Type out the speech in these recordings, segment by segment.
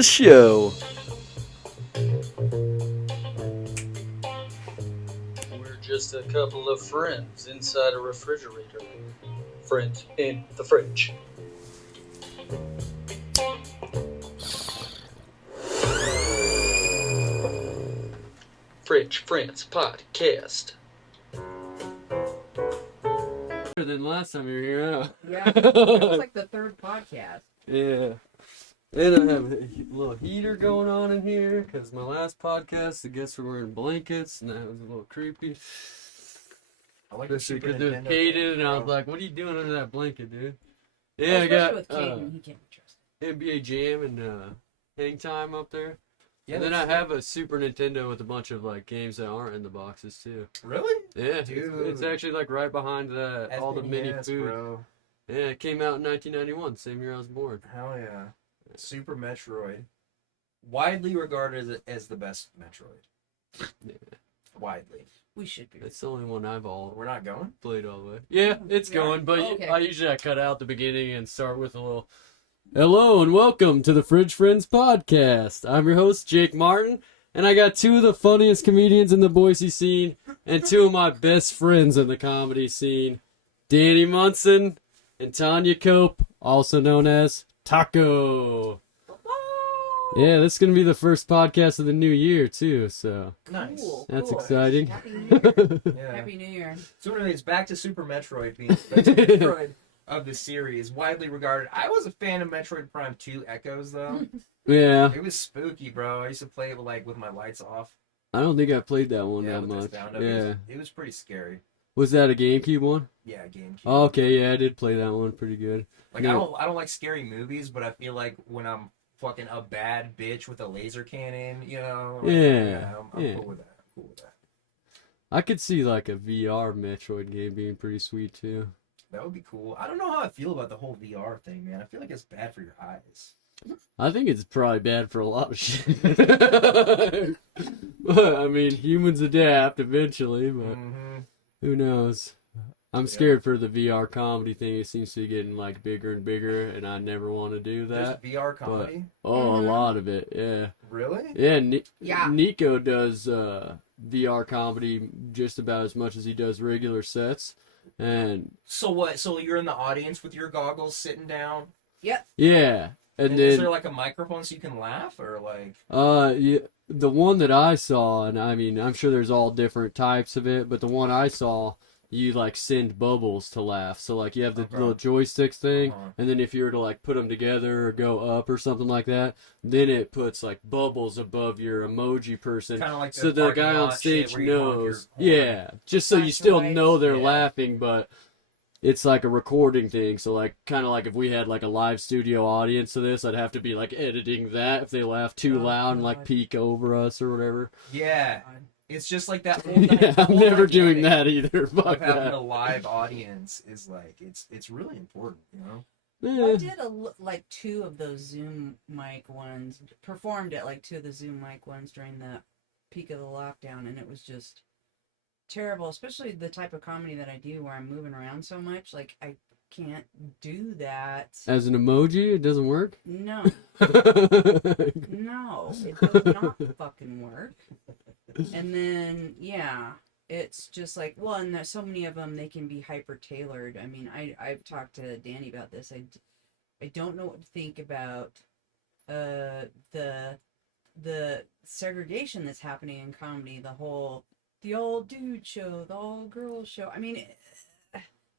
the show. We're just a couple of friends inside a refrigerator. Friends in the fridge. Fridge Friends Podcast. Better than last time you were here, huh? Yeah, it was like the third podcast. Yeah. And I have a little heater going on in here because my last podcast, the guests were wearing blankets, and that was a little creepy. I like Especially because it was Caden, and I was like, "What are you doing under that blanket, dude?" Yeah, Well, I got with Caden, he can't be trusted. NBA Jam and Hang Time up there. Yeah, and then I have a Super Nintendo with a bunch of like games that aren't in the boxes too. Really? Yeah, Dude. it's actually like right behind all the mini SNES, food. bro. Yeah, it came out in 1991, same year I was born. Hell yeah. Super Metroid. Widely regarded as the best Metroid. Yeah. Widely. We should be. It's the only one I've We're not going? played all the way. Yeah, it's Yeah. going, but Okay. I cut out the beginning and start with a little hello and welcome to the Fridge Friends Podcast. I'm your host, Jake Martin, and I got two of the funniest comedians in the Boise scene and two of my best friends in the comedy scene, Danny Monsoon and Tanya Cope, also known as Taco. Yeah, this is going to be the first podcast of the new year, too, so Nice. Cool. that's Cool. exciting. Happy New Year. Yeah. Happy New Year. So anyway, it's back to Super Metroid being the best Metroid of the series. Widely regarded. I was a fan of Metroid Prime 2 Echoes, though. Yeah, It was spooky, bro. I used to play it like with my lights off. I don't think I played that one that with the much. sound of Yeah. It was pretty scary. Was that a GameCube one? Yeah, GameCube. Oh, okay, yeah, I did play that one pretty good. Like No. I don't like scary movies, but I feel like when I'm fucking a bad bitch with a laser cannon, you know. Like, Yeah, I'm yeah. cool with that. I'm cool with that. I could see like a VR Metroid game being pretty sweet too. That would be cool. I don't know how I feel about the whole VR thing, man. I feel like it's bad for your eyes. I think it's probably bad for a lot of shit. But, I mean, humans adapt eventually, but who knows? I'm scared for the VR comedy thing. It seems to be getting like bigger and bigger, and I never want to do that. There's VR comedy. Oh, a lot of it, yeah. Really? Yeah, Yeah. Nico does VR comedy just about as much as he does regular sets, and So what? So you're in the audience with your goggles, sitting down, Yep. yeah, and is then there like a microphone so you can laugh, or like? yeah, the one that I saw, and I mean, I'm sure there's all different types of it, but the one I saw, you like send bubbles to laugh. So like you have the Okay. little joysticks thing, Uh-huh. and then if you were to like put them together or go up or something like that, then it puts like bubbles above your emoji person. Kind of like So the parking guy on lot shit stage where you honk your knows, horn. yeah, just so you Flash still lights. know they're Yeah. laughing, but it's like a recording thing. So like kind of like if we had like a live studio audience to this, I'd have to be like editing that if they laugh too Oh, loud and like God. peek over us or whatever. Yeah, it's just like that. Whole Yeah, I'm never doing that either. Of Fuck having that. a live audience is like it's really important, you know. I Yeah. did like two of those Zoom mic ones, performed at like two of the Zoom mic ones during the peak of the lockdown, and it was just terrible, especially the type of comedy that I do where I'm moving around so much. Like, I can't do that. As an emoji, it doesn't work. No. No, it does not fucking work. And then, yeah, it's just like, well, and there's so many of them, they can be hyper tailored. I mean, I've talked to Danny about this. I don't know what to think about the segregation that's happening in comedy. The old dude show, the all girls show. I mean,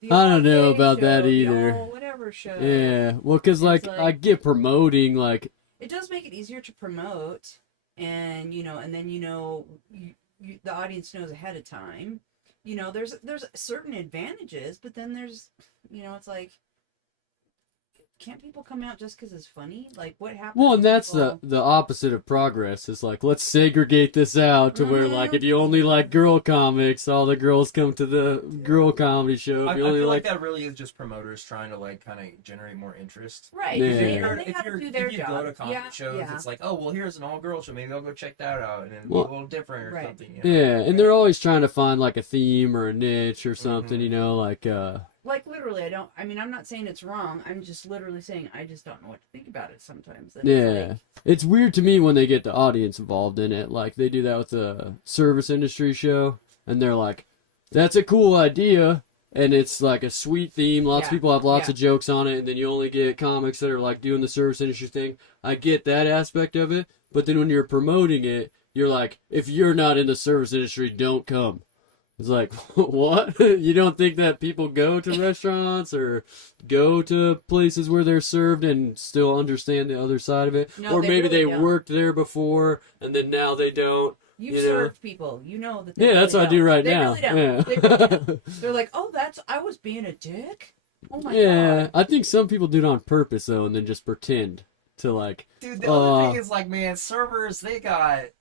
the I don't all know gay about show, that the either. all whatever show. Yeah, well, cause It's like, like- I get promoting like, It does make it easier to promote, and then the audience knows ahead of time. You know, there's certain advantages, but then there's, it's like, can't people come out just because it's funny? Like, what happens? well, and that's people- the opposite of progress. It's like let's segregate this out to where like Mhm. if you only like girl comics, all the girls come to the girl comedy show. I If you only feel like like that really is just promoters trying to like kind of generate more interest. right. Yeah. And they, If and they have to do their if you job. go to comedy yeah, shows, yeah. it's like, oh well, here's an all-girl show. Maybe I'll go check that out, and then Well, be a little different or right. something. You know? yeah, and they're always trying to find like a theme or a niche or something, Mhm. you know, like Like, literally, I'm not saying it's wrong. I'm just literally saying I just don't know what to think about it sometimes. And it's yeah. like, it's weird to me when they get the audience involved in it. Like they do that with the service industry show, and they're like, "That's a cool idea." And it's like a sweet theme. Lots of people have lots of jokes on it. And then you only get comics that are like doing the service industry thing. I get that aspect of it. But then when you're promoting it, you're like, if you're not in the service industry, don't come. It's like, what? You don't think that people go to restaurants or go to places where they're served and still understand the other side of it? No, or maybe really they don't. worked there before and then now they don't. You've You know? served people. You know that. They Yeah, that's what I do right they now. Really don't. Yeah. They really don't. They're like, oh, I was being a dick. Oh my Yeah, god. I think some people do it on purpose though, and then just pretend to like. Dude, the other thing is like, man, servers, they are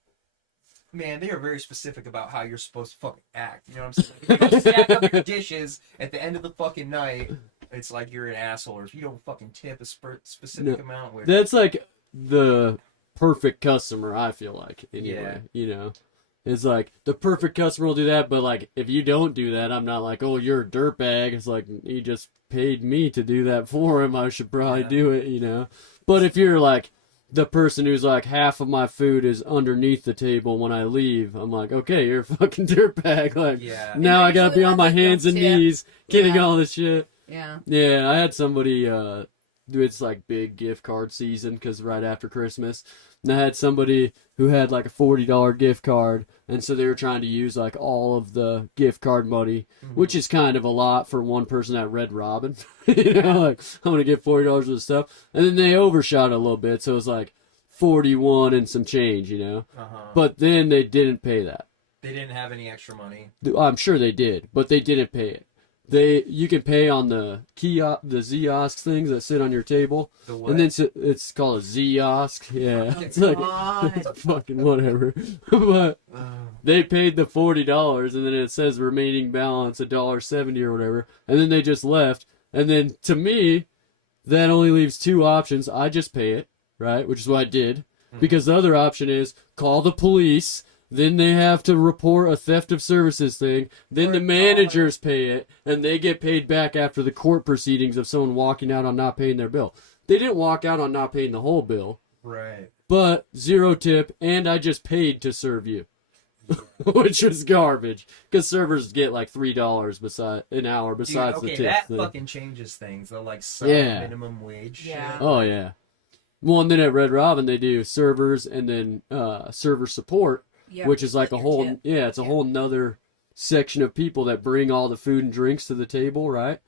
very specific about how you're supposed to fucking act. You know what I'm saying? If you don't stack up your dishes at the end of the fucking night, it's like you're an asshole. Or if you don't fucking tip a specific amount, which... That's like the perfect customer. I feel like anyway. Yeah. You know, it's like the perfect customer will do that, but like if you don't do that, I'm not like, oh, you're a dirtbag. It's like he just paid me to do that for him. I should probably do it. You know, but if you're like the person who's like, half of my food is underneath the table when I leave, I'm like, okay, you're a fucking dirtbag. Like, now I gotta be on my hands and knees getting all this shit. Yeah. Yeah, I had somebody, it's like big gift card season because right after Christmas. And I had somebody who had like a $40 gift card, and so they were trying to use like all of the gift card money, which is kind of a lot for one person at Red Robin. You know, like I'm gonna get $40 worth of stuff, and then they overshot a little bit, so it was like 41 and some change, you know. But then they didn't pay that. They didn't have any extra money. I'm sure they did, but they didn't pay it. You can pay on the the kiosk things that sit on your table, The what? and then it's called a kiosk. Yeah, Oh, it's like God. it's fucking whatever. But they paid the $40, and then it says remaining balance $1.70 or whatever, and then they just left. And then to me, that only leaves two options. I just pay it, right, which is what I did, because the other option is call the police. Then they have to report a theft of services thing. Then the managers pay it, and they get paid back after the court proceedings of someone walking out on not paying their bill. They didn't walk out on not paying the whole bill. Right. But zero tip, and I just paid to serve you. Which was garbage. Because servers get like $3 an hour besides the tip. That fucking changes things. They're like minimum wage shit. Oh, yeah. Well, and then at Red Robin, they do servers and then server support. Yeah, which is like a whole tip. it's a whole nother section of people that bring all the food and drinks to the table, right?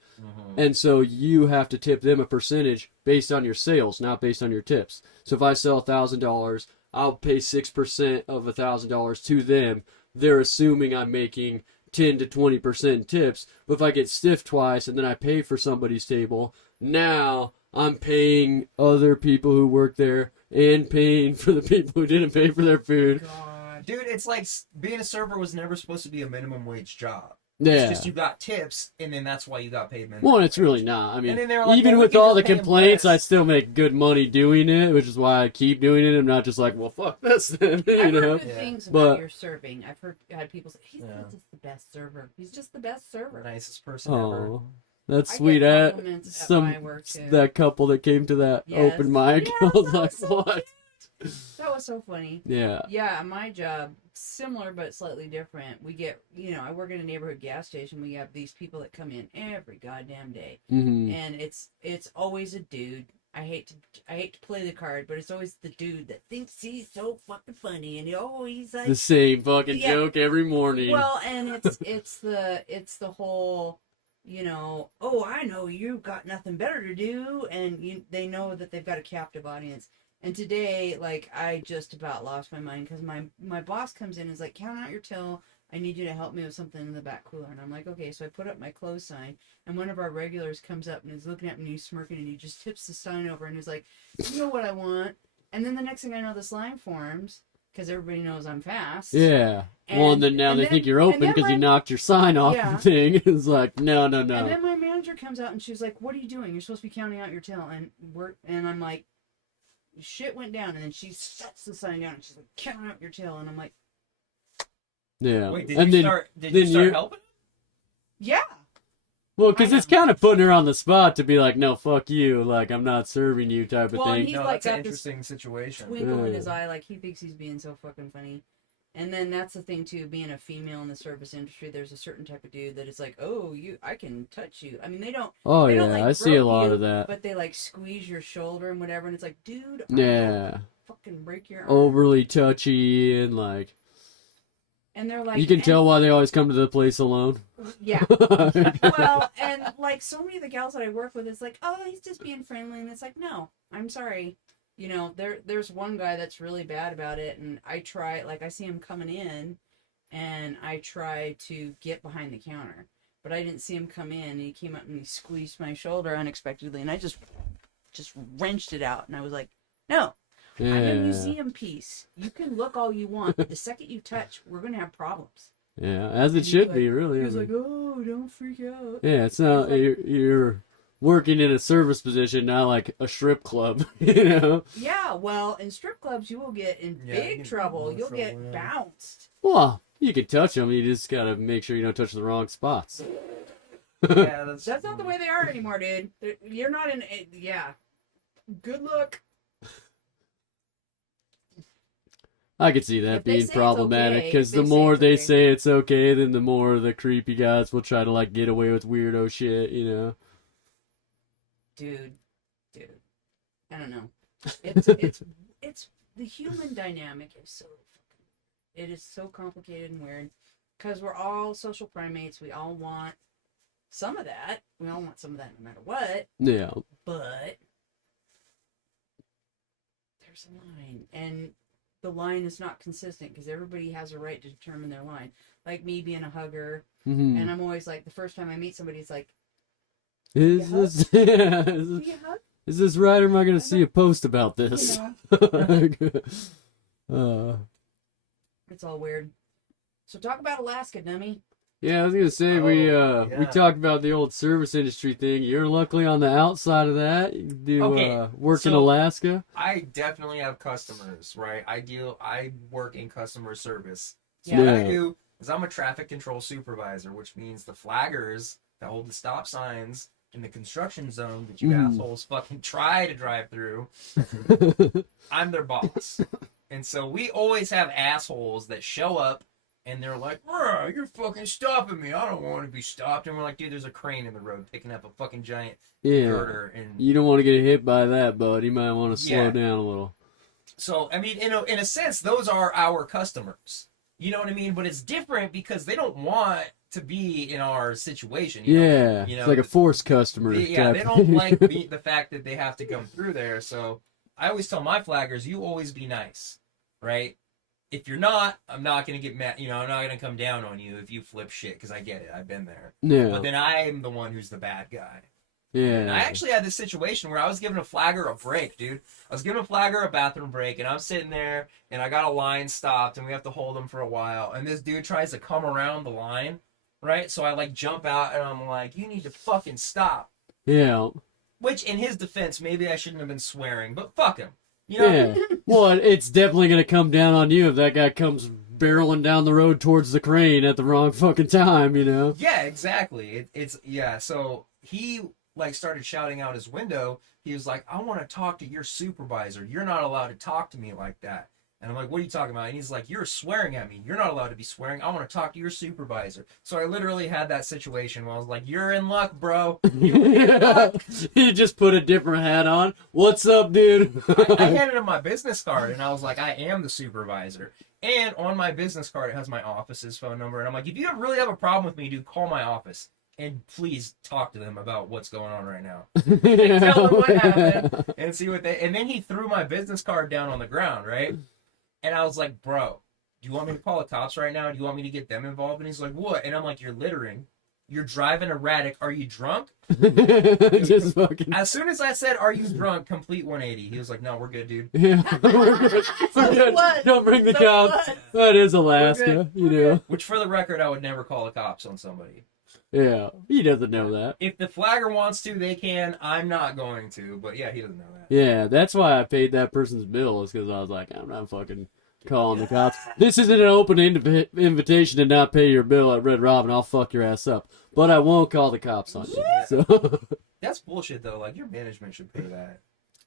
And so you have to tip them a percentage based on your sales, not based on your tips. So if I sell $1,000, I'll pay 6% of $1,000 to them. They're assuming I'm making 10 to 20% tips. But if I get stiffed twice and then I pay for somebody's table, now I'm paying other people who work there and paying for the people who didn't pay for their food. God. Dude, it's like being a server was never supposed to be a minimum wage job. Yeah. It's just you got tips, and then that's why you got paid minimum. Well, it's really not. I mean, And then they're like, even well, we with can all just the pay 'em complaints, less. I still make good money doing it, which is why I keep doing it. I'm not just like, well, fuck this then, you I've know? heard good things about But- your serving. I've had people say, he's just the best server. He's just the best The server. nicest person ever. Oh, that's I get sweet. compliments at my work, too. That couple that came to that Yes. open mic, Yeah, I was that like, was so what? That was so funny. Yeah. Yeah, my job, similar but slightly different. We get, I work at a neighborhood gas station. We have these people that come in every goddamn day. Hmm. And it's always a dude. I hate to play the card, but it's always the dude that thinks he's so fucking funny, and he's like The same fucking Yeah. joke every morning. Well, and it's the whole, oh, I know you've got nothing better to do, and they know that they've got a captive audience. And today, like, I just about lost my mind because my boss comes in and is like, count out your till. I need you to help me with something in the back cooler. And I'm like, okay. So I put up my close sign, and one of our regulars comes up and is looking at me, and he's smirking, and he just tips the sign over, and he's like, you know what I want? And then the next thing I know, this line forms because everybody knows I'm fast. Yeah. Well, and then now they think you're open because you knocked your sign off the thing. It's like, no. And then my manager comes out, and she's like, what are you doing? You're supposed to be counting out your till. And I'm like, shit went down, and then she sets the sign down, and she's like, count out your till. And I'm like, yeah. Wait, and did you start helping? yeah. Well, because I it's know. kind of putting her on the spot to be like, no, fuck you, like, I'm not serving you type of Well, and thing. he's No, like that's an got this interesting situation. twinkle in his Yeah. eye, like he thinks he's being so fucking funny. And then that's the thing too, being a female in the service industry, there's a certain type of dude that is like, oh, I can touch you. I mean, they don't, Oh, they yeah, don't, like, I see a grope lot you, of that. but they like squeeze your shoulder and whatever, and it's like, dude, I will Yeah. fucking break your arm. Overly touchy and, like, And they're like, you can and- tell why they always come to the place alone. yeah. Well, and like so many of the gals that I work with, it's like, oh, he's just being friendly, and it's like, no, I'm sorry. You know, there's one guy that's really bad about it, and I try, like, I see him coming in, and I try to get behind the counter, but I didn't see him come in, and he came up and he squeezed my shoulder unexpectedly, and I just wrenched it out, and I was like, no, I'm a Yeah. museum piece. You can look all you want, but the second you touch, we're gonna have problems. Yeah, as it And he should was be, really. He I was mean. like, oh, don't freak out. Yeah, it's not, you're working in a service position, not like a strip club, you know? Yeah, well, in strip clubs, you will get in Yeah, you big get trouble. more You'll trouble, get yeah. bounced. Well, you can touch them, you just gotta make sure you don't touch the wrong spots. Yeah, that's That's not the way they are anymore, dude. You're not in. Yeah. Good luck. I could see that If they being say it's problematic, okay, because if the they say more it's they okay. say it's okay, then the more the creepy guys will try to, like, get away with weirdo shit, you know? Dude. I don't know. It's the human dynamic is so fucking. It is so complicated and weird, because we're all social primates. We all want some of that. We all want some of that, no matter what. Yeah. But there's a line, and the line is not consistent because everybody has a right to determine their line. Like me being a hugger, Mhm. and I'm always like, the first time I meet somebody, it's like, Is Yeah. this, yeah, do you hug? is this right, or am I gonna I see a post about this? You uh, It's all weird. So talk about Alaska, dummy. yeah, I was gonna say we yeah. talked about the old service industry thing. You're luckily on the outside of that. You do Okay, work in so- Alaska. I definitely have customers, right? I work in customer service. So Yeah. what I Yeah. do is I'm a traffic control supervisor, which means the flaggers that hold the stop signs in the construction zone that you Mm. assholes fucking try to drive through. I'm their boss. And so we always have assholes that show up and they're like, bruh, you're fucking stopping me. I don't want to be stopped. And we're like, dude, there's a crane in the road picking up a fucking giant Yeah, girder. And you don't want to get hit by that, bud. You might want to slow Yeah. down a little. so, I mean, in a sense, those are our customers. You know what I mean? But it's different because they don't want to be in our situation. You know? Yeah, you it's know, like a forced customer. Yeah, type. they don't like the fact that they have to come through there. So I always tell my flaggers, you always be nice, right? If you're not, I'm not going to get mad. You know, I'm not going to come down on you if you flip shit because I get it. I've been there. Yeah, But then I am the one who's the bad guy. And I yeah. actually had this situation where I was giving a flagger a break, dude. I was giving a flagger a bathroom break, and I'm sitting there, and I got a line stopped, and we have to hold him for a while. And this dude tries to come around the line, right? So I, like, jump out, and I'm like, you need to fucking stop. Yeah. Which, in his defense, maybe I shouldn't have been swearing, but fuck him. You know? Yeah. Well, it's definitely going to come down on you if that guy comes barreling down the road towards the crane at the wrong fucking time, you know? Yeah, exactly. Yeah, so he, like, started shouting out his window. He was like, I want to talk to your supervisor. You're not allowed to talk to me like that. And I'm like, what are you talking about? And he's like, you're swearing at me. You're not allowed to be swearing. I want to talk to your supervisor. So I literally had that situation where I was like, you're in luck, bro. You just put a different hat on. What's up, dude? I handed him my business card, and I was like, I am the supervisor. And on my business card, it has my office's phone number. And I'm like, if you really have a problem with me, dude, call my office. And please talk to them about what's going on right now. Tell them what happened and see what they... And then he threw my business card down on the ground, right? And I was like, bro, do you want me to call the cops right now? Do you want me to get them involved? And he's like, what? And I'm like, you're littering. You're driving erratic. Are you drunk? Just fucking. As soon as I said, are you drunk? Complete 180. He was like, no, we're good, dude. Yeah, we're good. So We're good. what? Don't bring the So cops. what? That is Alaska, you know. Which, for the record, I would never call the cops on somebody. Yeah, he doesn't know that. If the flagger wants to, they can. I'm not going to. But yeah, he doesn't know that. Yeah, that's why I paid that person's bill, is because I was like, I'm not fucking calling the cops. This isn't an open invitation to not pay your bill at Red Robin. I'll fuck your ass up. But I won't call the cops on you. So That's bullshit though. Like your management should pay that.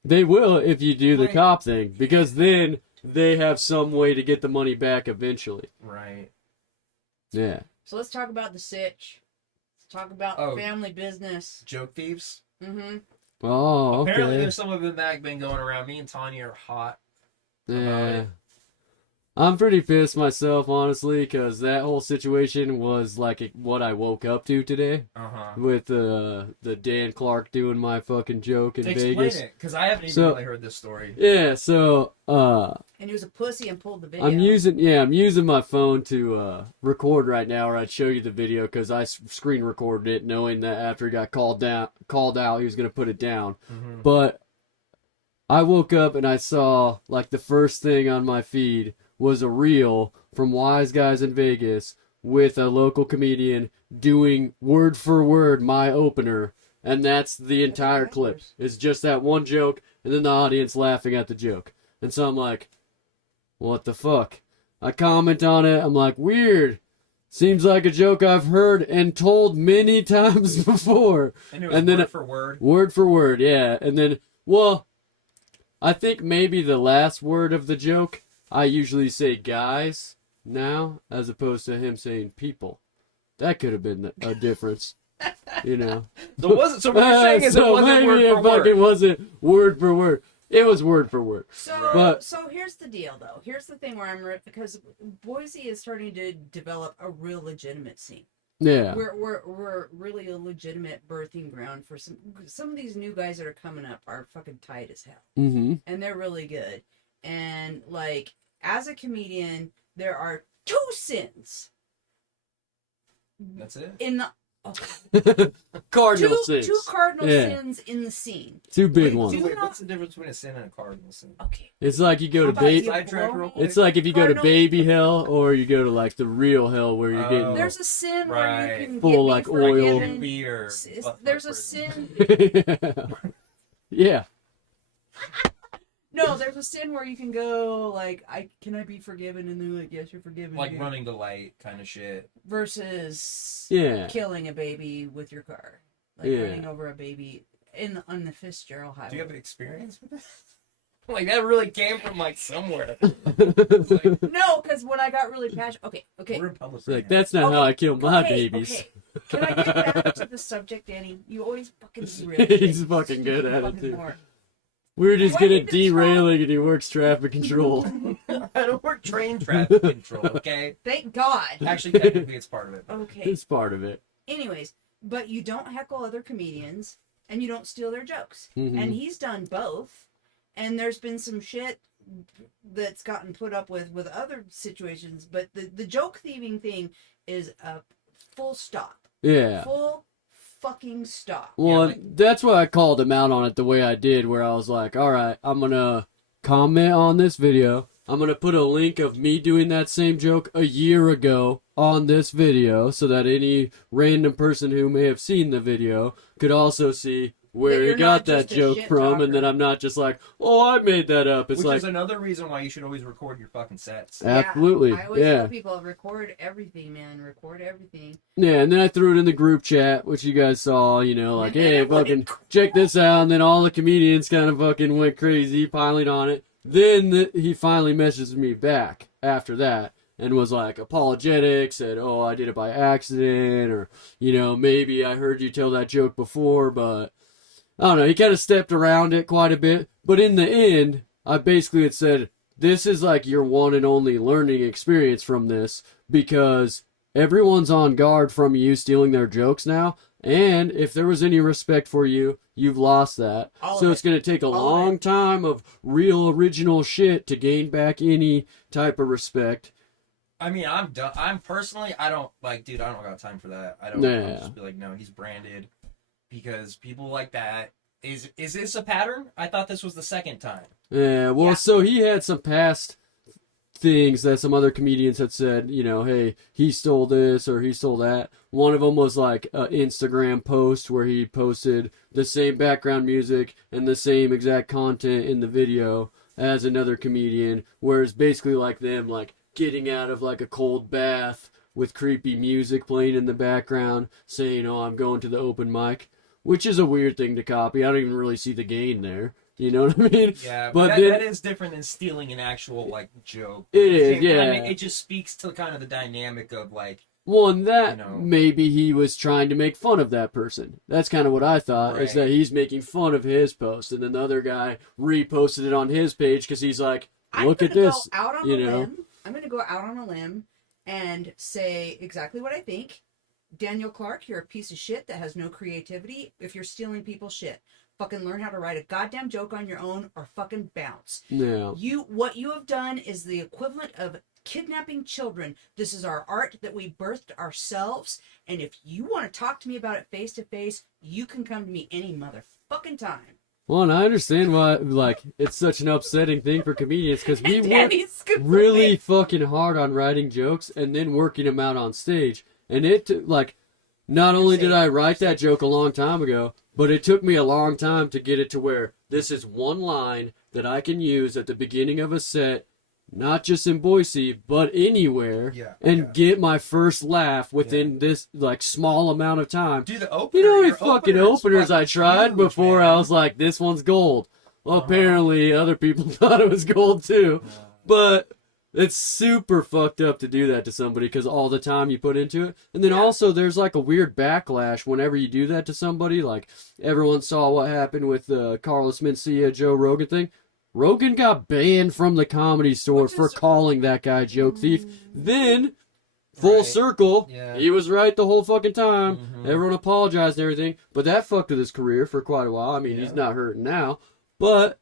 they will if you do the Like- cop thing, because then they have some way to get the money back eventually. Right. Yeah. So let's talk about the sitch. Let's talk about Oh. family business. Joke thieves. Mm-hmm. Oh, Apparently okay. there's some of them that been going around. Me and Tanya are hot. about Yeah. it. I'm pretty pissed myself, honestly, because that whole situation was like what I woke up to today Uh-huh. with the Dan Clark doing my fucking joke in Explain Vegas. it, because I haven't even So- really heard this story. Yeah, so And he was a pussy and pulled the video. I'm using my phone to record right now, or I'd show you the video because I screen recorded it, knowing that after he got called out, he was gonna put it down. Mm-hmm. But I woke up and I saw like the first thing on my feed was a reel from Wise Guys in Vegas with a local comedian doing word for word my opener, and that's the entire clip. It's just that one joke and then the audience laughing at the joke. And so I'm like, what the fuck? I comment on it. I'm like, weird. Seems like a joke I've heard and told many times before. And it was And then word for word. Word for word, yeah. And then, well, I think maybe the last word of the joke, I usually say guys now, as opposed to him saying people. That could have been a difference, you know. So what you're saying is it So wasn't maybe word it for word. fucking wasn't word for word. It was word for word. So, But- so here's the deal, though. Here's the thing where because Boise is starting to develop a real legitimate scene. Yeah. We're really a legitimate birthing ground for some of these new guys that are coming up are fucking tight as hell, Mm-hmm. and they're really good. And like as a comedian, there are two sins That's it? in the Cardinal two sins. cardinal Yeah. sins in the scene. Two big Wait, ones. do- Wait, what's the difference between a sin and a cardinal sin? Okay. It's like you go How to about baby. you Sidetrack blow real me? quick? It's like if you go to Cardinal- baby hell or you go to like the real hell where you're Oh. getting. There's a sin where Right. you can Full, get me like, oil. forgiven. Beer. There's a sin. Yeah. No, there's a sin where you can go like, can I be forgiven? And they're like, yes, you're forgiven. Like here. running the light kind of shit. Versus Yeah. killing a baby with your car, like Yeah. running over a baby on the Fitzgerald Highway. Do you have experience with that? Like that really came from like somewhere. No, because when I got really passionate. Okay. We're in public. It's like, that's not how I kill my babies. Okay. Can I get back to the subject, Danny? You always fucking derail. He's shit. fucking good at it, Fucking too. more. We were just Why good did at this derailing and he works traffic control. I don't work train traffic control, okay? Thank God. Actually, technically, it's part of it. Okay. It's part of it. Anyways, but you don't heckle other comedians and you don't steal their jokes. Mhm. And he's done both. And there's been some shit that's gotten put up with other situations, but the joke thieving thing is a full stop. Yeah. Full fucking stop. Well, Yeah, that's why I called him out on it the way I did, where I was like, all right, I'm going to comment on this video. I'm going to put a link of me doing that same joke a year ago on this video so that any random person who may have seen the video could also see where That he you're got not that just a joke shit from, and then talker. I'm not just like, oh, I made that up. It's Which like, is another reason why you should always record your fucking sets. absolutely, I always yeah. tell people, record everything, man. Record everything. Yeah, and then I threw it in the group chat, which you guys saw, you know, like, And then hey, it went fucking check this out, and then all the comedians kind of fucking went crazy, piling on it. Then he finally messaged me back after that, and was like apologetic, said, oh, I did it by accident, or, you know, maybe I heard you tell that joke before, but I don't know, he kind of stepped around it quite a bit. But in the end, I basically had said, this is like your one and only learning experience from this, because everyone's on guard from you stealing their jokes now, and if there was any respect for you, you've lost that. All So of it's going to take a All of long it. time of real original shit to gain back any type of respect. I mean, I'm done. I'm personally, I don't like, dude. I don't got time for that. I don't. Yeah. I'll just be like, no, he's branded, because people like that. Is this a pattern? I thought this was the second time. Yeah, well, Yeah. so he had some past things that some other comedians had said, you know, hey, he stole this or he stole that. One of them was like an Instagram post where he posted the same background music and the same exact content in the video, as another comedian, where it's basically like them like getting out of like a cold bath with creepy music playing in the background, saying, "Oh, I'm going to the open mic," which is a weird thing to copy. I don't even really see the gain there. You know what I mean? Yeah, but that is different than stealing an actual like joke. It is, I yeah. mean, it just speaks to kind of the dynamic of like. Well, and that, you know, maybe he was trying to make fun of that person. That's kind of what I thought, is that he's making fun of his post, and then the other guy reposted it on his page because he's like, look at this, you know? I'm going to go out on a limb and say exactly what I think. Daniel Clark, you're a piece of shit that has no creativity if you're stealing people's shit. Fucking learn how to write a goddamn joke on your own or fucking bounce. Yeah. What you have done is the equivalent of kidnapping children. This is our art that we birthed ourselves, and if you want to talk to me about it face to face, you can come to me any motherfucking time. Well, and I understand why, like, it's such an upsetting thing for comedians, because we work Danny's really fucking hard on writing jokes and then working them out on stage. And it, like, not only did I write that joke a long time ago, but it took me a long time to get it to where this is one line that I can use at the beginning of a set, not just in Boise, but anywhere, and get my first laugh within this, like, small amount of time. Do the opener. You know how many fucking openers I tried huge, before man. I was like, this one's gold. Well, apparently other people thought it was gold too. But it's super fucked up to do that to somebody because all the time you put into it. And then also there's like a weird backlash whenever you do that to somebody. Like, everyone saw what happened with the Carlos Mencia, Joe Rogan thing. Rogan got banned from the Comedy Store for calling that guy joke thief. Then, full circle, he was right the whole fucking time. Everyone apologized and everything. But that fucked with his career for quite a while. I mean, he's not hurting now. But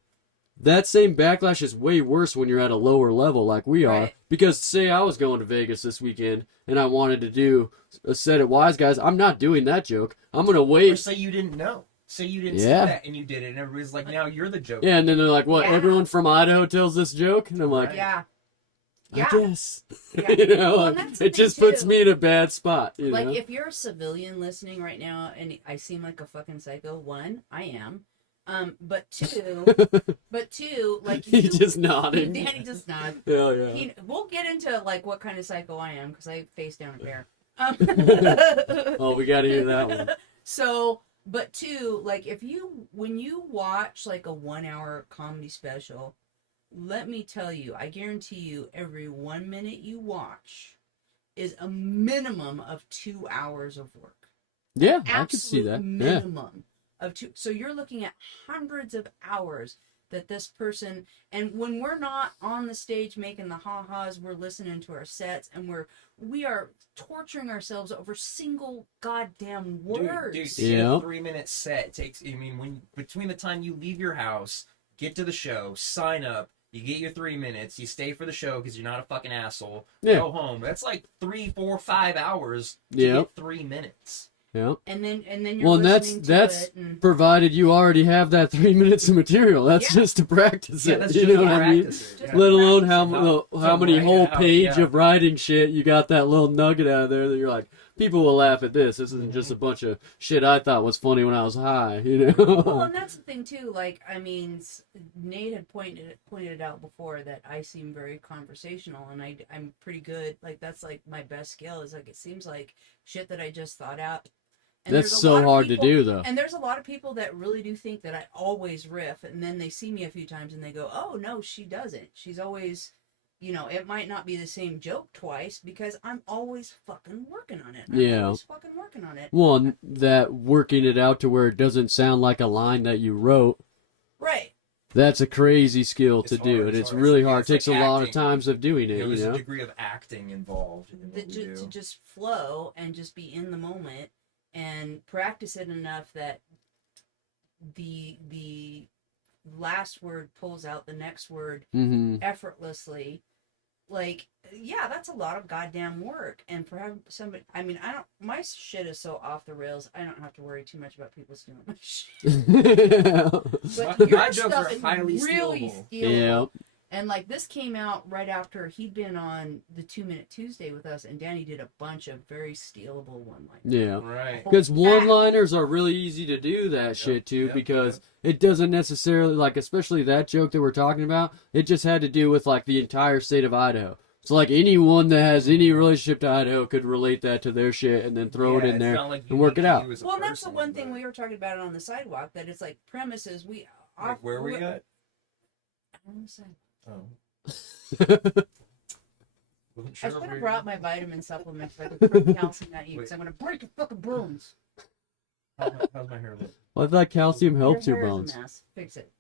that same backlash is way worse when you're at a lower level like we are. Because say I was going to Vegas this weekend and I wanted to do a set at Wise Guys, I'm not doing that joke. I'm going to wait. Or say you didn't know. Say you didn't see that and you did it, and everybody's like, now you're the joke. Yeah, and then they're like, what, everyone from Idaho tells this joke? And I'm like, I guess. You know, Well, it just puts me in a bad spot. You like, know? if you're a civilian listening right now and I seem like a fucking psycho, one, I am. But two, like, He's just nodding. Danny just nods. Yeah. We'll get into like what kind of psycho I am because I face down a bear. Oh, we got to hear that one. So, but two, like, when you watch like a 1 hour comedy special, let me tell you, I guarantee you, every 1 minute you watch is a minimum of 2 hours of work. Yeah, I can see that. Minimum of two. So you're looking at hundreds of hours that this person, and when we're not on the stage making the ha-has, we're listening to our sets and we are torturing ourselves over single goddamn words. Dude, a 3-minute set takes, I mean, when between the time you leave your house, get to the show, sign up, you get your 3 minutes, you stay for the show because you're not a fucking asshole, go home. That's like 3, 4, 5 hours to get 3 minutes. Yeah. And then you're listening to that's it and... provided you already have that 3 minutes of material. That's just to practice it. That's you know what I mean? Let alone how many whole page of writing shit you got that little nugget out of there that you're like, people will laugh at this. This isn't just a bunch of shit I thought was funny when I was high, you know? Well, and that's the thing too. Like, I mean, Nate had pointed it out before that I seem very conversational, and I'm pretty good. Like, that's like my best skill. Is like, it seems like shit that I just thought out. And that's so hard to do, though. And there's a lot of people that really do think that I always riff, and then they see me a few times and they go, "Oh no, she doesn't. She's always, you know, it might not be the same joke twice because I'm always fucking working on it. I'm always fucking working on it." Well, that working it out to where it doesn't sound like a line that you wrote. Right. That's a crazy skill to do, and it's really hard. It takes a lot of times of doing it. There's you know? a degree of acting involved in what we do. To just flow and just be in the moment. And practice it enough that the last word pulls out the next word effortlessly. Like, yeah, that's a lot of goddamn work. And for having somebody, I mean, my shit is so off the rails, I don't have to worry too much about people stealing my shit. But your my jokes stuff are is highly really stealable. stealable. And like this came out right after he'd been on the 2 Minute Tuesday with us, and Danny did a bunch of very stealable one-liners. Yeah. Right. Because one-liners are really easy to do that shit too, because it doesn't necessarily, like, especially that joke that we're talking about, it just had to do with, like, the entire state of Idaho. So, like, anyone that has any relationship to Idaho could relate that to their shit and then throw it in there like and work it out. Well, that's the one thing we were talking about on the sidewalk, that it's like premises. Where were you at? On the sidewalk. Oh. I should have brought my vitamin supplements so I could throw calcium at you, because I'm going to break your fucking bones. How's my hair look? Well, I thought calcium helps your hair is a bones. mess. Fix it.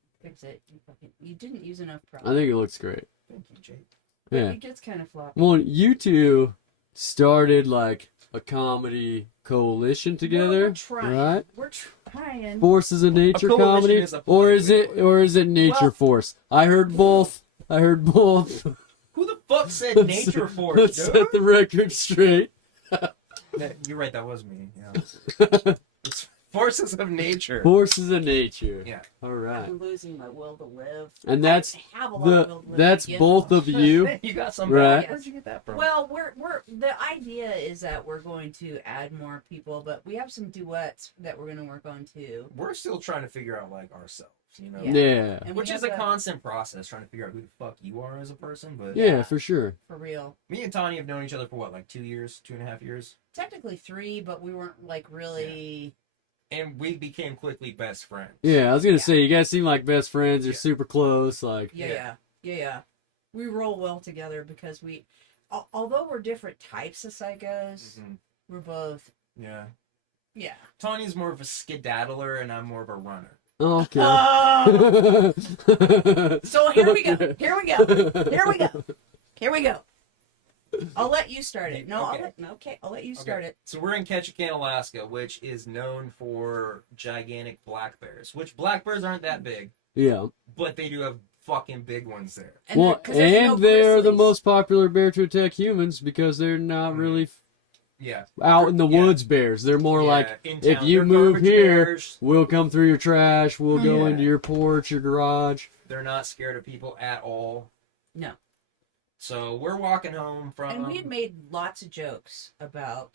You didn't use enough I product. think it looks great. Thank you, Jake. Yeah. It gets kind of floppy. Well, you two started, like, a comedy coalition together, We're trying. right? We're trying. Forces of Nature coalition comedy, is a or is polite it Nature Well- Force? I heard both. Who the fuck said nature force, Let's dude? set the record straight. You're right, that was me. Yeah. It's forces of nature. Forces of Nature. Yeah. All right. I'm losing my will to live. And that's I have a lot of will to live that's to begin both with. of you. You got some Right. back. Where'd you get that from? Well, we're the idea is that we're going to add more people, but we have some duets that we're going to work on too. We're still trying to figure out like ourselves, you know. Yeah. Yeah. And Which we is have a constant process, trying to figure out who the fuck you are as a person. But Yeah, for sure. for real. me and Tanya have known each other for what, like 2 years, 2.5 years, Technically 3, but we weren't like really. and we became quickly best friends. Yeah, I was gonna Yeah. say you guys seem like best friends. You're Yeah. super close. Like, Yeah. We roll well together because although we're different types of psychos, Mhm. we're both. Yeah. Yeah. Tanya's more of a skedaddler, and I'm more of a runner. okay. So here we go. Here we go. I'll let you start it. No, Okay. I'll let you start it. So we're in Ketchikan, Alaska, which is known for gigantic black bears. Which black bears aren't that big, Yeah. but they do have fucking big ones there. Well, 'cause there's no and they're the grizzlies. most popular bear to attack humans because they're not really Yeah. out in the Yeah. woods bears. They're more Yeah, like, in if town. you They're move garbage here, bears. we'll come through your trash. We'll go Yeah. into your porch, your garage. They're not scared of people at all. No. So we're walking home from. And we had made lots of jokes about,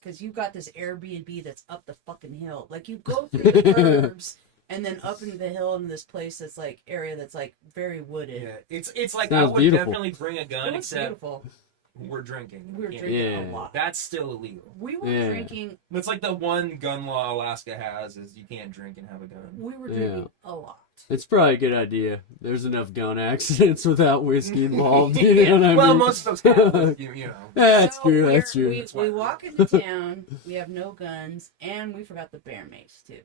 because you've got this Airbnb that's up the fucking hill. Like you go through the curbs and then up into the hill into this place that's like area that's like very wooded. Yeah, it's like Sounds I would beautiful. definitely bring a gun, It was except beautiful. we're drinking. We were Yeah. drinking Yeah. a lot. That's still illegal. We were Yeah. drinking. That's like the one gun law Alaska has is you can't drink and have a gun. We were Yeah. drinking a lot. It's probably a good idea. There's enough gun accidents without whiskey involved. You know what I Well, mean? most of those have, you know. That's So true. That's true. We, That's why we we're- walk into town. We have no guns, and we forgot the bear mace too.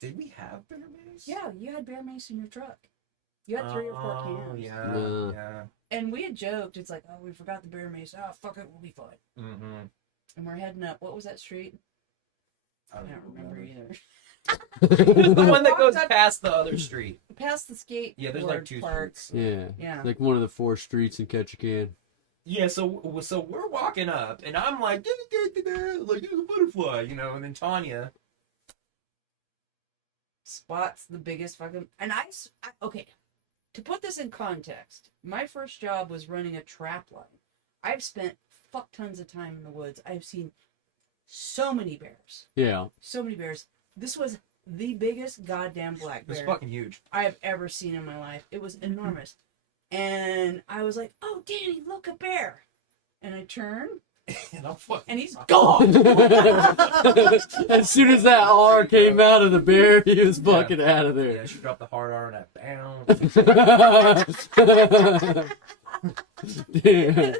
Did we have bear mace? Yeah, you had bear mace in your truck. You had 3 or 4 cans. Yeah, Yeah. yeah. And we had joked, it's like, oh, we forgot the bear mace. Oh, fuck it, we'll be fine. Mm-hmm. And we're heading up. What was that street? I I don't remember either. The one that Walked goes up- past the other street. Past the skate. Yeah, there's like 2 park. streets. Yeah. Yeah. Like one of the 4 streets in Ketchikan. Yeah, so we're walking up, and I'm like, like a butterfly, you know, and then Tanya. Spots the biggest fucking. And okay. To put this in context, my first job was running a trap line. I've spent fuck tons of time in the woods. I've seen so many bears. Yeah. So many bears. This was the biggest goddamn black It was bear fucking huge. I have ever seen in my life. It was enormous. And I was like, oh, Danny, look, a bear. And I turn, And I'm fucking. and he's gone. As soon as that R came out of the bear, he was fucking out of Yeah, there. she dropped the hard R and that bound. Yeah.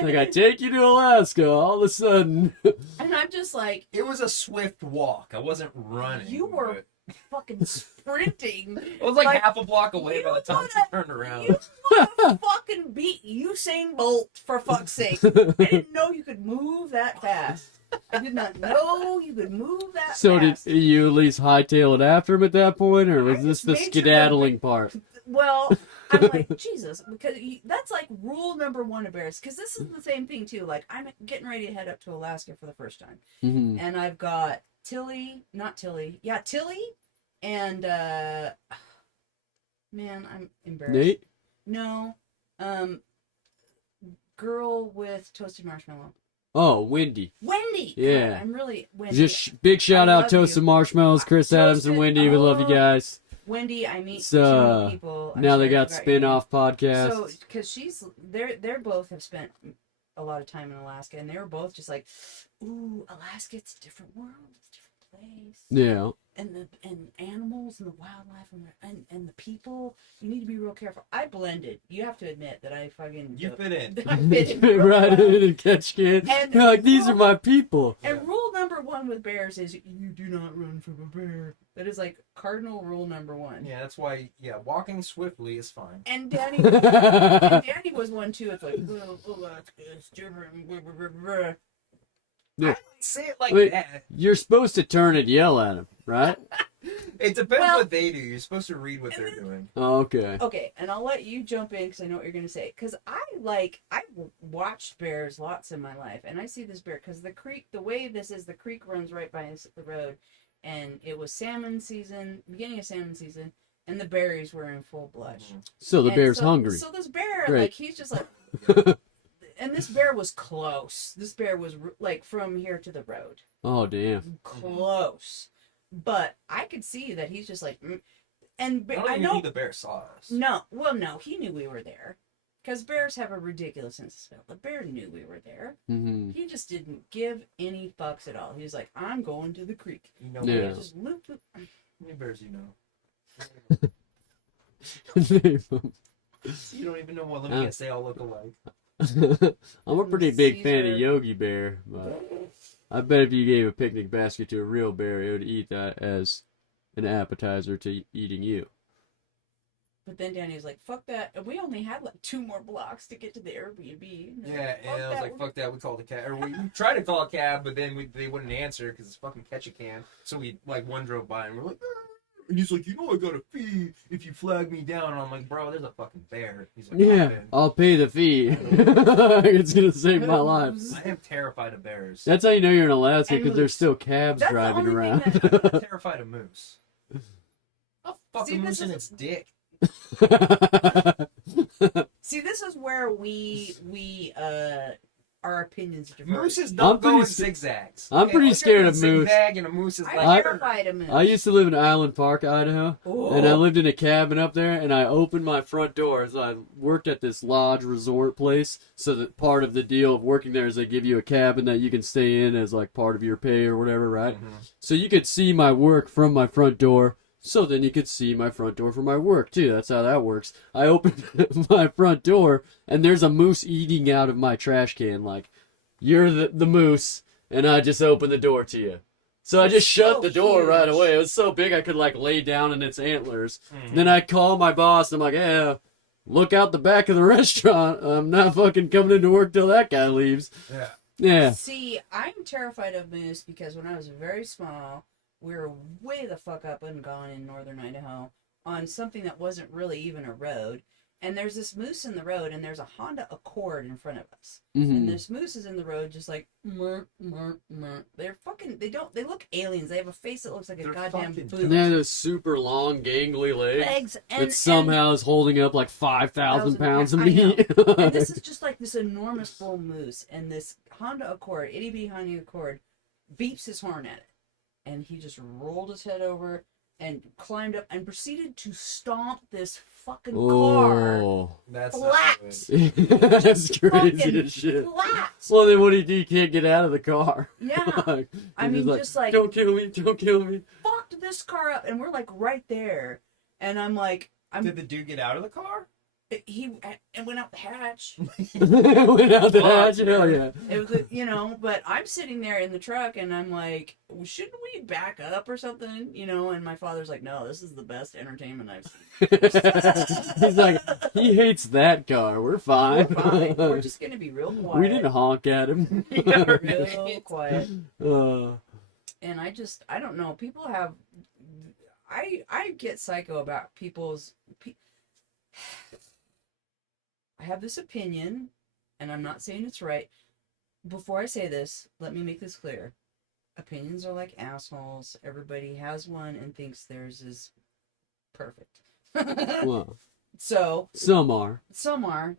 Like, I take you to Alaska all of a sudden. And I'm just like, It was a swift walk. I wasn't running. You were but fucking sprinting. I was like, like, half a block away you by the time she wanna- turned around. You wanna fucking beat Usain Bolt, for fuck's sake. I didn't know you could move that fast. I did not know you could move that So fast. did you at least hightail it after him at that point, or was I this just the made sure skedaddling part? Well, I'm like, Jesus, because that's like rule number 1 of bears. Because this is the same thing, too. Like, I'm getting ready to head up to Alaska for the first time. Hmm. And I've got Tilly, and Man, I'm embarrassed. Nate? No. Girl with toasted marshmallow. Oh, Wendy. Wendy. Yeah. God, I'm really Wendy. Just big shout I out love Toasted you. Marshmallows, Chris Adams and Toasted- Wendy. We love you guys. Wendy, I meet So, too many people. I'm now sorry, they I got forgot your name. spin-off podcasts. So, because they're both have spent a lot of time in Alaska, and they were both just like, "Ooh, Alaska, it's a different world, it's a different place." Yeah. And animals and the wildlife and the people, you need to be real careful. I blended. You have to admit that I fucking You fit in. I fit in real Right well. in and catch kids. And You're like, these are my people. And rule number 1 with bears is you do not run from a bear. That is like cardinal rule number 1. Yeah, that's why. Yeah, walking swiftly is fine. And Danny was one too. It's like, well, Alaska is different. Blah, blah, blah, blah. Yeah. I don't say it like Wait. that. You're supposed to turn and yell at them, right? It depends Well- what they do. You're supposed to read what they're doing. Oh, okay. Okay, and I'll let you jump in because I know what you're gonna say. Because I watched bears lots in my life, and I see this bear because the creek, the way this is, the creek runs right by the road, and it was salmon season, beginning of salmon season, and the berries were in full blush. So the And bear's so, hungry. So this bear, Great. like, he's just like, and this bear was close. This bear was like from here to the road, Oh, damn. close. But I could see that he's just like, and I don't I even know think the bear saw us. no, well, no, he knew we were there, because bears have a ridiculous sense of smell. The bear knew we were there. Mm-hmm. He just didn't give any fucks at all. He was like, "I'm going to the creek." You know, Yeah. He just loop, loop. how many bears you know? You don't even know what. Let me guess, they all look alike. I'm a pretty big fan Caesar. of Yogi Bear, but I bet if you gave a picnic basket to a real bear, it would eat that as an appetizer to eating you. But then Danny was like, "Fuck that!" And we only had like 2 more blocks to get to the Airbnb. And Yeah, and I was like, we're- fuck that, we called a cab. Or we tried to call a cab, but then they wouldn't answer because it's fucking catch a can. So we, like, one drove by and we're like, "Ah." And he's like, "You know I got a fee if you flag me down." And I'm like, "Bro, there's a fucking bear." He's like, Yeah, "Man, I'll pay the fee. It's gonna save my life. I am terrified of bears. That's how you know you're in Alaska, And because there's moose. still cabs That's the driving only around. thing I'm terrified of moose. I'll fuck See, a this moose in is- its dick. See, this is where we our opinions diverge. Mooses I'm don't go in pretty zigzags. I'm pretty Like, scared a of moose. Zigzag and a moose is I'm like. terrified of moose. I used to live in Island Park, Idaho, and I lived in a cabin up there, and I opened my front door as I worked at this lodge resort place, so that part of the deal of working there is they give you a cabin that you can stay in as like part of your pay or whatever, right? Mhm. So you could see my work from my front door, so then you could see my front door from my work too. That's how that works. I opened my front door, and there's a moose eating out of my trash can, like, you're the moose, and I just opened the door to you. So I It's just shut so the door right huge. away. It was so big I could like lay down in its antlers. Mhm. Then I call my boss, and I'm like, "Yeah, look out the back of the restaurant. I'm not fucking coming into work till that guy leaves." Yeah. Yeah. See, I'm terrified of moose because when I was very small, we were way the fuck up and gone in northern Idaho on something that wasn't really even a road. And there's this moose in the road, and there's a Honda Accord in front of us. Hmm. And this moose is in the road just like, mer, mer, mer. They're fucking, they look aliens. They have a face that looks like a They're goddamn fucking boot. And they have those super long, gangly legs Legs and that somehow is holding up like 5,000 pounds of I know. meat. And this is just like this enormous bull moose, and this Honda Accord, itty bitty Honda Accord, beeps his horn at it, and he just rolled his head over and climbed up and proceeded to stomp this fucking car Oh. That's flat. not good. That's crazy Fucking as shit. flat. Well, then what do you do? You can't get out of the car. Yeah, Like, I you're mean, just like don't kill me, don't kill me. fucked this car up, and we're like right there, and I'm like, Did the dude get out of the car? he and went out the hatch. Went out the hatch, Fuck. hell yeah. It was, you know, but I'm sitting there in the truck and I'm like, well, shouldn't we back up or something? You know, and my father's like, no, this is the best entertainment I've seen. He's like, he hates that car. We're fine. We're fine. We're just going to be real quiet. We didn't honk at him. Real quiet. Uh, And I don't know. People have, I get psycho about people's, I have this opinion, and I'm not saying it's right. Before I say this, let me make this clear. Opinions are like assholes. Everybody has one and thinks theirs is perfect. Well, So some are. some are.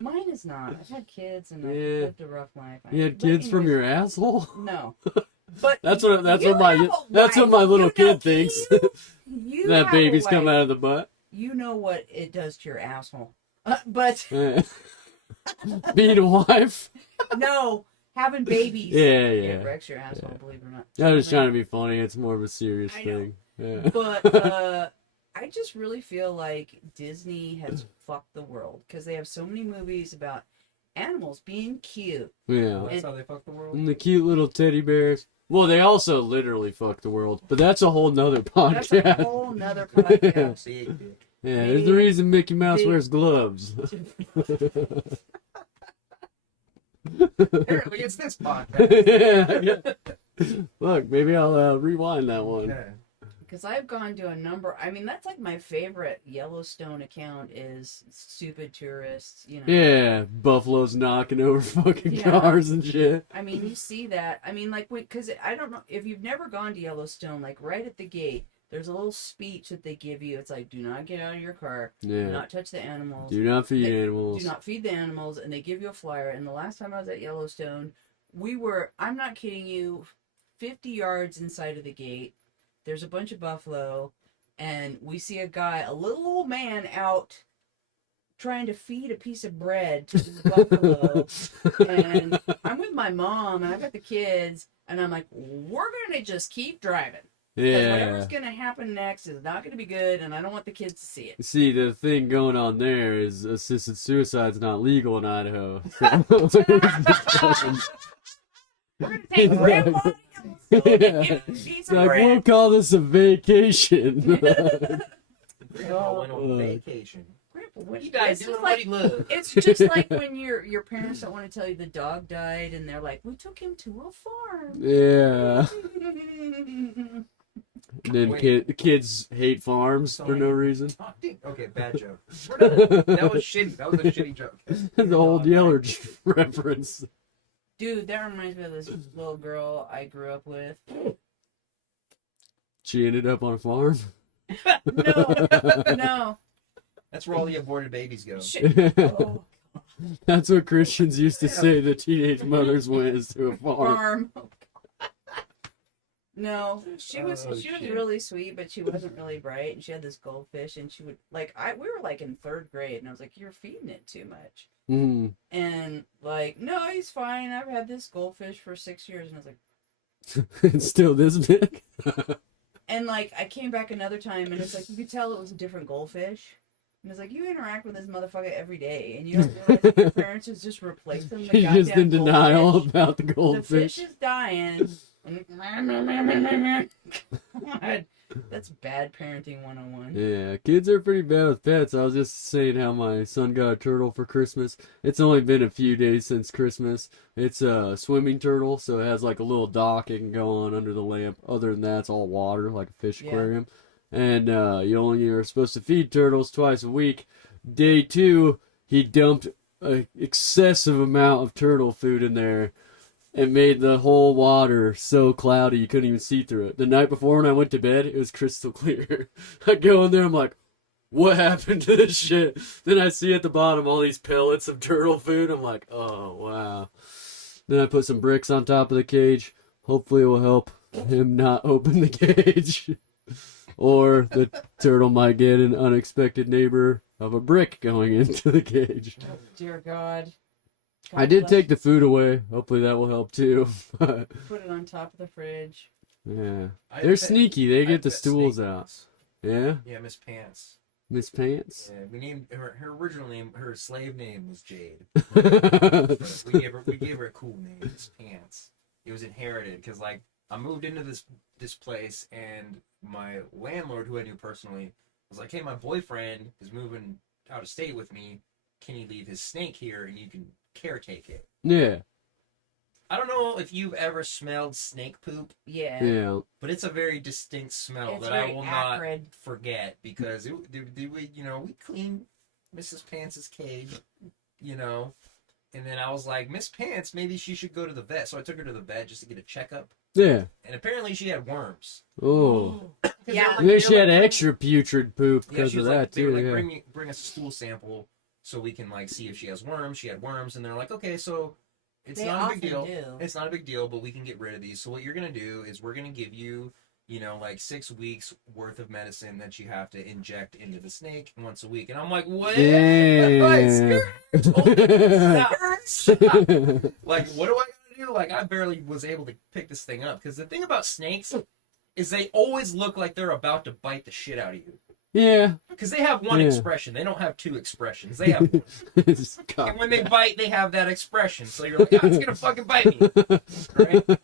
Mine is not. I've had kids and I've Yeah. lived a rough life. You had But kids from anyways, your asshole? No. But That's what you have my a wife. little You kid know, thinks. You That have baby's a come wife. out of the butt. You know what it does to your asshole. But Being a wife. no, having babies. Yeah. It wrecks your asshole, believe it or not. I was trying to be funny. It's more of a serious I know. thing. Yeah. But I just really feel like Disney has fucked the world because they have so many movies about animals being cute. Yeah. That's how they fuck the world. And the cute little teddy bears. Well, they also literally fuck the world, but that's a whole nother podcast. That's a whole nother podcast. Big dick. Yeah, there's the reason Mickey Mouse Big- wears gloves. Apparently, it's this podcast. Yeah. Look, maybe I'll rewind that one. Yeah. Because I've gone to a number. I mean, that's like my favorite Yellowstone account is stupid tourists. You know. Yeah, buffaloes knocking over fucking Yeah. cars and shit. I mean, you see that. I mean, like, because I don't know if you've never gone to Yellowstone. Like, right at the gate, there's a little speech that they give you. It's like, do not get out of your car. Do Yeah. not touch the animals. Do not feed They- animals. Do not feed the animals, and they give you a flyer. And the last time I was at Yellowstone, I'm not kidding you, 50 yards inside of the gate, there's a bunch of buffalo, and we see a little old man out trying to feed a piece of bread to the buffalo. And I'm with my mom, and I've got the kids, and I'm like, we're going to just keep driving. Because Yeah. whatever's going to happen next is not going to be good, and I don't want the kids to see it. See, the thing going on there is assisted suicide's not legal in Idaho. We're going to take Grandma to Yellowstone and give him a piece It's of like, bread. we'll call this a vacation. Grandpa went on vacation. Grandpa, what He died it's doing just what like, he loved. it's just like when your parents don't want to tell you the dog died, and they're like, we took him to a farm. Yeah. And then Wait. kids hate farms for no reason. Okay, bad joke. We're done. That was shitty. That was a shitty joke. The old Yeller reference. Dude, that reminds me of this little girl I grew up with. She ended up on a farm. No. That's where all the aborted babies go. Shit. Oh, That's what Christians used to say the teenage mothers went is to a farm. farm. No, she was Oh, she was shit. really sweet, but she wasn't really bright. And she had this goldfish, and she would we were like in 3rd grade, and I was like, "You're feeding it too much." Mm. And like, no, he's fine. I've had this goldfish for 6 years, and I was like, It's still this big. and like I came back another time, and it's like you could tell it was a different goldfish. And it's like you interact with this motherfucker every day, and you don't realize that your parents is just replacing the She's goddamn just in denial goldfish. about the The goldfish. fish is dying. And God, that's bad parenting 101. Yeah, kids are pretty bad with pets. I was just saying how my son got a turtle for Christmas. It's only been a few days since Christmas. It's a swimming turtle, so it has like a little dock it can go on under the lamp. Other than that, it's all water, like a fish Yeah. aquarium. And you only are supposed to feed turtles twice a week. Day 2, he dumped an excessive amount of turtle food in there. It made the whole water so cloudy you couldn't even see through it. The night before when I went to bed, it was crystal clear. I go in there, I'm like, what happened to this shit? Then I see at the bottom all these pellets of turtle food. I'm like, oh, wow. Then I put some bricks on top of the cage. Hopefully it will help him not open the cage. Or the turtle might get an unexpected neighbor of a brick going into the cage. Oh, dear God. I did bless take the you. food away. Hopefully that will help too. Put it on top of the fridge. Yeah. I They're bet- sneaky. They I get the bet stools Snake out. was. Yeah? Yeah, Miss Pants. Miss Pants? Yeah, we named her original name. Her slave name was Jade. Yeah. But we gave her a cool name, Miss Pants. It was inherited because like I moved into this place and my landlord, who I knew personally, was like, "Hey, my boyfriend is moving out of state with me. Can you leave his snake here and you can caretake it?" I don't know if you've ever smelled snake poop, Yeah. Yeah. but it's a very distinct smell It's that I very will acrid. not forget because we cleaned Mrs. Pants's cage, and then I was like, Miss Pants, maybe she should go to the vet. So I took her to the vet just to get a checkup. Yeah. And apparently she had worms. Oh. Yeah. Maybe she had extra putrid poop because she of was that like, they were too. like, Yeah. bring us a stool sample so we can like see if she has worms. She had worms, and they're like, okay, so it's They not a big often deal. do. It's not a big deal, but we can get rid of these. So what you're gonna do is we're gonna give you, like 6 weeks worth of medicine that you have to inject into the snake once a week. And I'm like, what? Damn. Stop. Like, what do I gotta do? Like, I barely was able to pick this thing up because the thing about snakes is they always look like they're about to bite the shit out of you. Yeah. Because they have one expression. They don't have two expressions. They have one. And when they bite, they have that expression. So you're like, it's gonna fucking bite me. Right?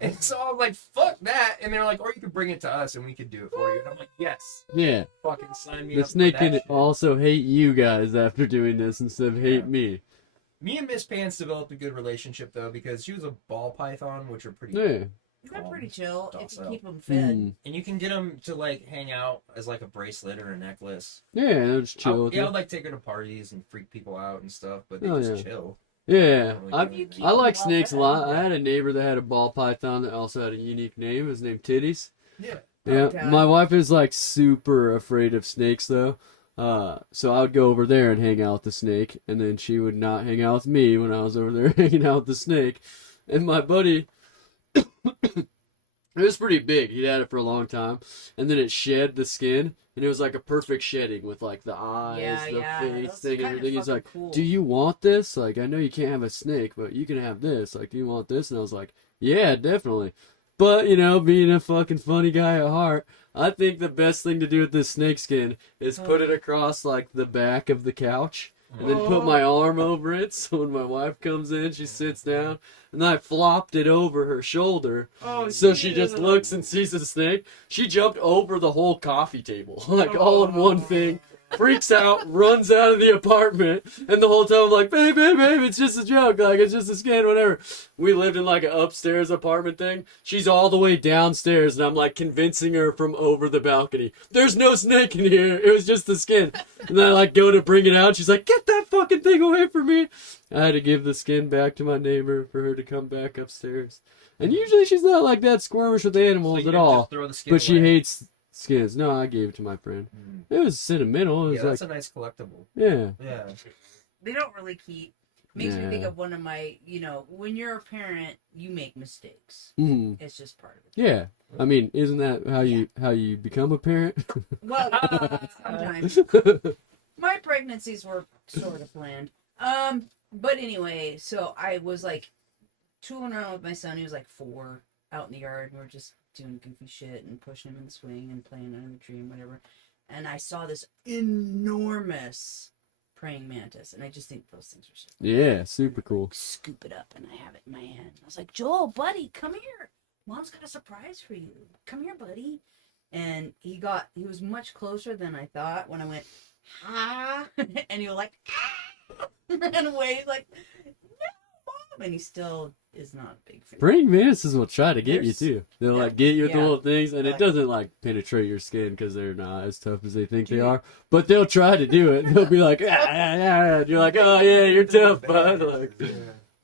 And so I'm like, fuck that. And they're like, or you could bring it to us and we could do it for you. And I'm like, yes. Yeah. Fucking sign me The up snake for that can shit. also hate you guys after doing this instead of hate me. Me and Miss Pants developed a good relationship though because she was a ball python, which are pretty Yeah. They're pretty chill if you docile. keep them fed. Mm. And you can get them to like hang out as like a bracelet or a necklace. Yeah, they'll just chill with I you. would like take her to parties and freak people out and stuff, but they Oh, just yeah. chill. Yeah, Like, I like well snakes a fed. lot. I had a neighbor that had a ball python that also had a unique name. His name Titties. Yeah. Yeah, Okay. my wife is like super afraid of snakes though. So I would go over there and hang out with the snake, and then she would not hang out with me when I was over there hanging out with the snake. And my buddy, it was pretty big. He had it for a long time, and then it shed the skin, and it was like a perfect shedding with like the eyes, the face that's thing, kinda everything. He's fucking like, cool. "Do you want this? Like, I know you can't have a snake, but you can have this. Like, do you want this?" And I was like, "Yeah, definitely." But, being a fucking funny guy at heart, I think the best thing to do with this snake skin is put it across, like, the back of the couch, and then put my arm over it, so when my wife comes in, she sits down, and I flopped it over her shoulder, so she just looks and sees the snake. She jumped over the whole coffee table, like, all in one thing. Freaks out, runs out of the apartment, and the whole time I'm like, babe, it's just a joke, like, it's just a skin, whatever. We lived in, like, an upstairs apartment thing. She's all the way downstairs, and I'm, like, convincing her from over the balcony, there's no snake in here, it was just the skin. And then I, like, go to bring it out, she's like, get that fucking thing away from me. I had to give the skin back to my neighbor for her to come back upstairs. And usually she's not, like, that squirmish with animals at all, but she hates skins. No, I gave it to my friend. It was sentimental. It was Yeah, that's like, a nice collectible. yeah. Yeah. They don't really keep. Makes me think Yeah. of one of my, when you're a parent, you make mistakes. Mhm. It's just part of it. Yeah. I mean, isn't that how you become a parent? Well, sometimes. My pregnancies were sort of planned. But anyway, so I was like tooling around with my son. He was like 4 out in the yard. And we were just doing goofy shit and pushing him in the swing and playing under the tree and whatever. And I saw this enormous praying mantis. And I just think those things are so cool. Yeah, super cool. Scoop it up and I have it in my hand. I was like, Joel, buddy, come here. Mom's got a surprise for you. Come here, buddy. And he was much closer than I thought when I went, ah, and he was like, ah, ran away. He's like, no, Mom. And he still is not a big fan. Praying mantises will try to get you There's- too. They'll yeah, like get you with the yeah. little things, and it Like- doesn't like penetrate your skin because they're not as tough as they think they are. But they'll try to do it. They'll be like, and you're like, oh yeah, you're tough, bud. Like,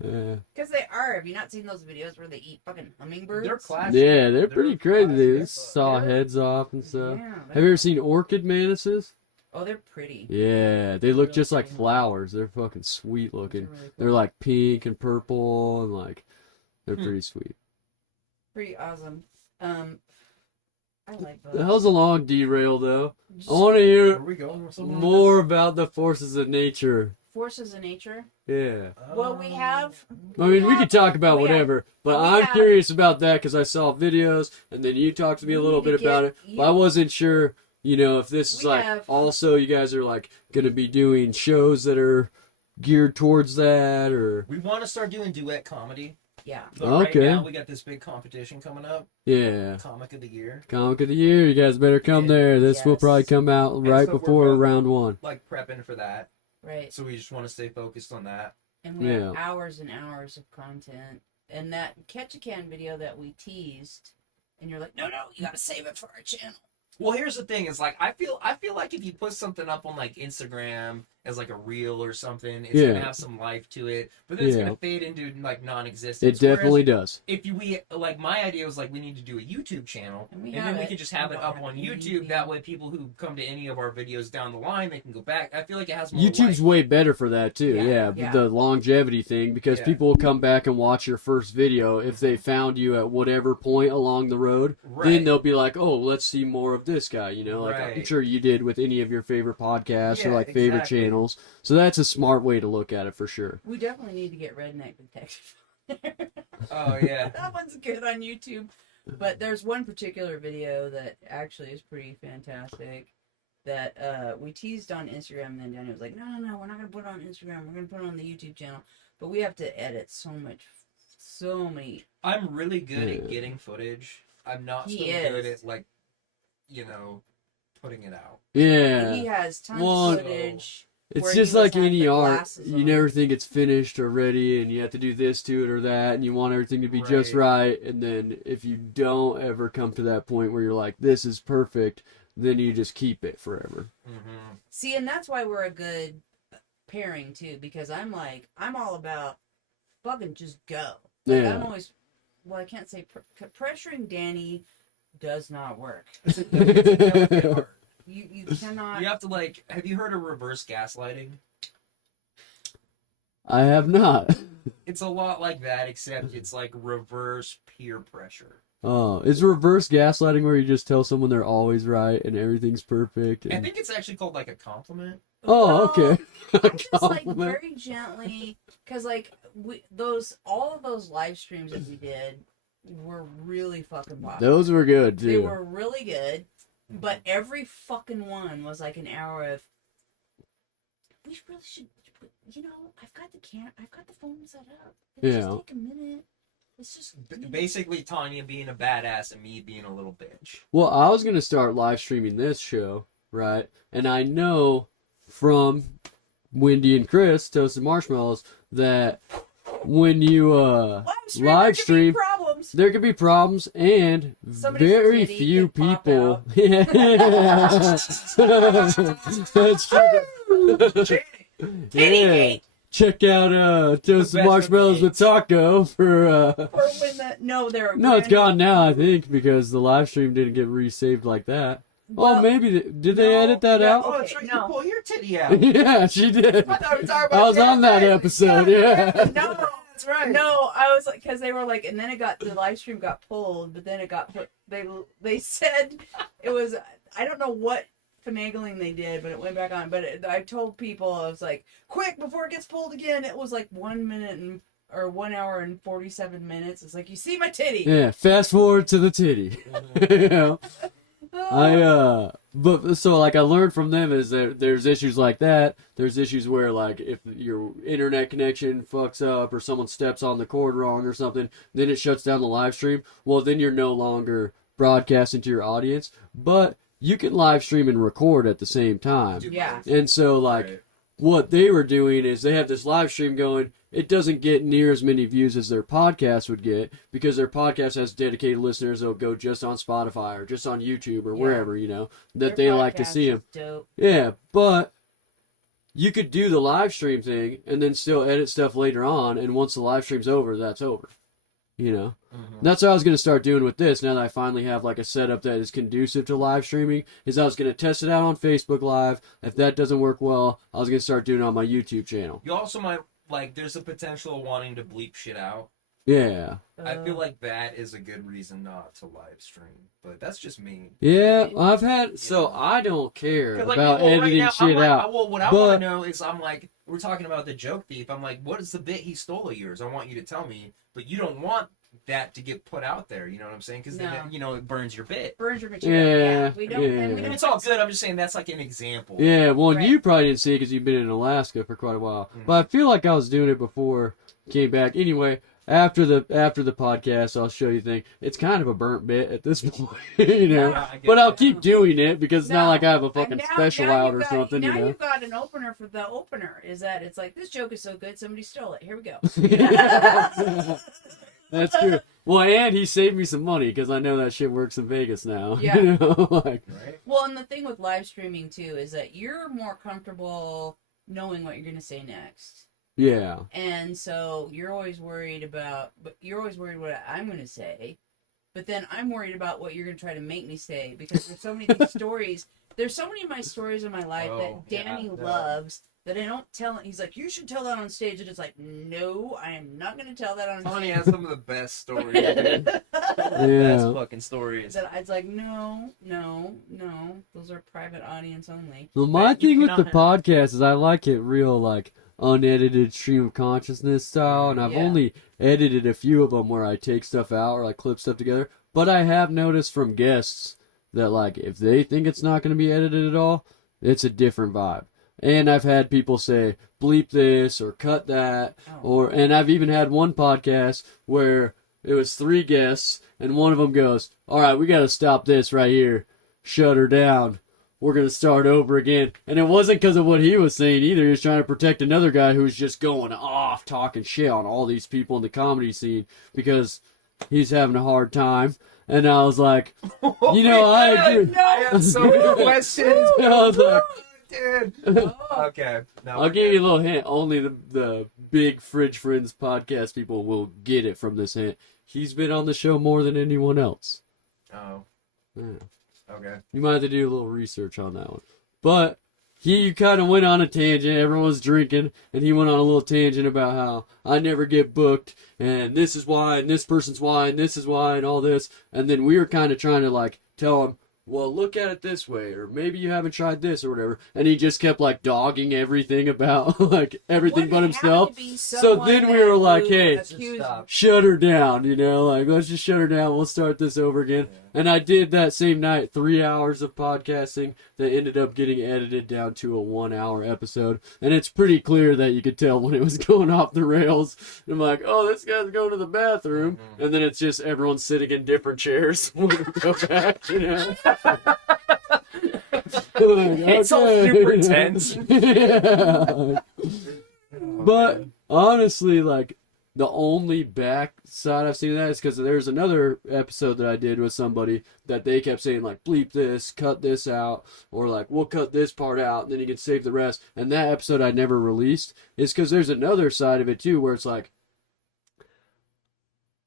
yeah. Because they are. Have you not seen those videos where they eat fucking hummingbirds? They're classic. Yeah, they're pretty crazy. They classic. saw heads off and stuff. Yeah, Have you ever seen orchid mantises? Oh, they're pretty. Yeah, they look just like flowers. They're fucking sweet looking. They're really cool. They're like pink and purple and like they're pretty sweet. Pretty awesome. I like those. The hell's a long derail though. I want to hear Where we going with some more about the forces of nature. Forces of nature. Yeah. Well, we have. I mean, we could talk about we have- whatever, but we I'm have- curious about that because I saw videos and then you talked to me a We little need bit to about get- it. But I wasn't sure, if this is We like have- also you guys are like going to be doing shows that are geared towards that or. We want to start doing duet comedy. Yeah. But Okay. Right now we got this big competition coming up. Yeah. Comic of the Year. Comic of the Year, you guys better come Yeah. there. This will Yes. probably come out And right so we're before both- round 1. Like prepping for that. Right. So we just want to stay focused on that. And we have Yeah. hours and hours of content. And that Catch a Can video that we teased, and you're like, no, you gotta save it for our channel. Well, here's the thing: is like I feel like if you put something up on like Instagram as like a reel or something. It's Yeah. gonna have some life to it, but then it's Yeah. gonna fade into like non-existence. It definitely Whereas does. if we like, my idea was like we need to do a YouTube channel, And we and have then we it. can just have We it don't up have on anything. YouTube. That way, people who come to any of our videos down the line, they can go back. I feel like it has more YouTube's life. way better for that too. Yeah, Yeah, yeah. the longevity thing, because Yeah. people will come back and watch your first video if they found you at whatever point along the road. Then Right. they'll be like, "Oh, let's see more of this guy." You know, like I'm Right. sure you did with any of your favorite podcasts or Yeah, like favorite exactly. channels. So that's a smart way to look at it for sure. We definitely need to get Redneck Detective. Oh yeah. That one's good on YouTube. But there's one particular video that actually is pretty fantastic that we teased on Instagram, and then Danny was like, no, we're not going to put it on Instagram. We're going to put it on the YouTube channel. But we have to edit so many. I'm really good at Yeah. getting footage. I'm not so He good is. at like, putting it out. Yeah. He has tons Well, of footage. It's where just he was like had any the art. glasses You on. never think it's finished or ready, and you have to do this to it or that, and you want everything to be just right. And then if you don't ever come to that point where you're like, this is perfect, then you just keep it forever. Mm-hmm. See, and that's why we're a good pairing, too, because I'm all about fucking just go. Like, Yeah. I'm always, well, I can't say pressuring Danny does not work. It's a delicate art. You cannot. You have to like. Have you heard of reverse gaslighting? I have not. It's a lot like that, except it's like reverse peer pressure. Oh, is reverse gaslighting where you just tell someone they're always right and everything's perfect? I And... think it's actually called like a compliment. Oh, okay. I just like Compliment. very gently, because like all of those live streams that we did were really fucking popular. Those were good They too. were really good, but every fucking one was like an hour of. We really should, I've got the phone set up. It'll Yeah. just take a minute. It's just Basically, Tanya being a badass and me being a little bitch. Well, I was gonna start live streaming this show, right? And I know from Wendy and Chris, Toasted Marshmallows, that when you live stream, problems. there could be problems, and Somebody's very titty few could pop people. out. Yeah, that's true. Yeah. Check out Toasted best Marshmallows with Taco for. Or when they're No, it's gone now, I think, because the live stream didn't get resaved like that. Well, Maybe did they no, edit that yeah, out? Oh, Okay, that's right. no. You pull your titty out. Yeah, she did. I thought we were talking I about was on that episode. Yeah. No, That's right. no, I was like, because they were like, and then the live stream got pulled, but then it got put. They said it was. I don't know what finagling they did, but it went back on. But I told people, I was like, quick before it gets pulled again. It was like 1 hour and 47 minutes. It's like, you see my titty. Yeah. Fast forward to the titty. You know? But so like I learned from them is that there's issues like that. There's issues where like if your internet connection fucks up or someone steps on the cord wrong or something, then it shuts down the live stream. Well, then you're no longer broadcasting to your audience, but you can live stream and record at the same time. Yeah. And so like Right. what they were doing is they have this live stream going. It doesn't get near as many views as their podcast would get because their podcast has dedicated listeners that'll go just on Spotify or just on YouTube or Yeah. wherever, that Their they like to podcast see is them. Dope. Yeah, but you could do the live stream thing and then still edit stuff later on, and once the live stream's over, that's over. Mhm. That's what I was going to start doing with this now that I finally have like a setup that is conducive to live streaming, is I was going to test it out on Facebook Live. If that doesn't work well, I was going to start doing it on my YouTube channel. You also might like. There's a potential of wanting to bleep shit out. Yeah. I feel like that is a good reason not to live stream, but that's just me. Yeah, I've had, so I don't care 'Cause, like, about well, right editing now, shit I'm like, out. Well, what I but- want to know is, I'm like, we're talking about the joke thief. I'm like, what is the bit he stole of yours? I want you to tell me, but you don't want that to get put out there. You know what I'm saying? Because No. then it burns your bit. burns your material. Yeah, We don't. yeah. And we And don't it's all good. I'm just saying that's like an example. Yeah, well, Right. you probably didn't see it because you've been in Alaska for quite a while. Mm. But I feel like I was doing it before I came back. Anyway, after the podcast, I'll show you the thing. It's kind of a burnt bit at this point, Yeah, I get But I'll that. keep doing it because it's not No. like I have a And fucking now special out you've or got- something, Now you've got an opener for the opener. Is that it's like, this joke is so good, somebody stole it. Here we go. That's true. Well, and he saved me some money because I know that shit works in Vegas now. Yeah. Like, Right? Well, and the thing with live streaming too is that you're more comfortable knowing what you're going to say next. Yeah. And so you're always worried what I'm going to say. But then I'm worried about what you're going to try to make me say, because there's so many of these stories. There's so many of my stories in my life that Danny loves that I don't tell. He's like, you should tell that on stage. And it's like, no, I am not going to tell that on stage. Tony has some of the best stories, dude. Yeah. Best fucking stories. It's like, no. Those are private audience only. Well, my But you thing with the cannot podcast is I like it real, like, unedited stream of consciousness style, and I've Yeah. only edited a few of them where I take stuff out or like clip stuff together. But I have noticed from guests that, like, if they think it's not going to be edited at all, it's a different vibe. And I've had people say, bleep this or cut that, and I've even had one podcast where it was 3 guests, and one of them goes, all right, we got to stop this right here. Shut her down. We're going to start over again. And it wasn't because of what he was saying either. He was trying to protect another guy who was just going off, talking shit on all these people in the comedy scene because he's having a hard time. And I was like, you know, I agree. I have so many questions. I was like, Dude. Okay. No, I'll give you a little hint. Only the big Fridge Friends podcast people will get it from this hint. He's been on the show more than anyone else. Oh. Yeah. Okay. You might have to do a little research on that one. But he kind of went on a tangent. Everyone was drinking, and he went on a little tangent about how I never get booked, and this is why, and this person's why, and this is why, and all this. And then we were kind of trying to, like, tell him, well, look at it this way, or maybe you haven't tried this, or whatever. And he just kept, like, dogging everything about, like, everything but himself. So then we were like, hey, shut her down, you know, like, let's just shut her down. We'll start this over again. Yeah. And I did that same night, 3 hours of podcasting that ended up getting edited down to a 1-hour episode. And it's pretty clear that you could tell when it was going off the rails. And I'm like, oh, this guy's going to the bathroom. Mm-hmm. And then it's just everyone sitting in different chairs when we go back, you know. It's all super tense. Yeah. But honestly, like, the only backside I've seen of that is because there's another episode that I did with somebody that they kept saying, like, bleep this, cut this out, or like, we'll cut this part out, and then you can save the rest. And that episode I never released is because there's another side of it too, where it's like,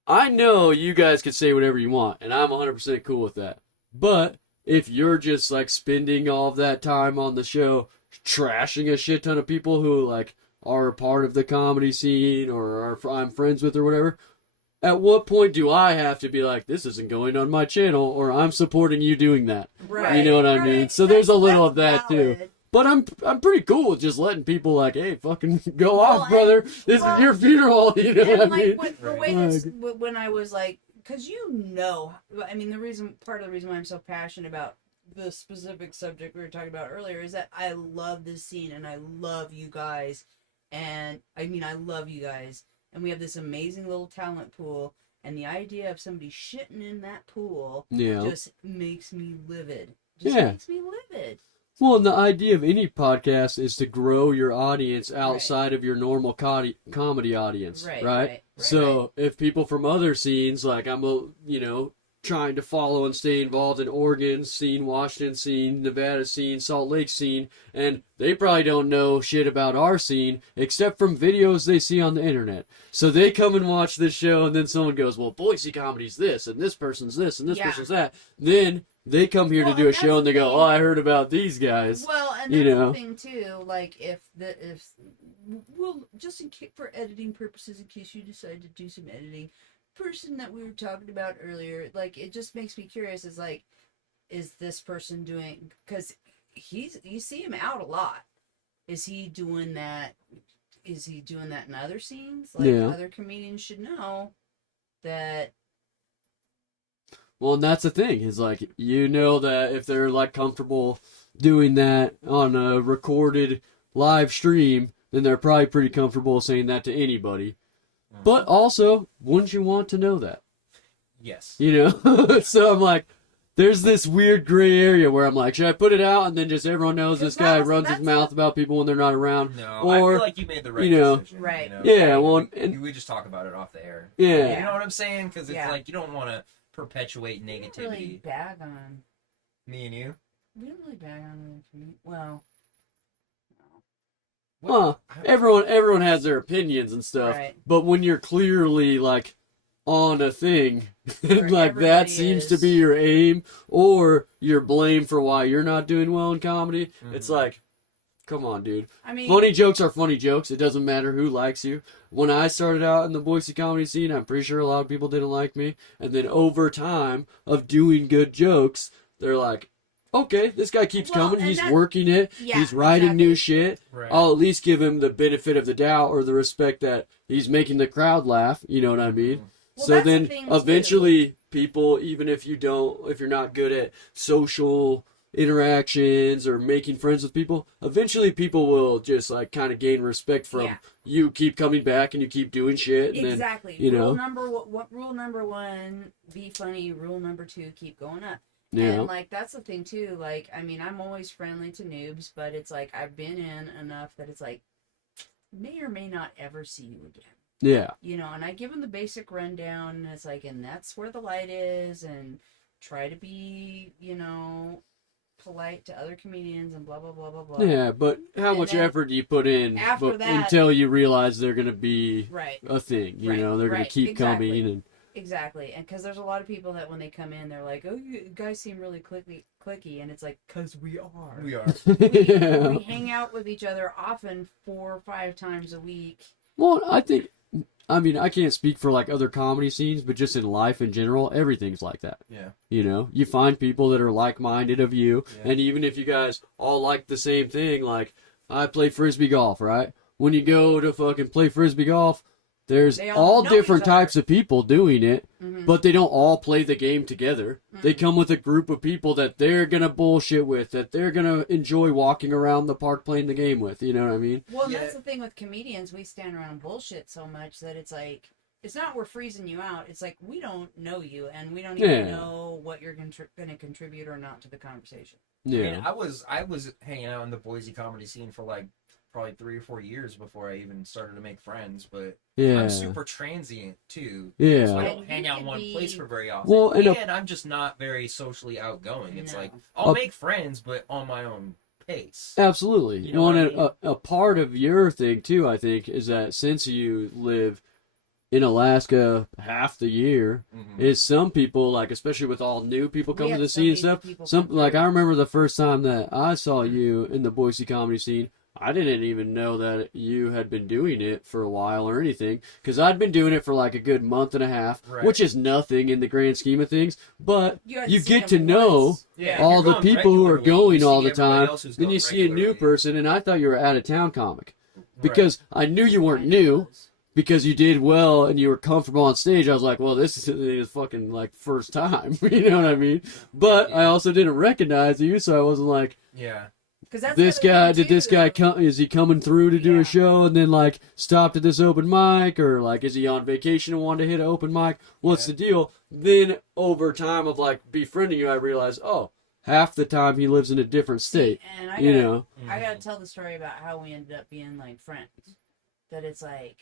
I know you guys can say whatever you want, and I'm 100% cool with that. But if you're just, like, spending all of that time on the show trashing a shit ton of people who, like, are a part of the comedy scene or I'm friends with or whatever, at what point do I have to be like, this isn't going on my channel, or I'm supporting you doing that? Right. You know what I mean? So there's a little of that valid. too. But I'm pretty cool with just letting people, like, hey, fucking go off, brother. This is your funeral. You know what I mean? The way this, when I was like, because I mean, part of the reason why I'm so passionate about the specific subject we were talking about earlier is that I love this scene and I love you guys. And I mean, I love you guys. And we have this amazing little talent pool. And the idea of somebody shitting in that pool just makes me livid. Makes me livid. Well, and the idea of any podcast is to grow your audience outside of your normal comedy audience, right? So if people from other scenes, like trying to follow and stay involved in Oregon scene, Washington scene, Nevada scene, Salt Lake scene, and they probably don't know shit about our scene except from videos they see on the internet. So they come and watch this show, and then someone goes, well, Boise comedy's this, and this person's this, and this person's that. Then they come here to do a show, and they go, oh, I heard about these guys. Well, and that's the thing, too, like, for editing purposes, in case you decide to do some editing, person that we were talking about earlier, like, it just makes me curious, is like, is this person doing, because you see him out a lot. Is he doing that in other scenes? Like, other comedians should know that. Well, and that's the thing, is like, you know that if they're, like, comfortable doing that on a recorded live stream, then they're probably pretty comfortable saying that to anybody. But also, wouldn't you want to know that? Yes. You know? So I'm like, there's this weird gray area where I'm like, should I put it out and then just everyone knows this guy runs his mouth about people when they're not around? No, or, I feel like you made the right decision. Right. You know? Yeah, well... we just talk about it off the air. Yeah. You know what I'm saying? Because it's like, you don't want to perpetuate negativity. We don't really bag on... Me and you? We don't really bag on... Well... everyone has their opinions and stuff, Right. but when you're clearly like on a thing, Where like that everybody seems to is- be your aim, or you're blamed for why you're not doing well in comedy, it's like, come on, dude. I mean, Funny jokes are funny jokes. It doesn't matter who likes you. When I started out in the Boise comedy scene, I'm pretty sure a lot of people didn't like me. And then over time of doing good jokes, they're like, okay, this guy keeps Well, coming. and He's that- working it. yeah, He's writing new shit. Right. I'll at least give him the benefit of the doubt or the respect that he's making the crowd laugh. You know what I mean? Well, So that's the then thing, eventually people, even if you're not good at social interactions or making friends with people, eventually people will just like kind of gain respect from Yeah. you keep coming back and you keep doing shit. And exactly. you know. Rule number one, be funny. Rule number two, keep going up. then, And like that's the thing too. Like, I mean, I'm always friendly to noobs, but it's like I've been in enough that it's like may or may not ever see you again. yeah. You know, and I give them the basic rundown, and it's like, and that's where the light is, and try to be, you know, polite to other comedians and blah blah blah blah blah. Yeah, but how And much then effort do you put in after that- until you realize they're going to be Right. a thing? You Right, know, they're going right, to keep exactly. coming. And Exactly, and because there's a lot of people that when they come in, they're like, "Oh, you guys seem really clicky," and it's like, "Cause we are. We are. yeah. We hang out with each other often 4 or 5 times a week." Well, I mean, I can't speak for like other comedy scenes, but just in life in general, everything's like that. Yeah. You know, you find people that are like-minded of you, Yeah. and even if you guys all like the same thing, like I play frisbee golf, right? When you go to fucking play frisbee golf, there's They all all know different each other. types of people doing it, Mhm. but they don't all play the game together. They Mhm. come with a group of people that they're gonna bullshit with, that they're gonna enjoy walking around the park playing the game with. You know what I mean? Well, and Yeah. that's the thing with comedians. We stand around and bullshit so much that it's like, it's not we're freezing you out. It's like we don't know you, and we don't even Yeah. know what you're going to contribute or not to the conversation. Yeah. And I was hanging out in the Boise comedy scene for like probably 3 or 4 years before I even started to make friends. But Yeah. I'm super transient too. Yeah. So I And don't you hang out in could one be- place for very often. Well, and and I'm just not very socially outgoing. It's No. like I'll Uh, make friends, but on my own pace. Absolutely. You You know know, what and I mean? a part of your thing too, I think, is that since you live in Alaska half the year, Mhm. is some people, like especially with all new people We coming have to the so scene and many stuff. people Some come like through. I remember the first time that I saw you in the Boise comedy scene. I didn't even know that you had been doing it for a while or anything, because I'd been doing it for like a good month and a half, Right. which is nothing in the grand scheme of things. But hadn't you seen get to them know once. Yeah, if all you're the going people who are regularly, you going all see the everybody time. else who's Then going you see a new regularly. person, and I thought you were out of town comic Right. because I knew you weren't new because you did well and you were comfortable on stage. I was like, well, this is his fucking like first time, you know what I mean? But Yeah. I also didn't recognize you, so I wasn't like, Yeah. 'Cause that's this the other guy, thing, did this too. guy come? Is he coming through to do Yeah. a show and then like stopped at this open mic, or like is he on vacation and wanted to hit an open mic? What's Yeah. the deal? Then over time of like befriending you, I realized, oh, half the time he lives in a different state, And I you gotta, know? I gotta tell the story about how we ended up being like friends. That it's like,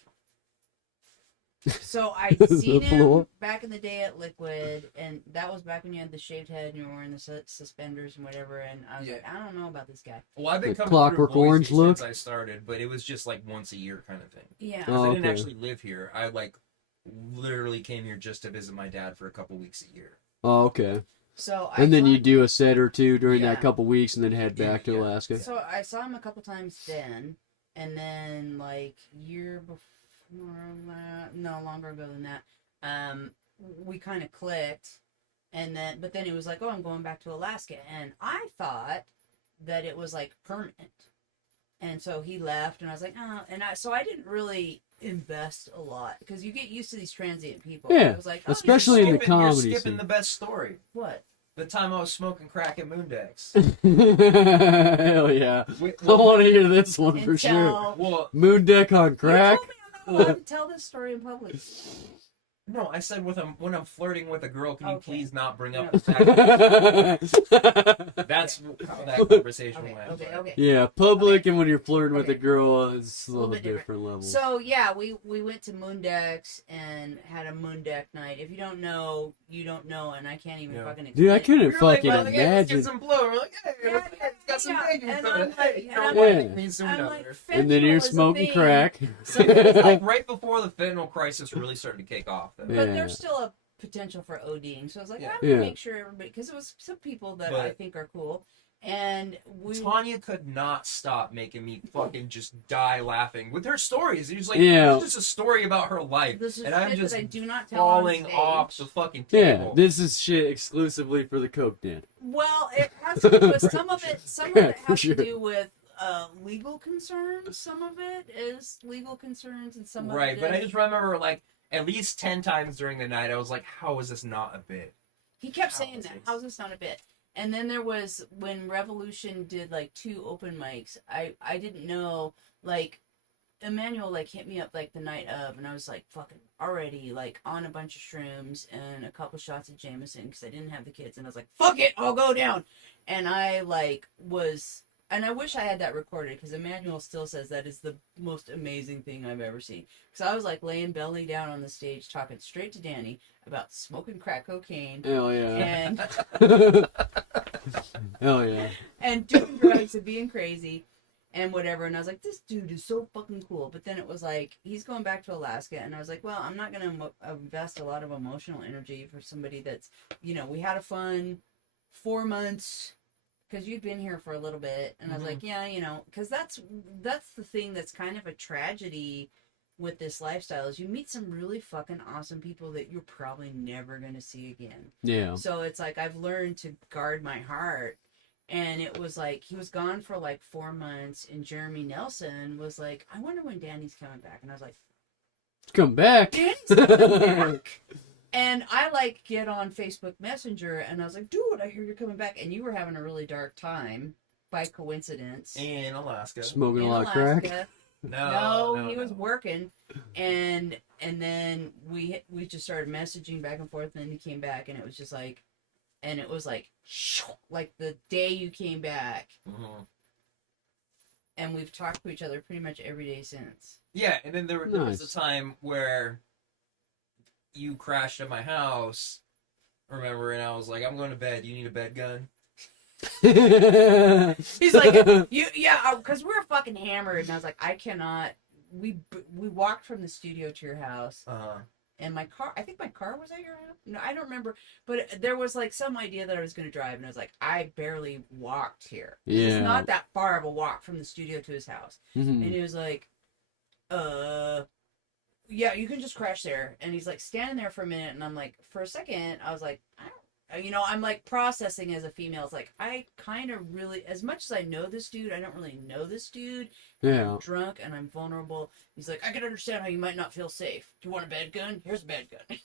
so I'd The seen him floor. back in the day at Liquid, and that was back when you had the shaved head and you were wearing the suspenders and whatever. And I was Yeah. like, I don't know about this guy. Well, I've been The coming Clockwork through Boise Orange look? since I started, but it was just like once a year kind of thing. Yeah. Oh. 'Cause I didn't okay. actually live here. I like literally came here just to visit my dad for a couple weeks a year. Oh, okay. So And then saw you him- do a set or two during that Yeah. couple weeks and then head Yeah, back to yeah. Alaska. So I saw him a couple times then, and then like year before, no longer ago than that, we kind of clicked, and then but then it was like, oh, I'm going back to Alaska, and I thought that it was like permanent, and so he left, and I was like, oh, and so I didn't really invest a lot because you get used to these transient people. Yeah, I was like, oh, especially in the You're comedy skipping scene. the best story. what? The time I was smoking crack at Moondex. Hell yeah. Wait, I want to hear this one for sure. Until well, Moon deck on you crack. told me I'm not allowed to tell this story in public. No, I said when I'm flirting with a girl, can you Okay. please not bring up No. the fact that that's how that conversation went. Okay. Yeah, public Okay. and when you're flirting with a Okay. girl, it's a A little little bit different level. So yeah, we went to Moon Decks and had a Moon Deck night. If you don't know, you don't know, and I can't even Yeah. fucking explain. Dude, I couldn't You're like, fucking well, yeah, let's imagine. get some blow. We're like, hey, Yeah, it's got some yeah. bacon And on I'm it. like- Hey, and throw I'm one like- green soon I'm down like, there. And then fentanyl you're is a smoking thing. crack. So it's like right before the fentanyl crisis really started to kick off. Though. But Yeah. there's still a potential for ODing. So I was like, Yeah. I'm gonna Yeah. make sure everybody, because it was some people that I But- think are cool, and we. Tanya could not stop making me fucking just die laughing with her stories. It was like, Yeah. it's just a story about her life. This is and shit I'm just that I do not tell on falling stage. off the fucking Yeah, table. this is shit exclusively for the Coke Den. Well, it has to do with some of it. Some of it For has sure. to do with legal concerns. Some of it is legal concerns, and some Right, of it but I is- just remember like at least 10 times during the night, I was like, how is this not a bit? He kept saying that. Politics. How's this not a bit? And then there was when Revolution did like 2 open mics. I didn't know, like Emmanuel like hit me up like the night of, and I was like fucking already like on a bunch of shrooms and a couple shots of Jameson because I didn't have the kids, and I was like fuck it, I'll go down. And I like was, and I wish I had that recorded because Emmanuel still says that is the most amazing thing I've ever seen. Because I was like laying belly down on the stage talking straight to Danny about smoking crack cocaine Hell yeah. and Hell yeah. and doing drugs and being crazy and whatever. And I was like, this dude is so fucking cool. But then it was like, he's going back to Alaska. And I was like, well, I'm not going to invest a lot of emotional energy for somebody that's, you know, we had a fun 4 months because you'd been here for a little bit. And I was like, yeah, you know, because that's the thing that's kind of a tragedy with this lifestyle is you meet some really fucking awesome people that you're probably never going to see again. Yeah. So it's like I've learned to guard my heart. And it was like he was gone for like 4 months, and Jeremy Nelson was like, I wonder when Danny's coming back. And I was like, Come back. Danny's coming back? And I like get on Facebook Messenger, and I was like, dude, I hear you're coming back. And you were having a really dark time by coincidence. In Alaska. Smoking in a lot of crack. Alaska. No, No, he was working, and then we just started messaging back and forth, and then he came back, and it was just like, and it was like the day you came back, Mhm. and we've talked to each other pretty much every day since. Yeah, and then there was Nice. a time where you crashed at my house, remember, and I was like, I'm going to bed. You need a bed gun? He's like, yeah, because we're fucking hammered, and I was like, I cannot. We walked from the studio to your house. And my car, I think my car was at your house. No, I don't remember. But there was like some idea that I was going to drive, and I was like, I barely walked here. Yeah. It's not that far of a walk from the studio to his house. Mhm. And he was like, yeah, you can just crash there. And he's like standing there for a minute, and I'm like, for a second, I was like, I don't, you know, I'm like processing as a female. It's like, I kind of really, as much as I know this dude, I don't really know this dude. Yeah. I'm drunk and I'm vulnerable. He's like, I can understand how you might not feel safe. Do you want a bed gun? Here's a bed gun.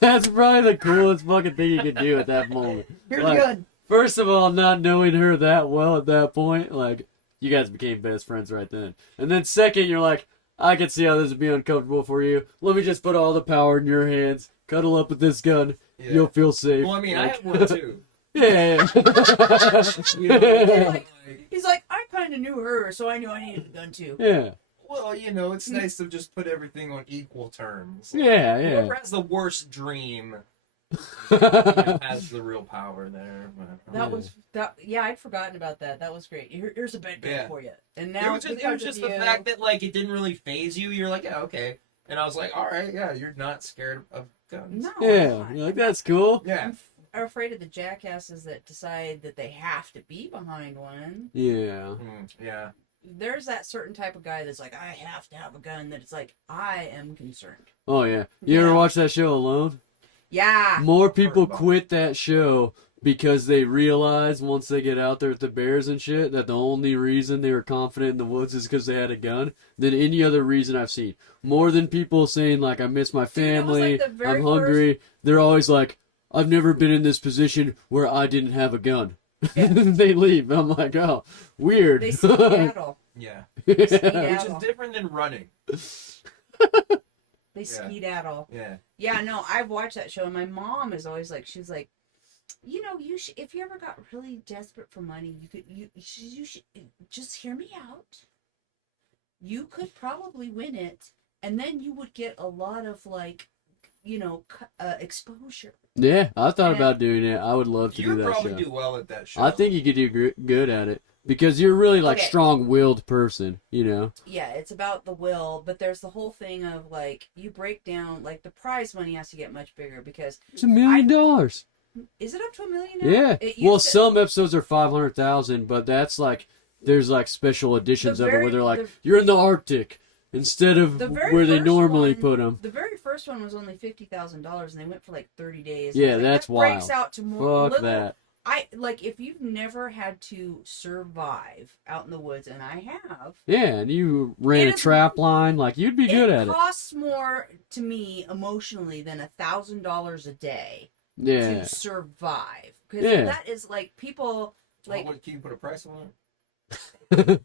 That's probably the coolest fucking thing you could do at that moment. Here's Like, a gun. First of all, not knowing her that well at that point, like, you guys became best friends right then. And then second, you're like, I can see how this would be uncomfortable for you. Let me just put all the power in your hands. Cuddle up with this gun. Yeah. You'll feel safe. Well, I mean, I Like- have one too. Yeah. You know, Yeah. like, He's like, I kind of knew her, so I knew I needed a gun too. Yeah. well, you know, it's nice to just put everything on equal terms. Yeah. Whoever has the worst dream has the real power there. But, That was that. Yeah, I'd forgotten about that. That was great. Here's a bed gun Yeah. for you. And now it was because just of the you- fact that like it didn't really phase you. You're like, yeah, okay. And I was like, all right, yeah, you're not scared of guns. No, Yeah. I'm You're like, not. that's cool. Yeah. I'm afraid of the jackasses that decide that they have to be behind one. Yeah. Yeah. There's that certain type of guy that's like, I have to have a gun. That it's like, I am concerned. Oh, yeah. You ever Yeah. watch that show Alone? Yeah. More people about it. quit that show because they realize once they get out there with the bears and shit that the only reason they were confident in the woods is because they had a gun than any other reason I've seen. More than people saying like, I miss my Dude, that was, family, like, the very I'm hungry. They're always like, I've never been in this position where I didn't have a gun. Yeah. They leave. I'm like, oh, weird. They skedaddle. Yeah. They Which is skedaddle. different than running. They skedaddle. Yeah. Yeah, no, I've watched that show, and my mom is always like, she's like, you know, you should, if you ever got really desperate for money, you should just hear me out. You could probably win it, and then you would get a lot of like, you know, exposure. Yeah, I thought about doing it. I would love to You do would that probably show. do well at that show. I think you could do good at it because you're really like Okay. strong-willed person, you know. Yeah, it's about the will, but there's the whole thing of like you break down like the prize money has to get much bigger because It's $1 million. is it up to $1 million now? Yeah. It Well, used to- some episodes are 500,000, but that's like there's like special editions of it where they're like, you're in the Arctic instead of the very where they first normally one- put them. The very first one was only $50,000, and they went for like 30 days. Yeah, Like, that's that breaks wild. out to more. Fuck that. I like if you've never had to survive out in the woods, and I have. Yeah, and you ran It a is- trap line, like you'd be good at It it. costs more to me emotionally than $1,000 a day Yeah. to survive. Because Yeah. that is like people like. Can you put a price on it?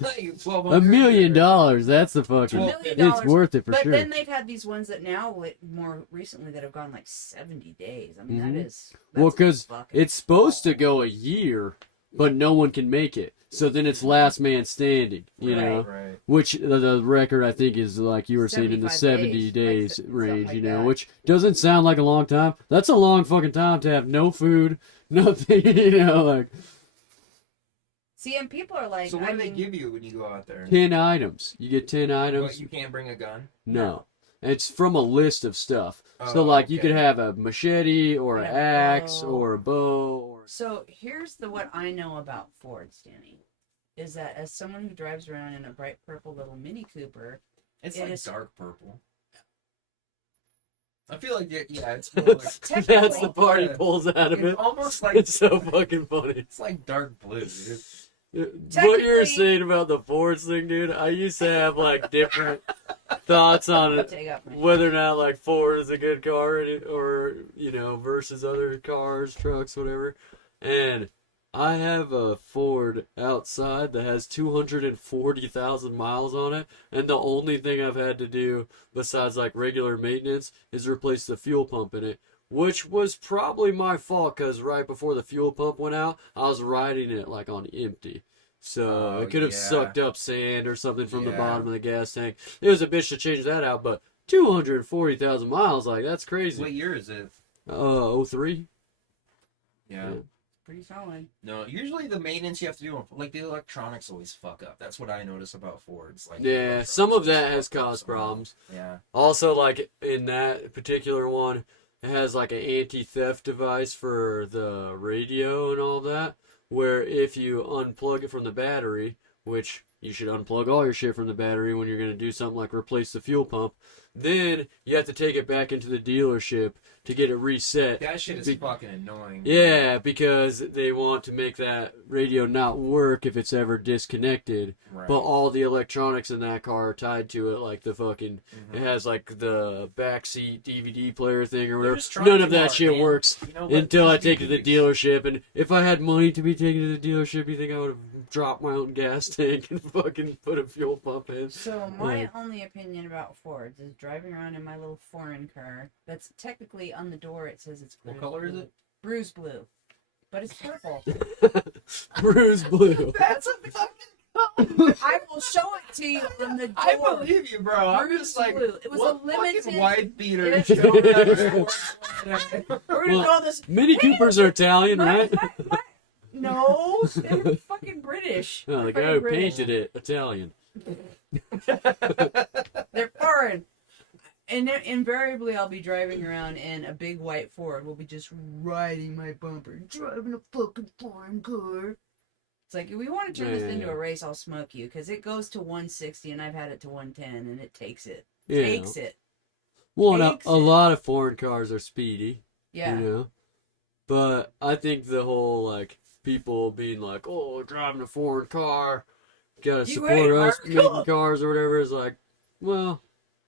Like $1 million. That's the fucking. $1 million. It's worth it for But sure. then they've had these ones that now, like, more recently, that have gone like 70 days. I mean, Mhm. that's Well, because fucking it's supposed to go a year, but no one can make it. So then it's last man standing, you know? Right. Which the record, I think, is like you were saying in the 75 70 days, days like, something range, like you know? that. Which doesn't sound like a long time. That's a long fucking time to have no food, nothing, you know? Like See, and people are like, So what I do they mean, give you when you go out there? 10 items. You get 10 items. But you can't bring a gun. No. It's from a list of stuff. Oh, So, like, you okay. could have a machete or an And a axe bow. or a bow. Or... So here's what I know about Fords, Danny, is that as someone who drives around in a bright purple little Mini Cooper, It's It like is- dark purple. I feel like it's more like That's the part he Yeah. pulls out of it's it. almost like It's so fucking funny. it's like dark blue. Dude. What you were Technically- saying about the Fords thing, dude, I used to have like different thoughts on it. take up my Whether or not like Ford is a good car or, you know, versus other cars, trucks, whatever. And I have a Ford outside that has 240,000 miles on it. And the only thing I've had to do besides like regular maintenance is replace the fuel pump in it. Which was probably my fault because right before the fuel pump went out, I was riding it like on empty. So Oh, it could have yeah. sucked up sand or something from the Yeah. bottom of the gas tank. It was a bitch to change that out, but 240,000 miles, like that's crazy. What year is it? 03? Yeah. Yeah. pretty solid. No, usually the maintenance you have to do, like the electronics always fuck up. That's what I notice about Fords. Like the Yeah, electronics some of that always has fuck up caused somehow. problems. Yeah. Also, like in that particular one, it has like an anti-theft device for the radio and all that, where if you unplug it from the battery, which you should unplug all your shit from the battery when you're going to do something like replace the fuel pump, then you have to take it back into the dealership to get it reset. That shit is Be- fucking annoying. Yeah, because they want to make that radio not work if it's ever disconnected. Right. But all the electronics in that car are tied to it, like the fucking, Mhm. it has like the backseat DVD player thing or They're whatever. just trying None too of that hard, shit man. works You know what? until I Just take be it to the police. dealership. And if I had money to be taken to the dealership, you think I would have dropped my own gas tank and fucking put a fuel pump in? So my Yeah. only opinion about Fords is driving around in my little foreign car. That's technically on the door. It says it's What bruised color is blue. it? Bruised blue, but it's purple. Bruise blue. That's a fucking. I will show it to you from the door. I believe you, bro. I'm Bruised just like, blue. It was what a limited. fucking white beater Yeah. showing up We're gonna Well, call this. Mini Coopers are Italian, My- right? no, they're fucking British. Oh, the They're guy fucking who British. painted it, Italian. They're foreign. And invariably, I'll be driving around in a big white Ford. We'll be just riding my bumper, driving a fucking foreign car. It's like, if we want to turn this into Yeah. a race, I'll smoke you. Because it goes to 160, and I've had it to 110, and it takes it. Yeah. Takes it. Well, takes a it. lot of foreign cars are speedy. Yeah. You know? But I think the whole, like, people being like, oh, driving a foreign car, gotta You support ain't us America. making cars or whatever, is like, well,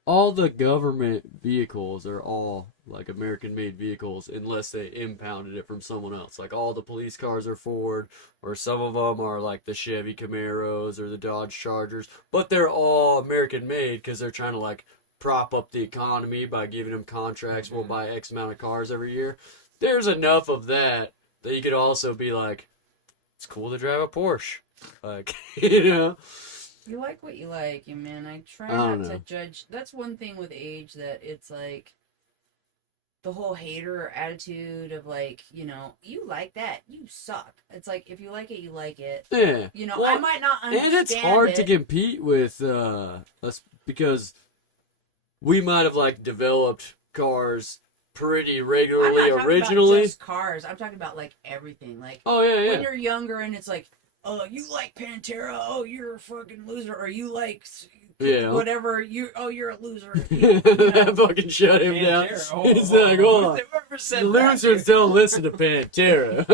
all the government vehicles are all, like, American-made vehicles unless they impounded it from someone else. Like, all the police cars are Ford, or some of them are, like, the Chevy Camaros or the Dodge Chargers, but they're all American-made because they're trying to, like, prop up the economy by giving them contracts. We'll buy X amount of cars every year. There's enough of that you could also be like, it's cool to drive a Porsche. Like, you know. You like what you like, and man, I try I don't not know. to judge. That's one thing with age, that it's like the whole hater attitude of like, you know, you like that, you suck. It's like, if you like it, you like it. Yeah. You know, Well, I might not understand and it's hard it. to compete with us because we might have like developed cars pretty I'm regularly not talking originally. about just cars. I'm talking about like everything. Like Oh yeah, when yeah. you're younger and it's like, oh, you like Pantera, oh, you're a fucking loser, or you like Yeah. whatever, you're a loser. That fucking shut him down. He's like, hold on. Losers don't listen to Pantera.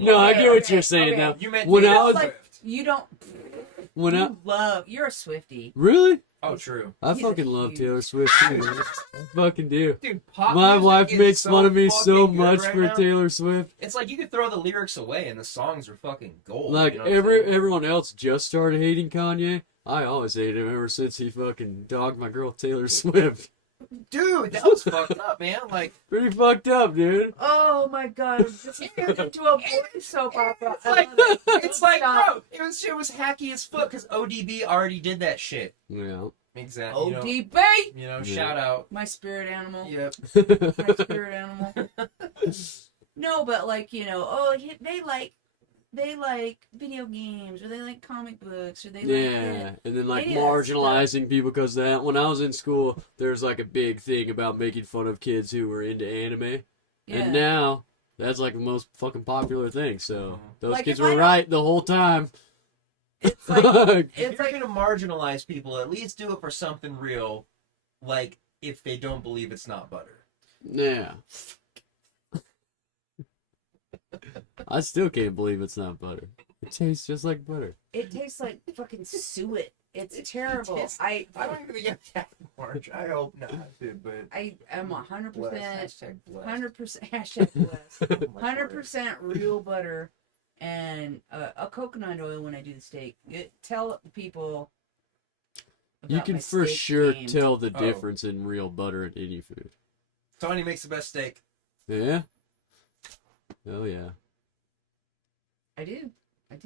No, I get what you're saying now. You meant When I Taylor was Swift. You don't. when I You're a Swiftie. really, Oh, true. I He's a fucking love huge- Taylor Swift too. Man. I fucking do. Dude, pop My music wife is makes so fun of me so fucking good much right for now. Taylor Swift. It's like you could throw the lyrics away and the songs are fucking gold. Like you know what I'm saying? everyone else just started hating Kanye. I always hated him ever since he fucking dogged my girl Taylor Swift. Dude, that was fucked up, man. Like, Pretty fucked up, dude. Oh my god, this is turned into a boy soap opera. it's I like, love it. it's like, Stop. bro, it was hacky as fuck because ODB already did that shit. Yeah. Exactly. ODB, You know, Yeah. shout out. my spirit animal. Yep. My spirit animal. No, but like, you know, oh, they like video games, or they like comic books, or they like Yeah, and then like Any of that marginalizing people because of that. When I was in school, there's like a big thing about making fun of kids who were into anime, yeah. and now that's like the most fucking popular thing. So those Like, kids if I were don't- right the whole time. It's like If it's you're like gonna marginalize people, at least do it for something real. Like if they don't believe it's not butter. Yeah. I still can't believe it's not butter. It tastes just like butter. it tastes like fucking suet. It's terrible. tastes- I don't even get that much. I hope not, dude. But I am 100%, Hashtag blessed. 100% hashtag blessed. Oh my word. 100% real butter and a coconut oil when I do the steak. Tell the people. You about can my for steak sure game. tell the Oh. difference in real butter in any food. Tony makes the best steak. Yeah? Oh yeah. I do. I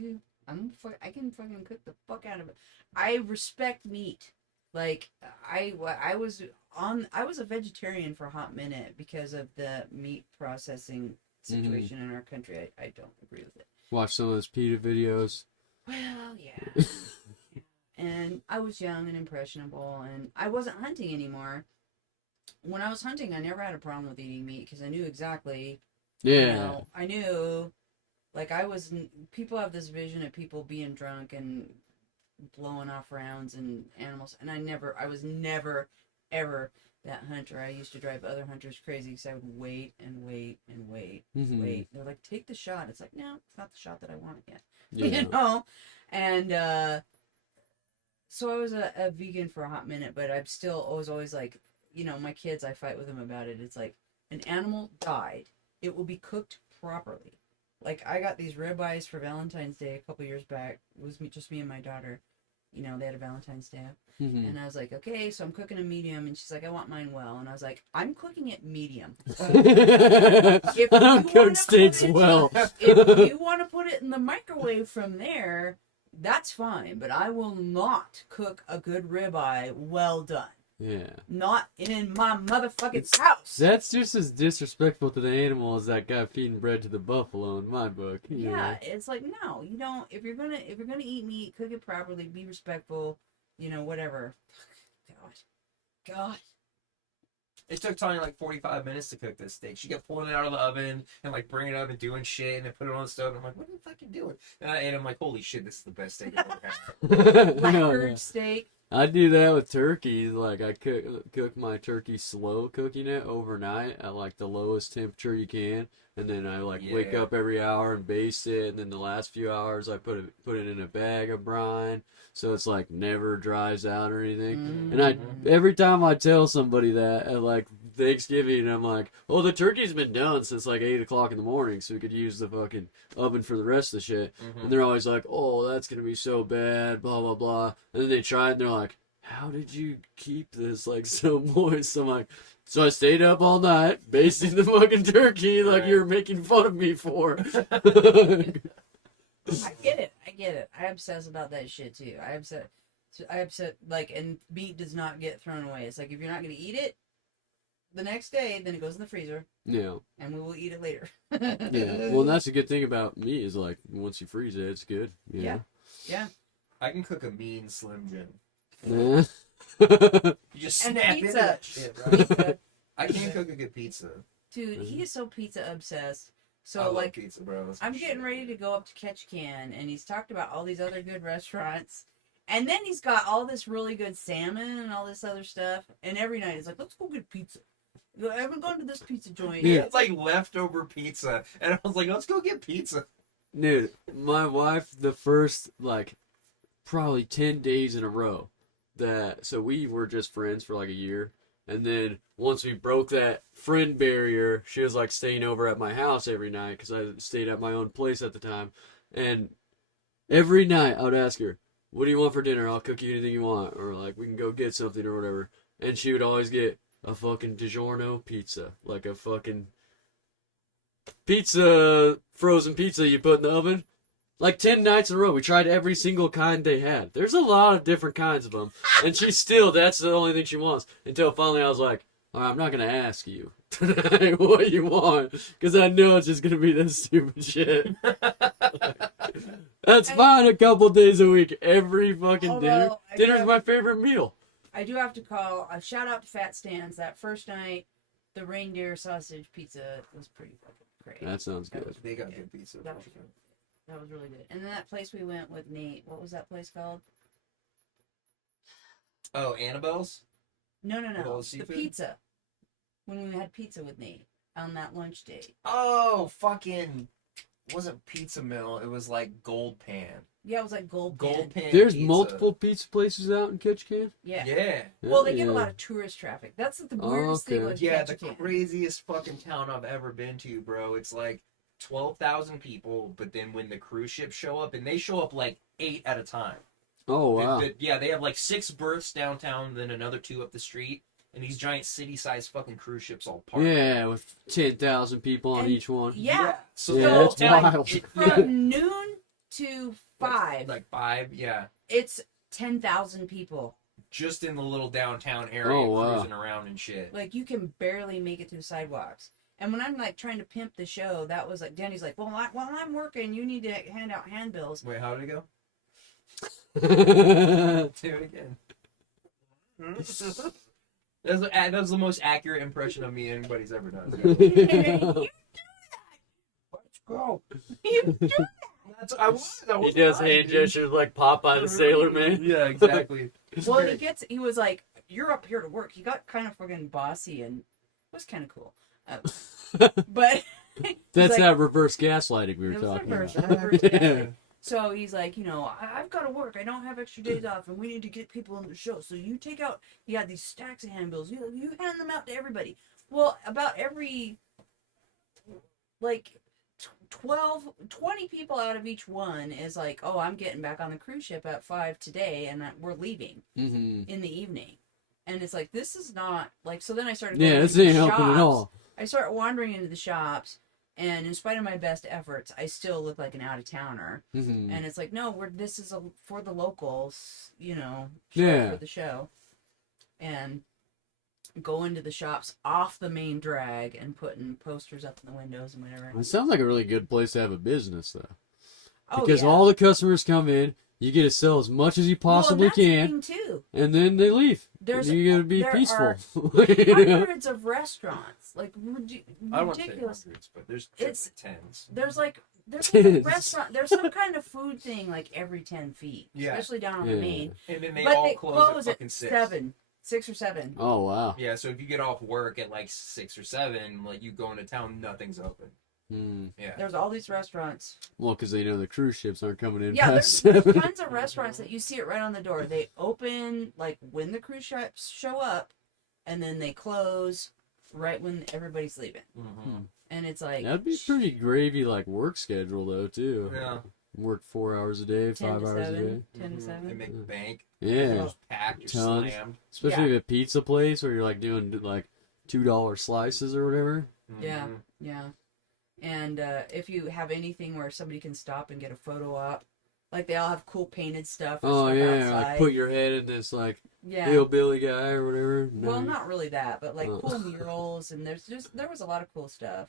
can fucking cook the fuck out of it. I respect meat. Like I was a vegetarian for a hot minute because of the meat processing situation in our country. I don't agree with it. Watch some of those PETA videos. Well, yeah. And I was young and impressionable, and I wasn't hunting anymore. When I was hunting, I never had a problem with eating meat because I knew exactly. Yeah. You know, I knew, like, people have this vision of people being drunk and blowing off rounds and animals, and I was never, ever that hunter. I used to drive other hunters crazy because I would wait and wait and wait. Mhm. Wait. They're like, take the shot. It's like, no, it's not the shot that I want yet. Yeah. You know? And, so I was a vegan for a hot minute, but I was always like, you know, my kids, I fight with them about it. It's like, an animal died. It will be cooked properly. Like, I got these ribeyes for Valentine's Day a couple years back. It was just me and my daughter. You know, they had a Valentine's Day. Mhm. And I was like, okay, so I'm cooking a medium. And she's like, I want mine well. And I was like, I'm cooking it medium. I don't wanna cook put steaks it- well. If you want to put it in the microwave from there, that's fine. But I will not cook a good ribeye well done. Yeah. Not in my motherfucking It's- house. That's just as disrespectful to the animal as that guy feeding bread to the buffalo in my book. you know. Yeah, it's like, no, you don't. If you're gonna eat meat, cook it properly, be respectful, you know, whatever. God. It took Tanya like 45 minutes to cook this steak. She kept pulling it out of the oven and like bringing it up and doing shit and then put it on the stove. And I'm like, what are you fucking doing? And I ate. I'm like, holy shit, this is the best steak I've ever had. Blackbird steak. I do that with turkey. Like I cook my turkey slow cooking it overnight at like the lowest temperature you can, and then I like wake Yeah. up every hour and baste it, and then the last few hours I put it in a bag of brine, so it's like never dries out or anything. And I every time I tell somebody that at like Thanksgiving, I'm like, oh, the turkey's been done since like 8 o'clock in the morning, so we could use the fucking oven for the rest of the shit. And they're always like, oh, that's gonna be so bad, blah blah blah. And then they try it and they're like, how did you keep this like so moist? I'm like, so I stayed up all night basting the fucking turkey like you were making fun of me for. I get it. I obsess about that shit too. I upset like, and meat does not get thrown away. It's like if you're not gonna eat it the next day, then it goes in the freezer. Yeah. And we will eat it later. Yeah. Well, that's a good thing about meat is like once you freeze it, it's good. Yeah. I can cook a mean Slim Jim. Yeah. You just And snap into pizza. that shit, bro. Pizza. I can't cook a good pizza. Dude, he is so pizza obsessed. I So love like, pizza, bro. That's I'm my getting shit. ready to go up to Ketchikan, and he's talked about all these other good restaurants. And then he's got all this really good salmon and all this other stuff. And every night he's like, let's go get pizza. I haven't gone to this pizza joint. Yeah. It's like leftover pizza, and I was like, let's go get pizza. Dude, my wife, the first like probably 10 days in a row so we were just friends for like a year, and then once we broke that friend barrier, she was like staying over at my house every night because I stayed at my own place at the time, and every night I would ask her, what do you want for dinner? I'll cook you anything you want, or like we can go get something or whatever, and she would always get a fucking DiGiorno pizza, like a fucking pizza, frozen pizza you put in the oven. Like 10 nights in a row, we tried every single kind they had. There's a lot of different kinds of them. And that's the only thing she wants. Until finally I was like, all right, I'm not going to ask you tonight what you want. Because I know it's just going to be this stupid shit. That's fine a couple days a week. Every fucking dinner. Although, Dinner's my favorite meal. I do have to call a shout out to Fat Stan's. That first night, the reindeer sausage pizza was pretty fucking great. That sounds good. They got good pizza. That was good. That was really good. And then that place we went with Nate, what was that place called? Oh, Annabelle's? No. With all the The seafood? pizza. When we had pizza with Nate on that lunch date. Oh, fucking. It wasn't Pizza Mill. It was like Gold Pan. Yeah, it was like Gold Gold Pan. Pan. There's pizza. multiple pizza places out in Ketchikan? Yeah. Yeah. Well, they get Yeah. a lot of tourist traffic. That's the Oh, weirdest thing okay. with Yeah, the Ketchikan. craziest fucking town I've ever been to, bro. It's like 12,000 people, but then when the cruise ships show up, and they show up like 8 at a time. Oh, wow. Yeah, they have like 6 berths downtown, then another 2 up the street, and these giant city-sized fucking cruise ships all parked. Yeah, with 10,000 people on And- each one. Yeah. So Yeah, the whole that's town, wild. From noon to 5, Like 5, yeah. it's 10,000 people. Just in the little downtown area, Oh, wow. cruising around and shit. Like, you can barely make it through sidewalks. And when I'm, like, trying to pimp the show, that was like, Danny's like, well, while I'm working, you need to hand out handbills. Wait, how did it go? Do it again. That was the most accurate impression of me anybody's ever done. You do that. Let's go. You do that. I was He does lying, hand dude. gestures like Popeye the Sailor Man. Yeah, exactly. Well, he was like, you're up here to work. He got kind of fucking bossy and it was kind of cool. But That's like, that reverse gaslighting we were it was talking reverse, about. reverse Yeah. gaslighting. So he's like, I've got to work. I don't have extra days off, and we need to get people on the show. So you take out, he had these stacks of handbills. You hand them out to everybody. Well, about every, like, 20 people out of each one is like, oh, I'm getting back on the cruise ship at 5 today, and we're leaving Mm-hmm. in the evening. And it's like, this is not, like, so then I started Yeah, going this into ain't the helping at shops. all. I started wandering into the shops, and in spite of my best efforts, I still look like an out-of-towner. Mm-hmm. And it's like, no, this is for the locals, show Yeah. for the show. And go into the shops off the main drag and putting posters up in the windows and whatever. It sounds like a really good place to have a business, though. Oh, Because yeah. all the customers come in, you get to sell as much as you possibly well, and that's the can, thing, too. and then they leave. There's And you gotta be there peaceful. are You know? hundreds of restaurants, like I don't want to say ridiculous. hundreds, but there's It's- tens. There's like a Tens. restaurant. There's some kind of food thing like every 10 feet, Yeah. especially down on Yeah. the main. And then they But all they close at fucking at 6. 6 or 7. Oh, wow. Yeah, so if you get off work at like 6 or 7, like you go into town, nothing's open. Hmm. Yeah. There's all these restaurants. Well, because they know the cruise ships aren't coming in Yeah, past there's 7. tons of restaurants that you see it right on the door. They open like when the cruise ships show up, and then they close right when everybody's leaving. Mm-hmm. And it's like That'd be pretty gravy, like, work schedule, though, too. Yeah. Work 4 hours a day, 10 5 to hours a 7. day. 10 to They 7. make bank. Yeah. Just pack stacked, you're Tons. slammed. Especially at a pizza place where you're like doing like $2 slices or whatever. Yeah, Mhm. yeah. And if you have anything where somebody can stop and get a photo op, like they all have cool painted stuff or Oh stuff yeah, outside. like put your head in this like yeah. hillbilly guy or whatever. Well, No. not really that, but like Oh. cool murals, and there was a lot of cool stuff.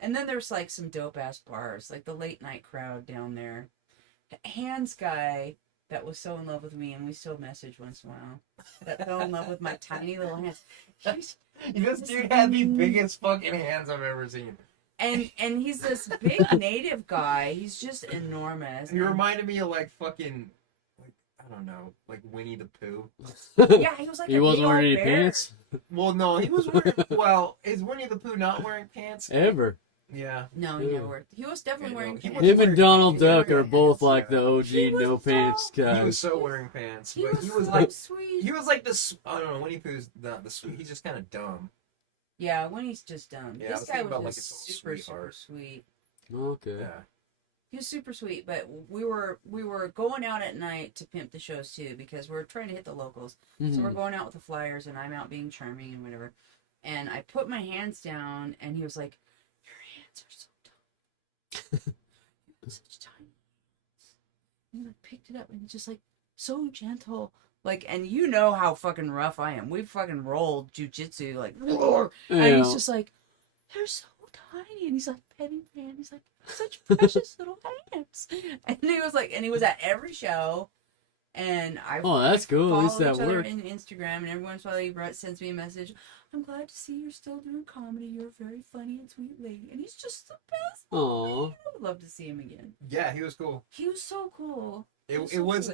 And then there's like some dope ass bars, like the late night crowd down there. Hands guy that was so in love with me, and we still message once in a while. That fell in love with my tiny little hands. He's, This dude had the biggest fucking hands I've ever seen. and he's this big native guy. He's just enormous. He reminded me of like fucking, like, I don't know, like Winnie the Pooh. Yeah, he was like He a wasn't big wearing old any bear. pants Well, no, he was wearing. Well, is Winnie the Pooh not wearing pants? ever. Yeah. No, he never worked. He was definitely Yeah, wearing no, he pants. was Him and Donald He was Duck are wearing both pants. like the OG He was no pants so- He was guys. so wearing pants, He but was he was so like sweet. he was like this. I don't know. Winnie Pooh's not the sweet. He's just kind of dumb. Yeah, when he's just dumb. Yeah, I This was guy thinking was about, like, just his super, little super sweetheart. sweet. Okay. Yeah. He was super sweet, but we were going out at night to pimp the shows too because we're trying to hit the locals. So we're Mhm. going out with the flyers, and I'm out being charming and whatever. And I put my hands down, and he was like, "Your hands are so dumb. You have such tiny hands." And I picked it up, and it's just like so gentle. Like, and you know how fucking rough I am. We fucking rolled jujitsu, like, roar. And he's Yeah. just like, "They're so tiny," and he's like petting my hand. He's like, "Such precious little hands." And he was like, and he was at every show, and I Oh, that's cool. At least follow that each other worked. in Instagram, and every once in a while he sends me a message. "I'm glad to see you're still doing comedy. You're a very funny and sweet lady," and he's just the best. Aw. I would love to see him again. Yeah, he was cool. He was so cool. It was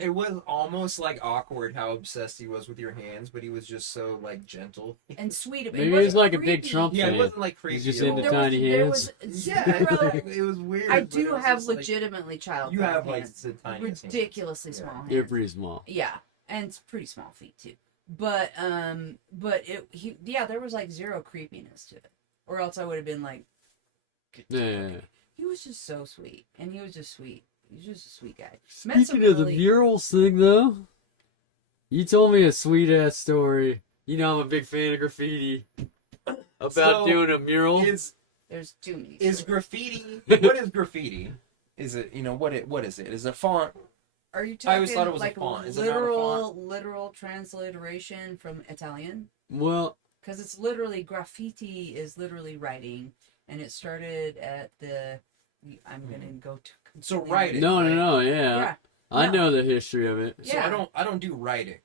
almost like awkward how obsessed he was with your hands, but he was just so like gentle. And sweet. Maybe he was like a big creepy. Trump Yeah, it fan. wasn't like creepy. He's just at into all. tiny there hands. was Yeah, zero- it was weird. I but do it was have just, like, legitimately child You have hands. like the tiniest hands. Ridiculously Yeah. small hands. They're pretty small. Yeah, and it's pretty small feet too. But there was like zero creepiness to it, or else I would have been like, Yeah. he was just so sweet, and he was just sweet. He was just a sweet guy. Met some Speaking of the really- murals thing, though, you told me a sweet ass story. You know, I'm a big fan of graffiti. About So, doing a mural. Is There's too many. is stories. graffiti? What is graffiti? Is it what is it? Is it font? Are you talking I always thought it was a like font. Is it not a font? literal transliteration from Italian? Well, Because it's literally graffiti is literally writing, and it started at the. I'm gonna go to. So completely- writing. no, yeah. Yeah, I no. know the history of it. So Yeah. I don't do writing.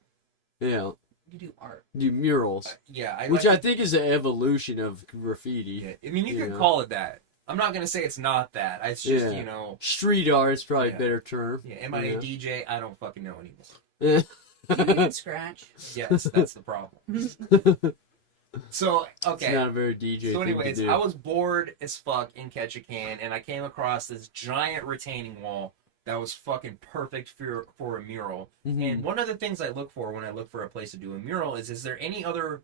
Yeah. you do art. Do murals. Yeah, Which like I think is the evolution of graffiti. Yeah, I mean, you could Yeah. call it that. I'm not gonna say it's not that. It's just Yeah. Street art is probably a Yeah. better term. Yeah. Am I a DJ? I don't fucking know anymore. You can scratch. Yes, that's the problem. So It's okay. not a very DJ So thing anyways, to do. I was bored as fuck in Ketchikan, and I came across this giant retaining wall that was fucking perfect for a mural. Mhm. And one of the things I look for when I look for a place to do a mural is there any other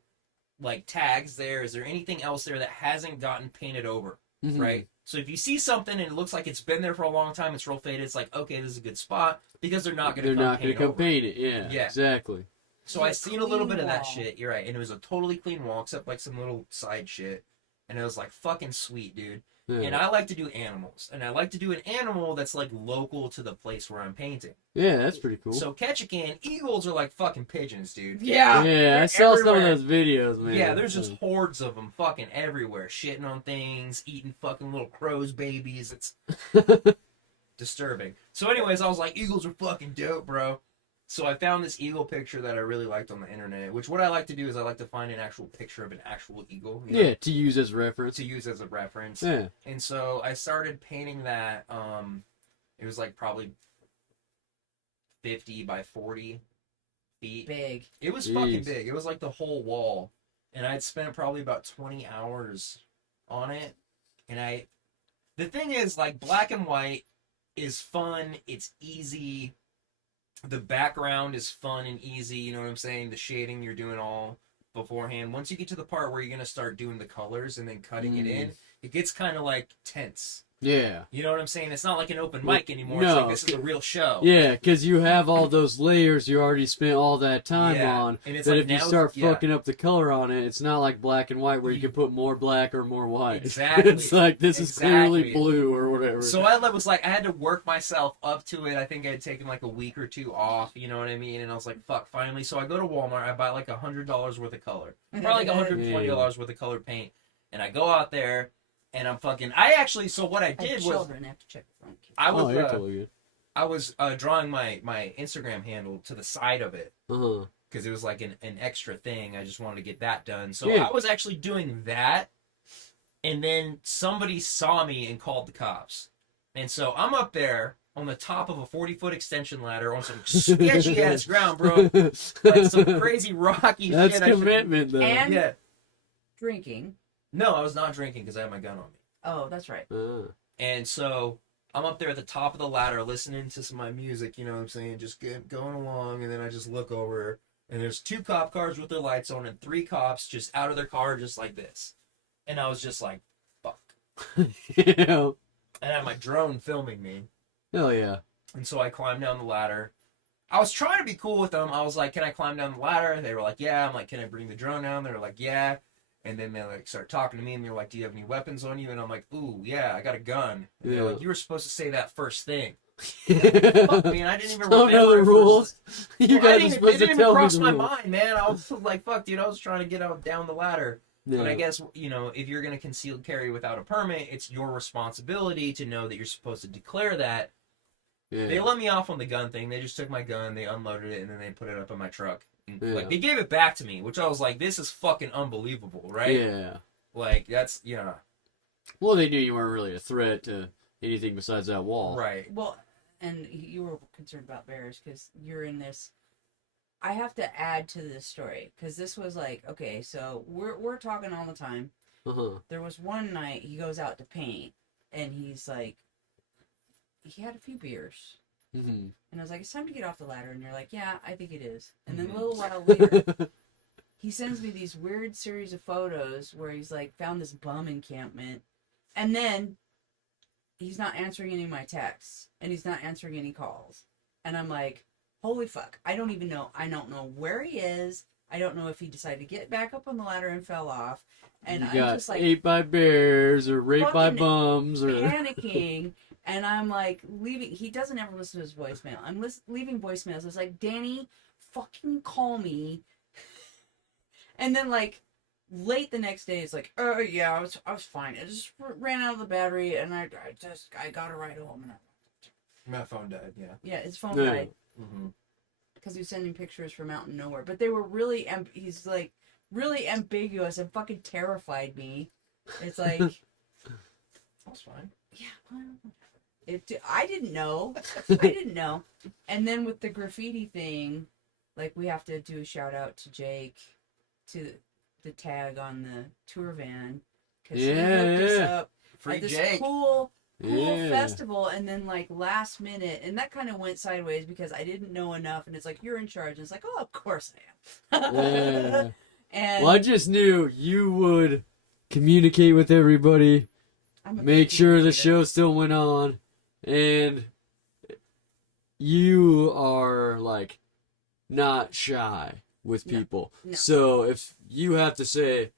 like tags there? Is there anything else there that hasn't gotten painted over? Mhm. Right? So if you see something and it looks like it's been there for a long time, it's real faded, it's like, okay, this is a good spot because they're not going to They're not going going to to come paint it. Yeah, Yeah. exactly. So I Yeah, seen a little clean bit of that wall. shit. You're right. And it was a totally clean wall except like some little side shit. And it was like fucking sweet, dude. Yeah. And I like to do animals. And I like to do an animal that's like local to the place where I'm painting. Yeah, that's pretty cool. So Ketchikan, eagles are like fucking pigeons, dude. Yeah. yeah, I they're saw some everywhere. of those videos, man. Yeah, there's just hordes of them fucking everywhere. Shitting on things, eating fucking little crows babies. It's disturbing. So anyways, I was like, eagles are fucking dope, bro. So I found this eagle picture that I really liked on the internet, which what I like to do is I like to find an actual picture of an actual eagle. You know, Yeah, to use as reference. to use as a reference. Yeah. And so I started painting that. It was like probably 50 by 40 feet. Big. It was fucking Jeez. big. It was like the whole wall. And I'd spent probably about 20 hours on it. And the thing is, like, black and white is fun. It's easy. The background is fun and easy. You know what I'm saying? The shading, you're doing all beforehand. Once you get to the part where you're going to start doing the colors and then cutting it in, it gets kind of like tense. Yeah. You know what I'm saying? It's not like an open mic anymore. No, It's like, this is a real show. Yeah, because you have all those layers you already spent all that time Yeah, on. and it's That like if you now- start yeah. fucking up the color on it, it's not like black and white where you can put more black or more white. Exactly. It's like, this is clearly blue or whatever. So I was like, I had to work myself up to it. I think I had taken like a week or two off, you know what I mean? And I was like, fuck, finally. So I go to Walmart, I buy like $100 worth of color. Probably like $120 worth of colored paint. And I go out there, and I'm fucking... so what I did was... Children have to check the phone. I was, you're totally good. I was drawing my Instagram handle to the side of it. Uh-huh. Because it was like an extra thing. I just wanted to get that done. So Yeah. I was actually doing that. And then somebody saw me and called the cops. And so I'm up there on the top of a 40-foot extension ladder on some sketchy ass ground, bro. Like some crazy rocky That's shit. commitment, though. And Yeah. drinking. No, I was not drinking because I had my gun on me. Oh, that's right. And so I'm up there at the top of the ladder listening to some of my music, you know what I'm saying? Just going along. And then I just look over. And there's 2 cop cars with their lights on and 3 cops just out of their car just like this. And I was just like, fuck. Yeah. And I had my drone filming me. Hell yeah. And so I climbed down the ladder. I was trying to be cool with them. I was like, can I climb down the ladder? They were like, yeah. I'm like, can I bring the drone down? They were like, yeah. And then they like start talking to me and they're like, do you have any weapons on you? And I'm like, ooh, yeah, I got a gun. And they're like, you were supposed to say that first thing. Fuck, man, I didn't even Don't know the rules. You guys are supposed to it didn't tell even me cross the my rules. mind, man. I was like, fuck, dude, I was trying to get out down the ladder. Yeah. But I guess, you know, if you're going to concealed carry without a permit, it's your responsibility to know that you're supposed to declare that. Yeah. They let me off on the gun thing. They just took my gun, they unloaded it, and then they put it up in my truck. And, Yeah. like, they gave it back to me, which I was like, this is fucking unbelievable, right? Yeah. Like, that's, yeah. Well, they knew you weren't really a threat to anything besides that wall. Right. Well, and you were concerned about bears because you're in this. I have to add to this story because this was like, okay, so we're talking all the time. Uh-huh. There was one night he goes out to paint and he's like, he had a few beers. Mm-hmm. And I was like, it's time to get off the ladder. And you're like, yeah, I think it is. And then Mhm. a little while later, he sends me these weird series of photos where he's like found this bum encampment. And then he's not answering any of my texts. And he's not answering any calls. And I'm like, holy fuck. I don't even know. I don't know where he is. I don't know if he decided to get back up on the ladder and fell off. And You I'm got just like ate by bears or raped by fucking bums or panicking. And I'm like leaving. He doesn't ever listen to his voicemail. I'm leaving voicemails. I was like, Danny, fucking call me. And then like late the next day, it's like, oh yeah, I was fine. I just ran out of the battery, and I got a ride home. And My phone died, yeah. yeah, his phone Yeah. died Mm-hmm. because he was sending pictures from out in nowhere. But they were really, he's like really ambiguous and fucking terrified me. It's like, That's fine. yeah, well, I didn't know. I didn't know. And then with the graffiti thing, like we have to do a shout out to Jake, to the tag on the tour van, because he hooked us up Free at this Jake. cool Yeah. festival, and then like last minute, and that kind of went sideways because I didn't know enough, and it's like, you're in charge, and it's like, oh, of course I am. Yeah. And Well, I just knew you would communicate with everybody, I'm a make big sure the communicator. show still went on, and you are like not shy with No, people. no. So if you have to say,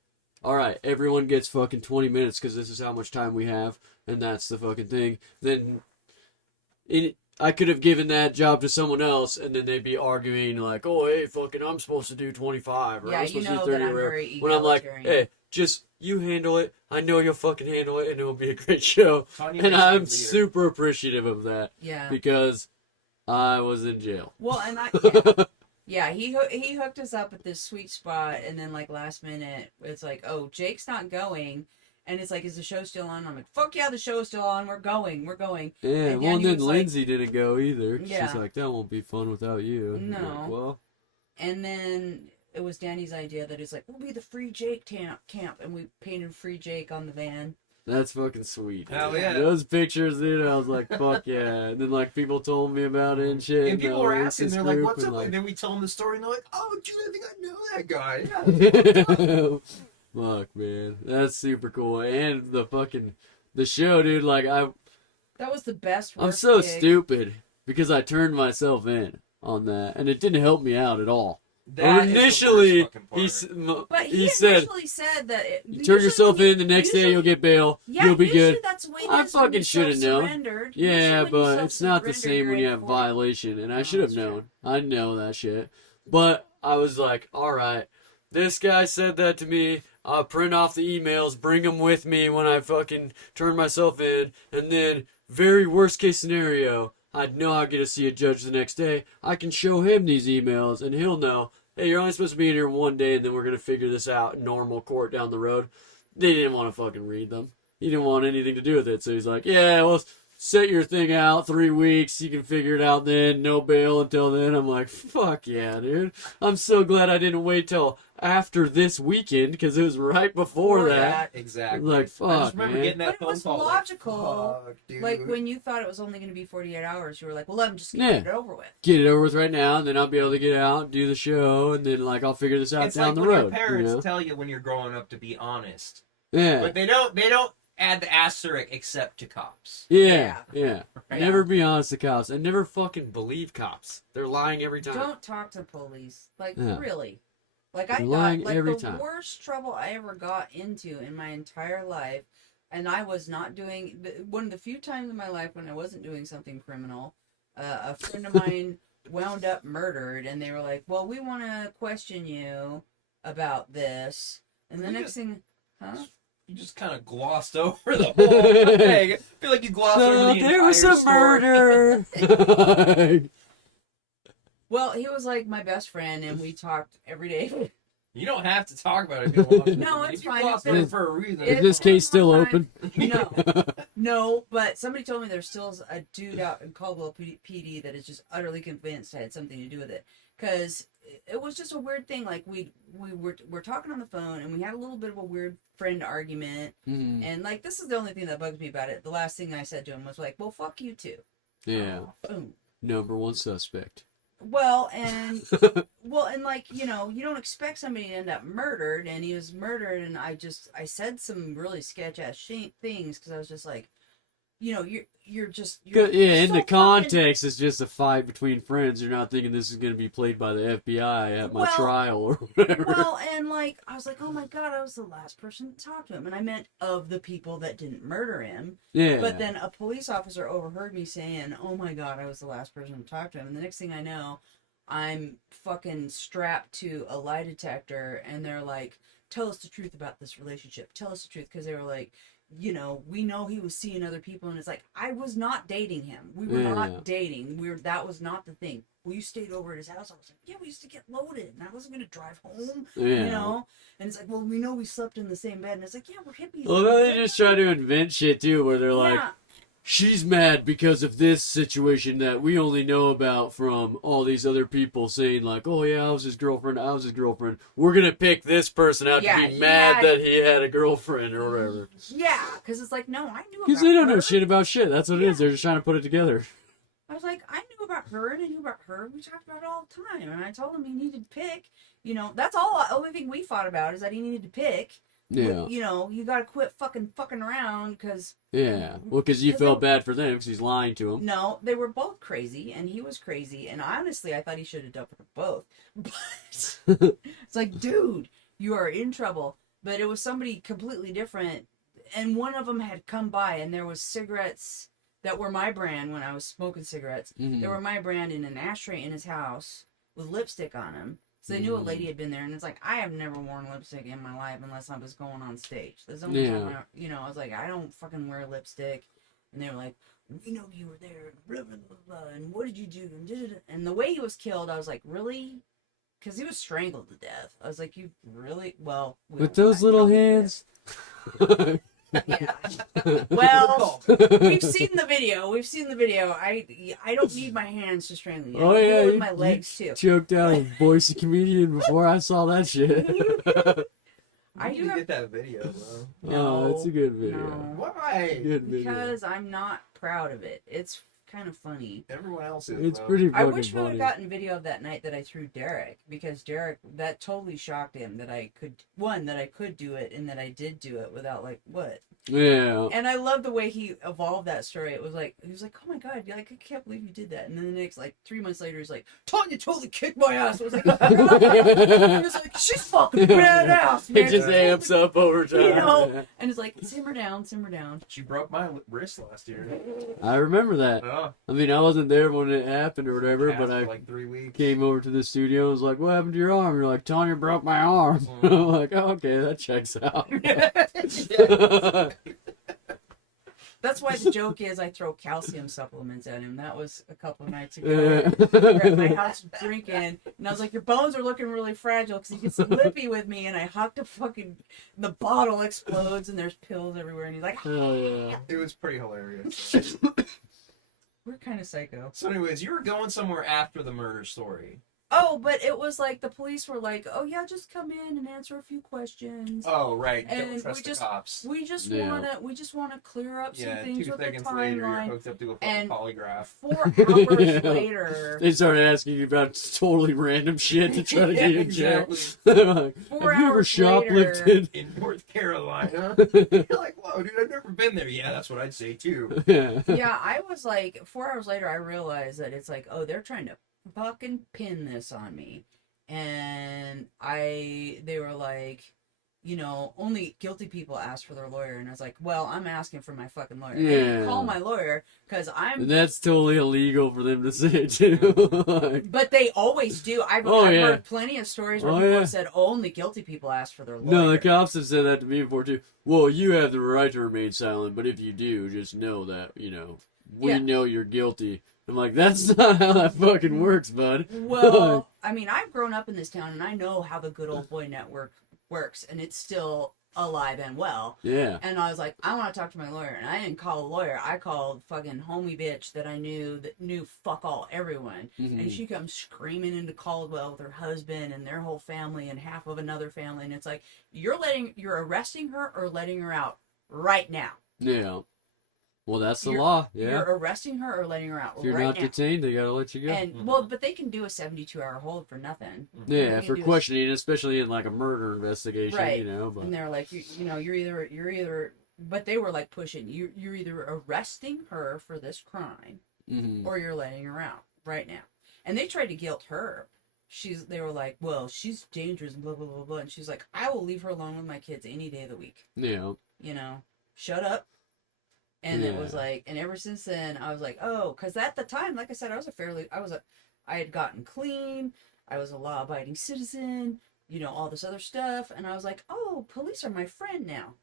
all right, everyone gets fucking 20 minutes because this is how much time we have, and that's the fucking thing, then I could have given that job to someone else, and then they'd be arguing like, oh, hey, fucking, I'm supposed to do 25, or Yeah, I'm you supposed to know do 30, that I'm or whatever. very When I'm like, egalitarian. hey, just you handle it. I know you'll fucking handle it, and it'll be a great show. Tanya And makes me I'm a leader. super appreciative of that Yeah. because I was in jail. Well, and yeah, he hooked us up at this sweet spot, and then like last minute, it's like, oh, Jake's not going, and it's like, is the show still on? I'm like, fuck yeah, the show's still on. We're going. Yeah, And well, and he then was like- Lindsay didn't go either. Yeah. She's like, that won't be fun without you. I'm No. like, well, And then it was Danny's idea that it's like, we'll be the Free Jake camp, and we painted Free Jake on the van. that's fucking sweet. Hell yeah. Those pictures, dude, I was like, fuck yeah. And then, like, people told me about it and shit. And in the people were Oasis asking, they're like, group, what's up? and, And then we tell them the story, and they're like, oh, dude, I think I know that guy. Yeah. Fuck, man. That's super cool. And the fucking the show, dude. Like That was the best work I'm so gig. stupid because I turned myself in on that, and it didn't help me out at all. That is the Initially, worst fucking part. But he said, initially said that "You turn yourself in. The next day, you'll get bail. Yeah, You'll be usually good." That's when I it's when fucking you should have known. self-surrendered. Yeah, Usually when you but it's not the self-surrender, same when you you're have in violation, and I No, should have that's true. known. I know that shit. But I was like, all right, this guy said that to me. I'll print off the emails, bring them with me when I fucking turn myself in, and then, very worst case scenario, I'd know I'll get to see a judge the next day. I can show him these emails, and he'll know, hey, you're only supposed to be in here one day, and then we're going to figure this out in normal court down the road. They didn't want to fucking read them. He didn't want anything to do with it, so he's like, yeah, well, set your thing out 3 weeks. You can figure it out then. No bail until then. I'm like, fuck yeah, dude. I'm so glad I didn't wait till after this weekend because it was right before Before that. Exactly. Like, I just fuck, remember man. getting that But it phone was call. logical. Like, fuck, dude. Like when you thought it was only going to be 48 hours, you were like, well, I'm just going Yeah. to get it over with. Get it over with right now, and then I'll be able to get out, do the show, and then like I'll figure this out It's down like the when road. your parents you know? tell you when you're growing up to be honest, Yeah. but they don't add the asterisk except to cops. Yeah. Right? Never be honest to cops, and never fucking believe cops. They're lying every time. Don't talk to police. Like, Yeah. really. Like, They're I lying got, like, every the time. worst trouble I ever got into in my entire life, and I was not doing, one of the few times in my life when I wasn't doing something criminal, a friend of mine wound up murdered, and they were like, well, we want to question you about this. And the We next just- thing, huh? You just kind of glossed over the whole thing. I feel like you glossed over the there was entire a story. murder. Well, he was like my best friend, and we talked every day. You don't have to talk about it if you don't want to. No, it's If you fine. glossed It's- over it for a reason. Is It- this case still one open? No, no, but somebody told me there's still a dude out in Caldwell PD that is just utterly convinced I had something to do with it. Because it was just a weird thing. Like, we're talking on the phone, and we had a little bit of a weird friend argument. Mhm. And, like, this is the only thing that bugs me about it. The last thing I said to him was like, well, fuck you too. Yeah. Boom. Number one suspect. Well, and like, you know, you don't expect somebody to end up murdered, and he was murdered, and I said some really sketch ass things because I was just like, you know, you're Yeah, in so the fucking- context, it's just a fight between friends. You're not thinking this is going to be played by the FBI at my Well- trial or whatever. Well, and like, I was like, oh my god, I was the last person to talk to him, and I meant of the people that didn't murder him. yeah. But then a police officer overheard me saying, oh my god, I was the last person to talk to him. And the next thing I know, I'm fucking strapped to a lie detector, and they're like, tell us the truth about this relationship. Tell us the truth. Because they were like, you know, we know he was seeing other people. And it's like, I was not dating him. We were Yeah. not dating. That was not the thing. Well, you stayed over at his house. I was like, yeah, we used to get loaded, and I wasn't going to drive home. yeah. You know? And it's like, well, we know we slept in the same bed. And it's like, yeah, we're hippies. Well, then they just try to invent shit too, where they're like, Yeah. she's mad because of this situation that we only know about from all these other people saying like, oh yeah, I was his girlfriend. We're gonna pick this person out Yeah, to be he mad had- that he had a girlfriend or whatever. Yeah, because it's like, no, I knew about Because they don't know her. shit about shit. That's what it is. They're just trying to put it together. I was like, I knew about her, and I knew about her. We talked about it all the time, and I told him he needed to pick. You know, that's all. The only thing we fought about is that he needed to pick. Yeah. You know, you gotta quit fucking around, because Yeah. Well, because you felt bad for them because he's lying to them. no, they were both crazy, and he was crazy, and honestly, I thought he should have done with both. But it's like, dude, you are in trouble. But it was somebody completely different, and one of them had come by, and there was cigarettes that were my brand when I was smoking cigarettes. Mhm. They were my brand in an ashtray in his house with lipstick on them. So they knew a lady had been there, and it's like, I have never worn lipstick in my life unless I was going on stage. There's the only time I was like, I don't fucking wear lipstick. And they were like, we know you were there, blah, blah, blah, blah, and what did you do? And, da-da-da. And the way he was killed, I was like, really? Because he was strangled to death. I was like, you really? Well, With those little hands. Yeah. Well, we've seen the video. I don't need my hands to strangle you. Oh I can do yeah, it with you, my legs too. choked out a Boise comedian before I saw that shit. I need do to have- get that video, bro. Oh, it's a good video. No, Why? Good video. because I'm not proud of it. It's kind of funny. Everyone else is. It's bro. pretty I fucking wish we would funny. have gotten video of that night that I threw Derek, because Derek, that totally shocked him that I could do it, and that I did do it without, like, what? Yeah. And I love the way he evolved that story. It was like, he was like, oh my God, like, I can't believe you did that. And then the next, like, 3 months later, he's like, Tanya totally kicked my ass. I was like, he was like, she's fucking badass, man. It just amps up over time. You know? And it's like, simmer down, simmer down. She broke my wrist last year. I remember that. Oh, I mean, I wasn't there when it happened or whatever, but I for like 3 weeks. came over to the studio and was like, what happened to your arm? You're like, Tanya broke my arm. I'm like, oh, okay, that checks out. That's why the joke is I throw calcium supplements at him. That was a couple of nights ago. We were at my house drinking, and I was like, your bones are looking really fragile because he gets lippy with me, and I hucked a fucking, the bottle explodes, and there's pills everywhere, and he's like, Oh, yeah. It was pretty hilarious. we're kind of psycho. So anyways, you were going somewhere after the murder story. Oh, but it was like the police were like, oh yeah, just come in and answer a few questions. Oh, right. And Don't trust we the just- cops. We just Yeah. wanna clear up some Yeah, things 2 with the seconds later, you're timeline. hooked up to a fucking And- polygraph. 4 hours Yeah. later. They started asking you about totally random shit to try to Yeah, get in jail. exactly. They're like, 4 have you ever hours shoplifted? In North Carolina. You're like, whoa, dude, I've never been there. Yeah, that's what I'd say too. Yeah. Yeah, I was like, 4 hours later, I realized that it's like, oh, they're trying to fucking pin this on me. And they were like, you know, only guilty people ask for their lawyer. And I was like, well, I'm asking for my fucking lawyer. I didn't Yeah. call my lawyer because I'm. And that's totally illegal for them to say, too. Like, But they always do. I've yeah. heard plenty of stories where Oh, people yeah. have said only guilty people ask for their lawyer. no, the cops have said that to me before, too. Well, you have the right to remain silent, but if you do, just know that, you know, we Yeah. know you're guilty. I'm like, that's not how that fucking works, bud. Well, I mean, I've grown up in this town, and I know how the good old boy network works, and it's still alive and well. Yeah. And I was like, I want to talk to my lawyer, and I didn't call a lawyer. I called fucking homie bitch that I knew that knew fuck all everyone, and Mhm. she comes screaming into Caldwell with her husband and their whole family and half of another family, and it's like you're arresting her or letting her out right now. Yeah. Well, that's the You're- law. Yeah. You're arresting her or letting her out If you're right not now. detained, they gotta let you go. And well, but they can do a 72-hour hold for nothing. Yeah, All you for do is- questioning, especially in like a murder investigation, Right. you know. But And they're like, you know, you're either, but they were like pushing you're either arresting her for this crime Mhm. or you're letting her out right now. And they tried to guilt her. They were like, well, she's dangerous, blah blah blah blah. And she's like, I will leave her alone with my kids any day of the week. Yeah. You know, shut up. And it was Yeah. like, and ever since then, I was like, oh, because at the time, like I said, I had gotten clean. I was a law-abiding citizen. You know, all this other stuff. And I was like, oh, police are my friend now.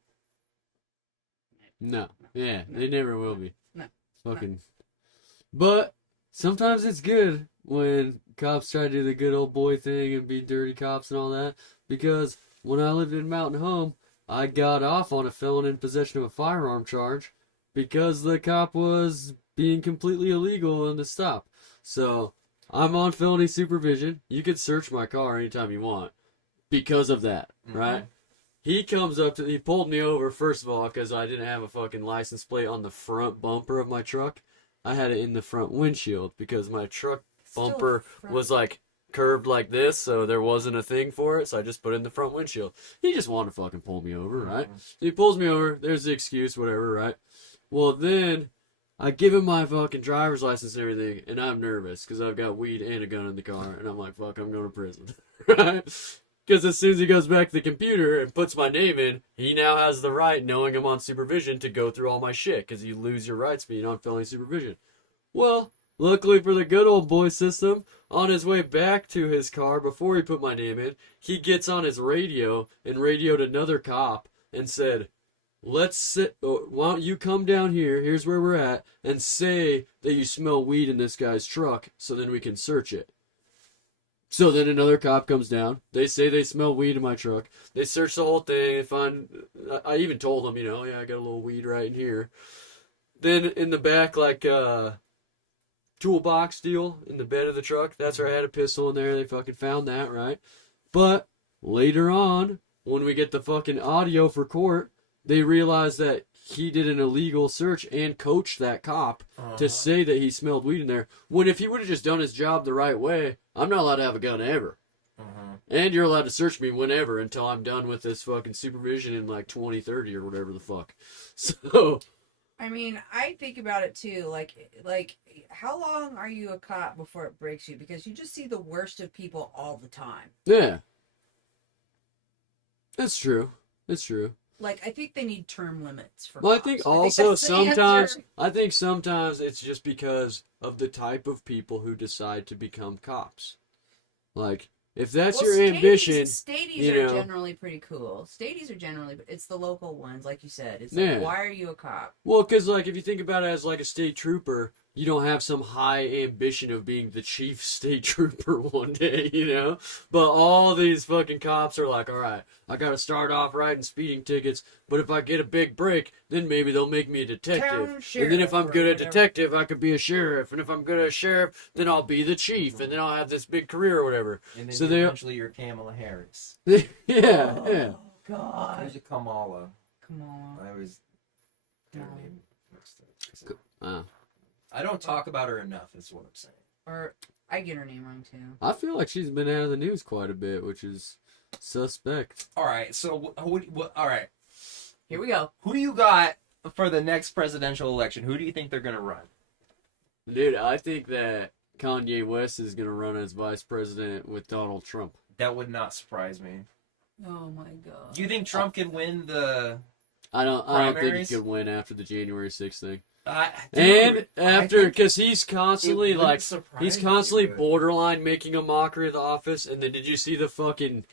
No. Yeah, they never will be. No. Fucking. But sometimes it's good when cops try to do the good old boy thing and be dirty cops and all that. Because when I lived in Mountain Home, I got off on a felon in possession of a firearm charge because the cop was being completely illegal in the stop. So I'm on felony supervision. You could search my car anytime you want because of that, right? He comes up he pulled me over, first of all, because I didn't have a fucking license plate on the front bumper of my truck. I had it in the front windshield because my truck Still bumper front- was like curved like this, so there wasn't a thing for it, so I just put it in the front windshield. He just wanted to fucking pull me over, right? He pulls me over, there's the excuse, whatever, right? Well, then I give him my fucking driver's license and everything, and I'm nervous because I've got weed and a gun in the car, and I'm like, fuck, I'm going to prison, right? Because as soon as he goes back to the computer and puts my name in, he now has the right, knowing I'm on supervision, to go through all my shit, because you lose your rights being on felony supervision. Well, luckily for the good old boy system, on his way back to his car, before he put my name in, he gets on his radio and radioed another cop and said, why don't you come down here, here's where we're at, and say that you smell weed in this guy's truck, so then we can search it. So then another cop comes down. They say they smell weed in my truck. They search the whole thing. They find, I even told them, yeah, I got a little weed right in here. Then in the back, like, toolbox deal in the bed of the truck, that's where I had a pistol in there. They fucking found that, right? But later on, when we get the fucking audio for court, they realize that he did an illegal search and coached that cop to say that he smelled weed in there. When if he would have just done his job the right way, I'm not allowed to have a gun ever. And you're allowed to search me whenever until I'm done with this fucking supervision in like 2030 or whatever the fuck. So, I mean, I think about it too. Like, how long are you a cop before it breaks you? Because you just see the worst of people all the time. yeah. That's true. That's true. Like, I think they need term limits for Well, I cops. think also that's the answer. sometimes it's just because of the type of people who decide to become cops. Like, if that's your ambition, Stadies you are know. generally pretty cool. Stadies are generally, it's the local ones, like you said. It's Yeah. like, why are you a cop? Well, because, like, if you think about it as, like, a state trooper, you don't have some high ambition of being the chief state trooper one day, you know? But all these fucking cops are like, all right, I gotta start off writing speeding tickets, but if I get a big break, then maybe they'll make me a detective. Town And then if I'm sheriff good or at whatever. detective, I could be a sheriff. And if I'm good at sheriff, then I'll be the chief, and then I'll have this big career or whatever. And then So they- eventually you're Kamala Harris. yeah, yeah. Oh, God. Who's a Kamala? Come on. I always get her name mixed up. I don't talk about her enough, is what I'm saying. Or, I get her name wrong, too. I feel like she's been out of the news quite a bit, which is suspect. All right, so all right, Here we go. who do you got for the next presidential election? Who do you think they're gonna run? Dude, I think that Kanye West is going to run as vice president with Donald Trump. That would not surprise me. Oh, my God. Do you think Trump can win the? I don't think Primaries? he could win after the January 6th thing. Dude, And after, because he's constantly it wouldn't like, surprise he's me, constantly but- borderline making a mockery of the office. And then did you see the fucking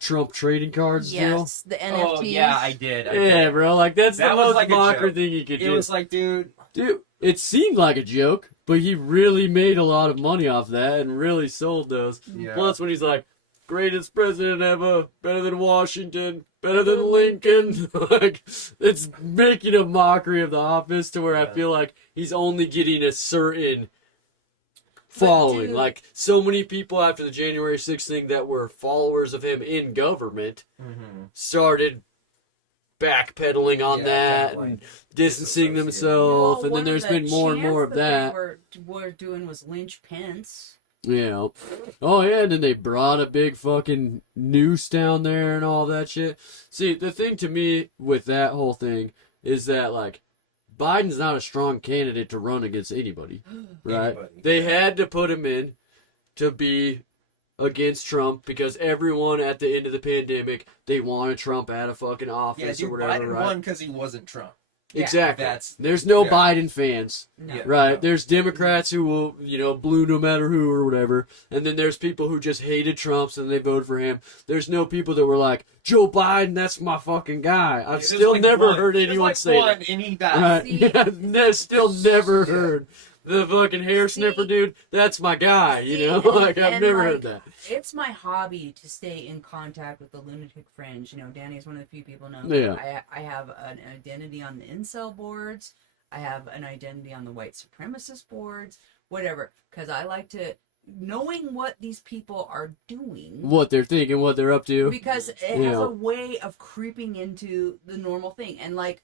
Trump trading cards deal? Yes, the NFTs. Oh yeah, I did. Yeah, bro. Like, that's That the was most like a mockery joke. thing you could It do. was like, dude, Dude, it seemed like a joke, but he really made a lot of money off that and really sold those. yeah. Plus, when he's like, greatest president ever, better than Washington, better than Lincoln, like, it's making a mockery of the office to where I Yeah. feel like he's only getting a certain following. dude- Like, so many people after the January 6th thing that were followers of him in government started backpedaling on Yeah, that kinda and like distancing disassociating. themselves, and one then there's of the been more and more of chants that. They were doing was lynch Pence. Yeah. Oh yeah, and then they brought a big fucking noose down there and all that shit. See, the thing to me with that whole thing is that, like, Biden's not a strong candidate to run against anybody, right? Anybody. They had to put him in to be against Trump because everyone at the end of the pandemic, they wanted Trump out of fucking Yeah, office dude, or whatever, Biden right? won because he wasn't Trump. Yeah, Exactly. that's- There's no yeah. Biden fans. No. Yeah. Right, No. there's Democrats who will, blue no matter who or whatever, and then there's people who just hated Trump and they voted for him. There's no people that were like, Joe Biden, that's my fucking guy. I've There's still like never one- heard there's anyone like say one, that. and he died. Right, See- yeah, still never Yeah. heard. The fucking hair sniffer See- dude, that's my guy, See, like, I've and, never like, heard that. It's my hobby to stay in contact with the lunatic fringe. Danny is one of the few people know. Yeah. I have an identity on the incel boards. I have an identity on the white supremacist boards. Whatever, because I like to knowing what these people are doing. What they're thinking, what they're up to. Because it has Yeah. a way of creeping into the normal thing, and like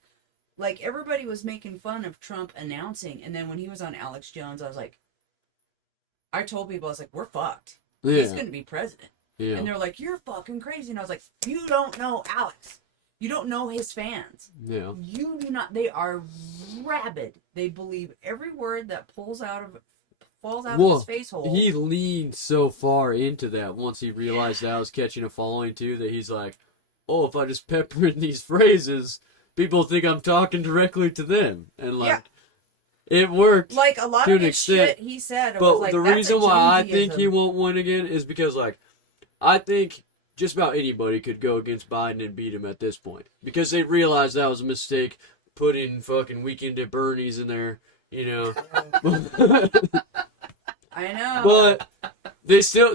everybody was making fun of Trump announcing, and then when he was on Alex Jones, I was like, I told people, I was like, we're fucked. He's Yeah, gonna be president. yeah. And they're like, you're fucking crazy. And I was like, you don't know Alex. You don't know his fans. Yeah. You do not. They are rabid. They believe every word that falls out of his face hole. He leaned so far into that once he realized that I was catching a following too, that he's like, oh, if I just pepper in these phrases, people think I'm talking directly to them. And like, it worked. like a lot to of an his extent. shit he said. It But was like, the that's reason a why I think he Jonesyism. won't win again is because, like, I think just about anybody could go against Biden and beat him at this point. Because they realized that was a mistake putting fucking Weekend at Bernie's in there, I know. But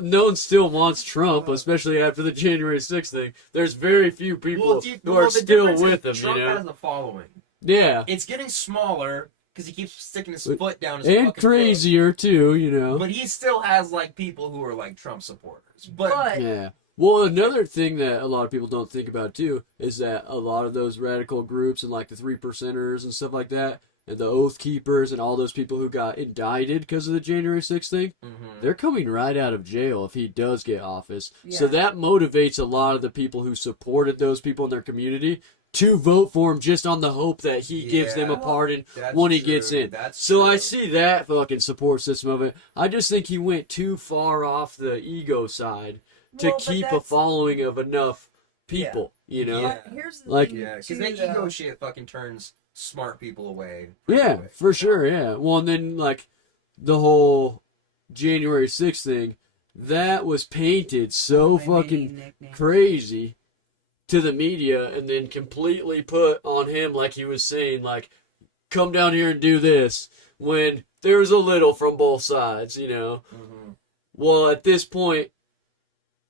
no one still wants Trump, especially after the January 6th thing. There's very few people who are the still difference is with him, Trump has a following. Yeah. It's getting smaller because he keeps sticking his foot down his And fucking crazier, too, throat. But he still has like people who are like Trump supporters. But Yeah. Well, another thing that a lot of people don't think about, too, is that a lot of those radical groups and, like, the 3%ers and stuff like that, and the Oath Keepers and all those people who got indicted because of the January 6th thing, they're coming right out of jail if he does get office. Yeah. So that motivates a lot of the people who supported those people in their community to vote for him just on the hope that he gives them a pardon when he gets in. So I see that fucking support system of it. I just think he went too far off the ego side to keep a following of enough people, you know? Yeah. Here's the Like, thing, Yeah, because too, that though. ego shit fucking turns smart people away. Yeah, quick. for sure, yeah. Well, and then, like, the whole January 6th thing, that was painted so My fucking nickname. crazy to the media and then completely put on him, like he was saying, like, come down here and do this, when there was a little from both sides, you know? Well, at this point,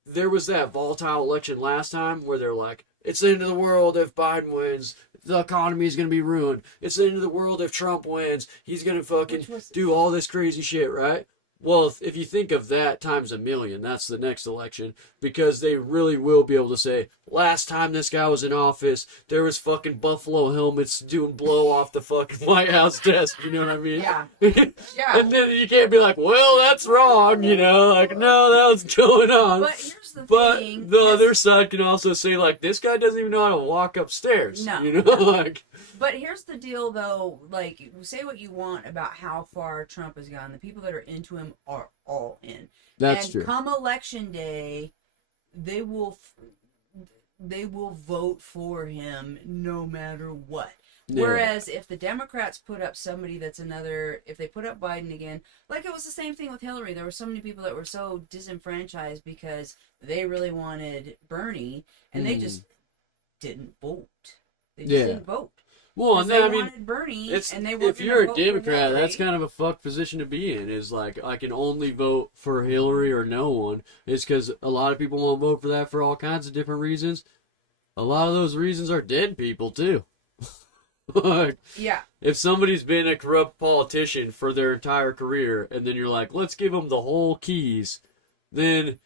there was that volatile election last time where they're like, it's the end of the world if Biden wins. The economy is going to be ruined. It's the end of the world if Trump wins. He's going to fucking do all this crazy shit, right? Well, if you think of that times a million, that's the next election, because they really will be able to say, last time this guy was in office, there was fucking buffalo helmets doing blow off the fucking White House desk, you know what I mean? Yeah. And then you can't be like, well, that's wrong, you know? Like, no, that was going on. But here's the But thing. the other side can also say, like, this guy doesn't even know how to walk upstairs. No. You know? Like, But here's the deal, though. Like, say what you want about how far Trump has gone. The people that are into him are all in. that's and true. come election day, they will vote for him no matter what. Yeah. Whereas if the Democrats put up somebody that's if they put up Biden again, like it was the same thing with Hillary. There were so many people that were so disenfranchised because they really wanted Bernie, and they just didn't vote. They just didn't vote. Well, and They then, I mean, wanted Bernie, it's, and they if you're a Democrat, that's kind of a fucked position to be in. Is like, I can only vote for Hillary or no one. It's because a lot of people won't vote for that for all kinds of different reasons. A lot of those reasons are dead people too. Like, Yeah. if somebody's been a corrupt politician for their entire career, and then you're like, let's give them the whole keys, then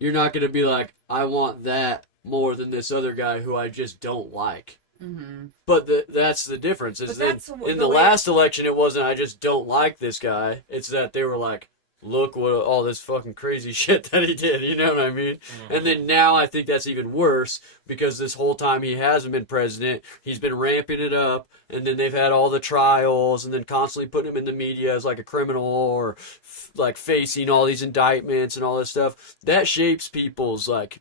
you're not going to be like, I want that more than this other guy who I just don't like. Mm-hmm. But that's the difference. Is But that that's in the the way- last election, it wasn't I just don't like this guy. It's that they were like, look what all this fucking crazy shit that he did. You know what I mean? And then now I think that's even worse because this whole time he hasn't been president. He's been ramping it up, and then they've had all the trials, and then constantly putting him in the media as like a criminal or like facing all these indictments and all this stuff. That shapes people's like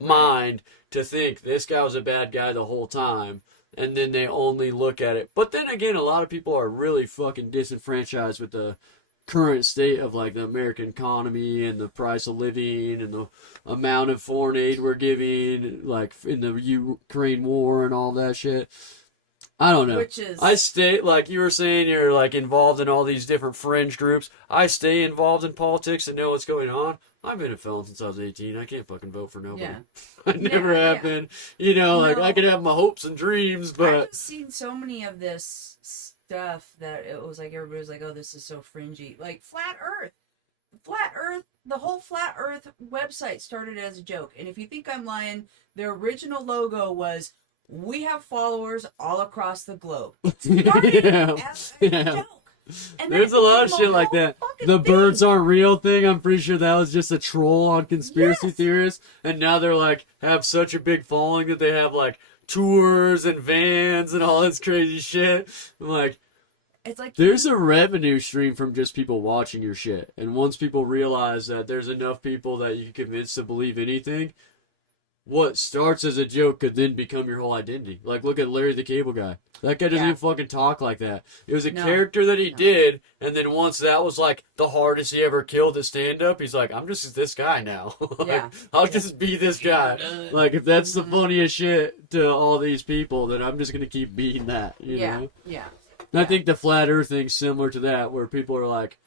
mind to think this guy was a bad guy the whole time, and then they only look at it. But then again, a lot of people are really fucking disenfranchised with the current state of like the American economy and the price of living and the amount of foreign aid we're giving, like in the Ukraine war and all that shit. I don't know. Which is I stay, like you were saying, you're like involved in all these different fringe groups. I stay involved in politics and know what's going on. I've been a felon since I was 18. I can't fucking vote for nobody. Yeah. I never have been. You know, like I could have my hopes and dreams, but I've just seen so many of this stuff that it was like everybody was like, "Oh, this is so fringy." Like flat Earth. The whole flat Earth website started as a joke. And if you think I'm lying, their original logo was, "We have followers all across the globe." Started as a joke. And then there's it a lot of became shit a like whole that. fucking The thing. birds aren't real thing. I'm pretty sure that was just a troll on conspiracy Yes. theorists, and now they're like have such a big following that they have like tours and vans and all this crazy shit. I'm like, It's like there's a revenue stream from just people watching your shit, and once people realize that there's enough people that you can convince to believe anything, what starts as a joke could then become your whole identity. Like, look at Larry the Cable Guy. That guy doesn't even fucking talk like that. It was a character that he did, and then once that was like the hardest he ever killed to stand up, he's like, I'm just this guy now. Like, I'll just be this guy. Like, if that's the funniest shit to all these people, then I'm just gonna keep being that. You know? Yeah. And I think the flat Earth thing's similar to that, where people are like,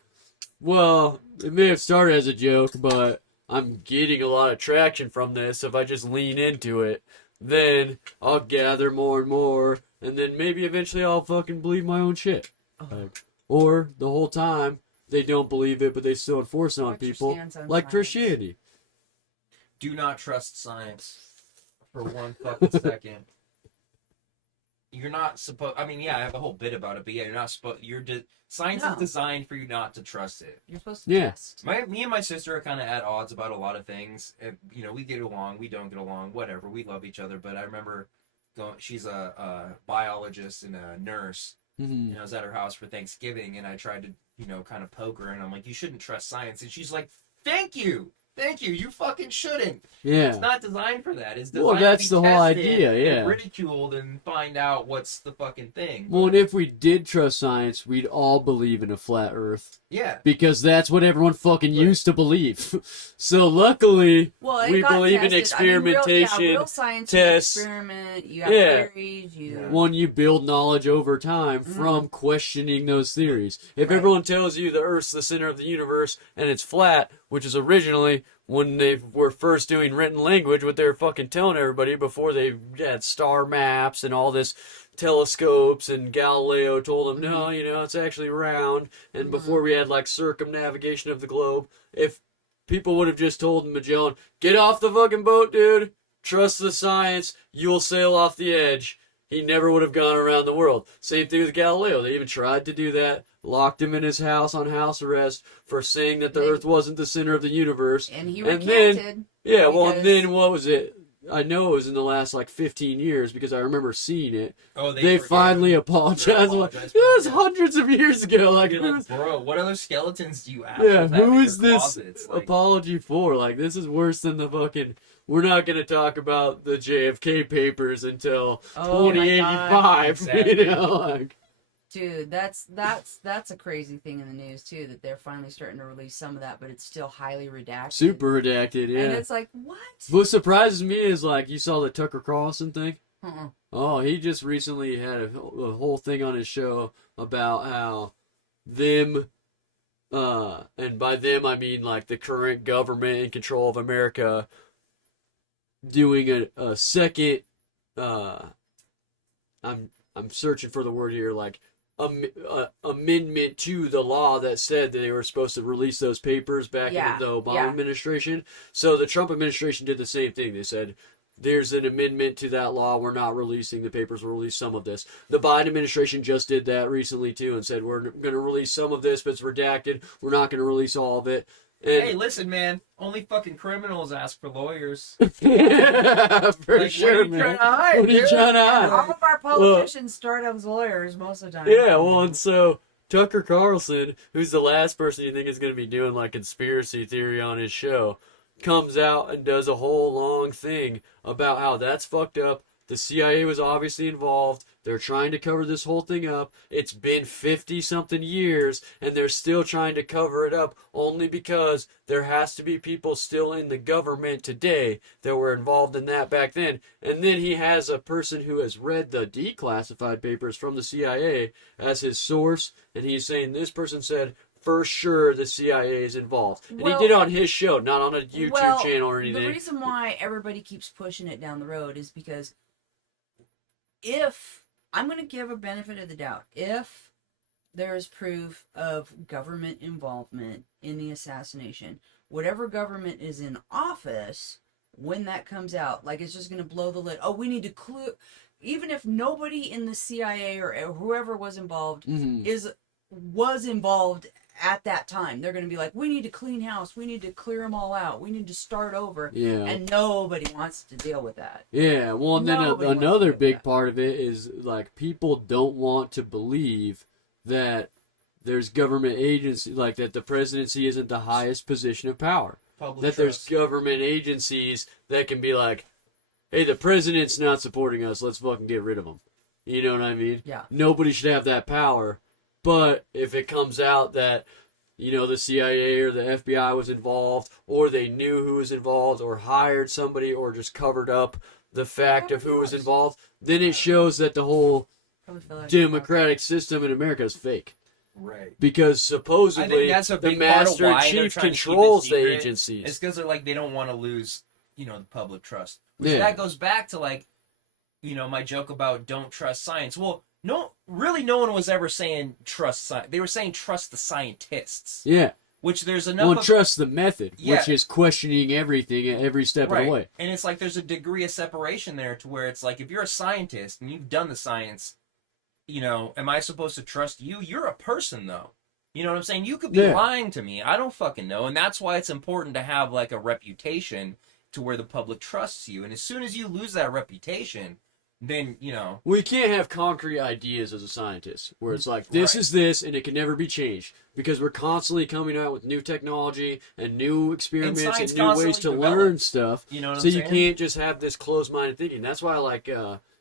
well, it may have started as a joke, but I'm getting a lot of traction from this. If I just lean into it, then I'll gather more and more, and then maybe eventually I'll fucking believe my own shit. Like, or the whole time they don't believe it, but they still enforce it on What's your people, stance on like science? Christianity. Do not trust science for one fucking second. you're not supposed. I mean, yeah, I have a whole bit about it, but yeah, you're not supposed. Science is designed for you not to trust it. You're supposed to test. Me and my sister are kind of at odds about a lot of things. And, you know, we get along, we don't get along, whatever. We love each other, but I remember she's a biologist and a nurse. Mm-hmm. And I was at her house for Thanksgiving, and I tried to, you know, kind of poke her, and I'm like, you shouldn't trust science. And she's like, thank you. You fucking shouldn't. Yeah. It's not designed for that. It's designed Well, that's to the be whole tested idea, yeah. and ridiculed and find out what's the fucking thing. Well, and if we did trust science, we'd all believe in a flat Earth. Yeah. Because that's what everyone fucking used to believe. So luckily, Well, we believe in tested. experimentation, real science, tests. You experiment, you have theories, One, you build knowledge over time from questioning those theories. If everyone tells you the Earth's the center of the universe and it's flat, which is originally when they were first doing written language, what they were fucking telling everybody before they had star maps and all this telescopes, and Galileo told them, no, you know, it's actually round. And before we had like circumnavigation of the globe, if people would have just told Magellan, get off the fucking boat, dude, trust the science, you'll sail off the edge, he never would have gone around the world. Same thing with Galileo. They even tried to do that, locked him in his house on house arrest for saying that the Earth wasn't the center of the universe. And he recanted. And then what was it? I know it was in the last like 15 years because I remember seeing it. Oh, they finally apologized. It was hundreds of years ago. Like, bro, what other skeletons do you have? Yeah, who is this apology for? Like, this is worse than the fucking. We're not going to talk about the JFK papers until 2085. Exactly. You know, like. Dude, that's a crazy thing in the news too, that they're finally starting to release some of that, but it's still highly redacted. Super redacted, yeah. And it's like, what? What surprises me is like, you saw the Tucker Carlson thing? Uh-uh. Oh, he just recently had a whole thing on his show about how them, and by them I mean like the current government in control of America, doing a second, I'm searching for the word here, like, amendment to the law that said that they were supposed to release those papers back in the Obama administration. So the Trump administration did the same thing. They said, there's an amendment to that law. We're not releasing the papers. We'll release some of this. The Biden administration just did that recently, too, and said, we're going to release some of this, but it's redacted. We're not going to release all of it. And hey, listen, man. Only fucking criminals ask for lawyers. Yeah, for sure, man. What are you trying to hide? All of our politicians start as lawyers most of the time. Yeah, well, and so Tucker Carlson, who's the last person you think is going to be doing like conspiracy theory on his show, comes out and does a whole long thing about how that's fucked up. The CIA was obviously involved. They're trying to cover this whole thing up. It's been 50-something years, and they're still trying to cover it up only because there has to be people still in the government today that were involved in that back then. And then he has a person who has read the declassified papers from the CIA as his source, and he's saying this person said, for sure the CIA is involved. And he did it on his show, not on a YouTube channel or anything. The reason why everybody keeps pushing it down the road is because if, I'm going to give a benefit of the doubt, if there is proof of government involvement in the assassination, whatever government is in office, when that comes out, like, it's just going to blow the lid. Oh, we need to clue, even if nobody in the CIA or whoever was involved was involved at that time, they're going to be like, we need to clean house, we need to clear them all out, we need to start over. Yeah. And nobody wants to deal with that. Yeah, well, and then another big part of it is, like, people don't want to believe that there's government agency, like, that the presidency isn't the highest position of power. That there's government agencies that can be like, hey, the president's not supporting us, let's fucking get rid of him. You know what I mean? Yeah. Nobody should have that power. But if it comes out that, you know, the CIA or the FBI was involved, or they knew who was involved, or hired somebody, or just covered up the fact of who was involved, then it shows that the whole democratic system in America is fake. Right. Because supposedly the Master Chief controls the agencies. It's because they're like, they don't want to lose, you know, the public trust. Which that goes back to, like, you know, my joke about don't trust science. Well, no one was ever saying trust science. They were saying trust the scientists. Yeah. Which there's enough. Well, trust the method, Yeah. which is questioning everything at every step of the way. And it's like there's a degree of separation there to where it's like if you're a scientist and you've done the science, you know, am I supposed to trust you? You're a person though. You know what I'm saying? You could be lying to me. I don't fucking know. And that's why it's important to have like a reputation to where the public trusts you. And as soon as you lose that reputation, then, you know. We can't have concrete ideas as a scientist where it's like, this is this and it can never be changed because we're constantly coming out with new technology and new experiments and new ways to learn stuff. You know what so I'm you saying? can't just have this closed-minded thinking. That's why I like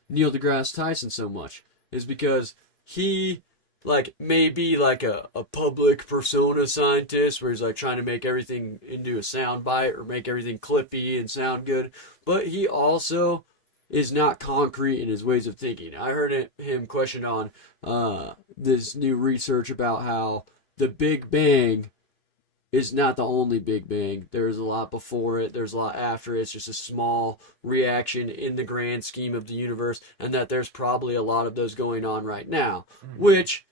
Neil deGrasse Tyson so much, is because he like may be like a public persona scientist where he's like trying to make everything into a sound bite or make everything clippy and sound good, but he also is not concrete in his ways of thinking. I heard him question on this new research about how the Big Bang is not the only Big Bang. There's a lot before it. There's a lot after it. It's just a small reaction in the grand scheme of the universe, and that there's probably a lot of those going on right now, which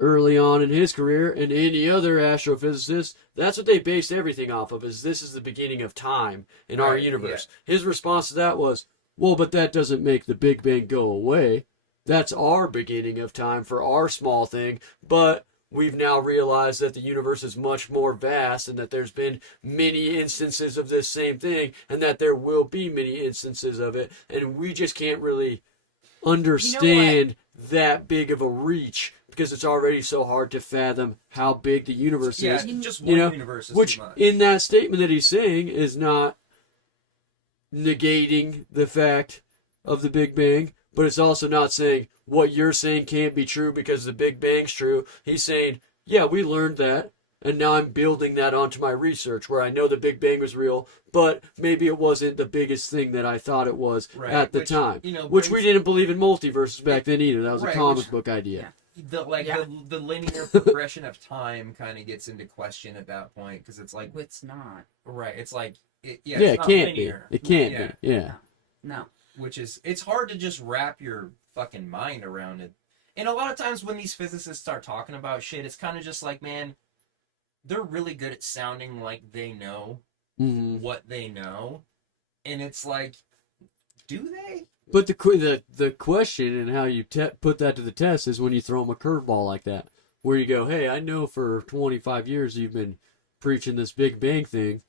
early on in his career and any other astrophysicist, that's what they based everything off of, is this is the beginning of time in our universe. Yeah. His response to that was, well, but that doesn't make the Big Bang go away. That's our beginning of time for our small thing, but we've now realized that the universe is much more vast and that there's been many instances of this same thing and that there will be many instances of it, and we just can't really understand that big of a reach because it's already so hard to fathom how big the universe is. Yeah, just one universe is which too much. In that statement that he's saying is not negating the fact of the Big Bang, but it's also not saying what you're saying can't be true because the Big Bang's true. He's saying, yeah, we learned that, and now I'm building that onto my research where I know the Big Bang was real, but maybe it wasn't the biggest thing that I thought it was at the time. You know, which we didn't believe in multiverses back then either. That was a comic book idea. Yeah. The linear progression of time kind of gets into question at that point because it's like It's not. right. It's like it's it not can't linear. be. It can't be. Yeah. No. Which is it's hard to just wrap your fucking mind around it. And a lot of times when these physicists start talking about shit, it's kind of just like, man, they're really good at sounding like they know what they know, and it's like, do they? But the question and how you put that to the test is when you throw them a curveball like that, where you go, hey, I know for 25 years you've been preaching this Big Bang thing.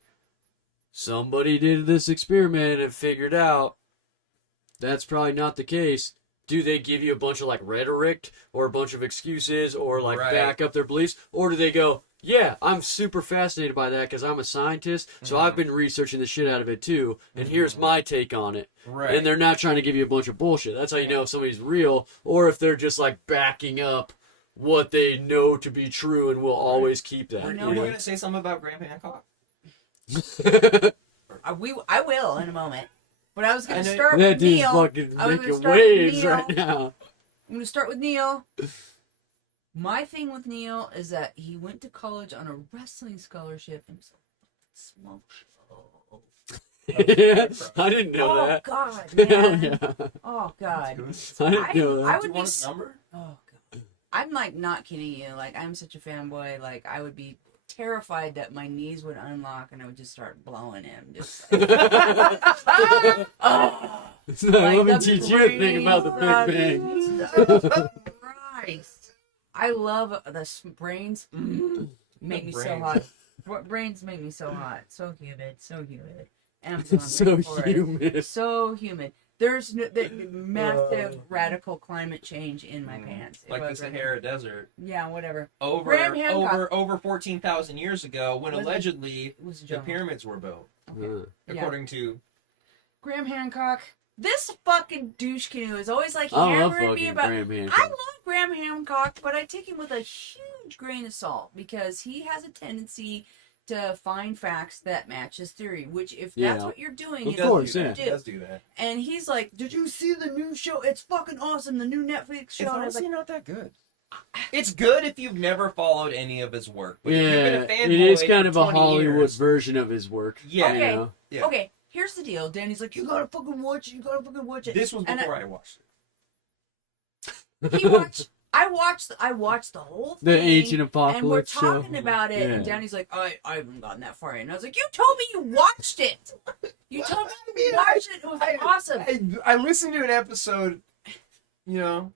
Somebody did this experiment and figured out that's probably not the case. Do they give you a bunch of like rhetoric or a bunch of excuses or like back up their beliefs? Or do they go, yeah, I'm super fascinated by that because I'm a scientist, so I've been researching the shit out of it too, and here's my take on it. Right. And they're not trying to give you a bunch of bullshit. That's how you know if somebody's real or if they're just like backing up what they know to be true and will always keep that. Are you going to say something about Graham Hancock? I will in a moment. But I was going to start that with dude's Neil. fucking I was making gonna start with waves Neil. right now. I'm going to start with Neil. My thing with Neil is that he went to college on a wrestling scholarship and was a smoke show. Yeah, I didn't know Oh, that. God, Hell man. yeah. Oh, God. I didn't know that. I Do would you be... want his number? Oh, God. I'm, like, not kidding you. Like, I'm such a fanboy. Like, I would be terrified that my knees would unlock and I would just start blowing him. Just like... So let me teach you a thing about the Big Bang. Christ. I love the brains. Make me so hot. Brains make me so hot. So humid. So humid. Amazon, So wait for it. humid. So humid. There's massive radical climate change in my pants. Like the Sahara Desert. Yeah, whatever. Over Hancock. 14,000 years ago when allegedly It was a the joke. pyramids were built. Okay. According to Graham Hancock. This fucking douche canoe is always like I love hammering me fucking about. Graham I Hancock. love Graham Hancock, but I take him with a huge grain of salt because he has a tendency to find facts that match his theory. Which, if that's what you're doing, Of is course, what yeah. you He do. does do that. And he's like, "Did you see the new show? It's fucking awesome. The new Netflix show." It's And I was honestly like, not that good. It's good if you've never followed any of his work. But if Yeah, you've been a it fanboy is kind for of a 20 Hollywood years, version of his work. Yeah. you Okay. know? Yeah. "Okay, here's the deal." Danny's like, "You gotta fucking watch it. You gotta fucking watch it." This was And before I watched it. he watched I watched the whole thing. The Ancient Apocalypse and we're show. talking about it, Yeah. and Danny's like, I haven't gotten that far yet. And I was like, you told me you watched it. You told me you watched it. It was awesome. I listened to an episode, you know.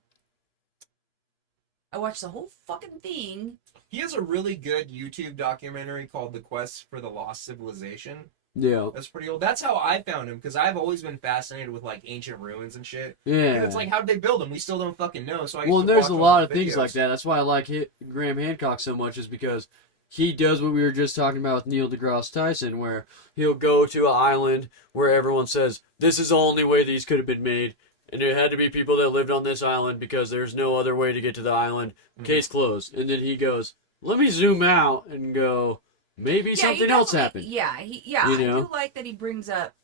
I watched the whole fucking thing. He has a really good YouTube documentary called The Quest for the Lost Civilization. Yeah. That's pretty old. That's how I found him, because I've always been fascinated with, like, ancient ruins and shit. Yeah. And it's like, how did they build them? We still don't fucking know. So I Well, used and to there's watch a all lot the of things like videos. that. That's why I like Graham Hancock so much, is because he does what we were just talking about with Neil deGrasse Tyson, where he'll go to an island where everyone says, this is the only way these could have been made, and it had to be people that lived on this island because there's no other way to get to the island. Case closed. And then he goes, let me zoom out and go, maybe something else happened. Yeah, You I know? do like that he brings up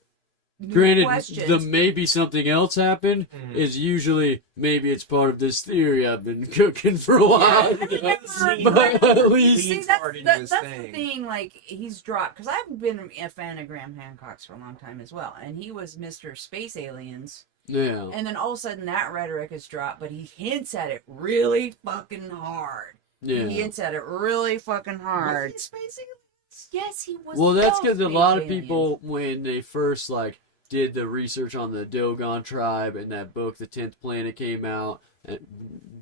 new Granted, questions. the maybe something else happened is usually maybe it's part of this theory I've been cooking for a while. But at least, See, leans that's, hard into that, his that's the thing. thing, like, he's dropped, because I've been a fan of Graham Hancock's for a long time as well, and he was Mr. Space Aliens, yeah. and then all of a sudden that rhetoric has dropped, but he hints at it really fucking hard. Yeah. He hints at it really fucking hard. Was he Space Aliens? Yes, he was. Well, that's because because a lot of people, when they first like did the research on the Dogon tribe and that book, The 10th Planet, came out,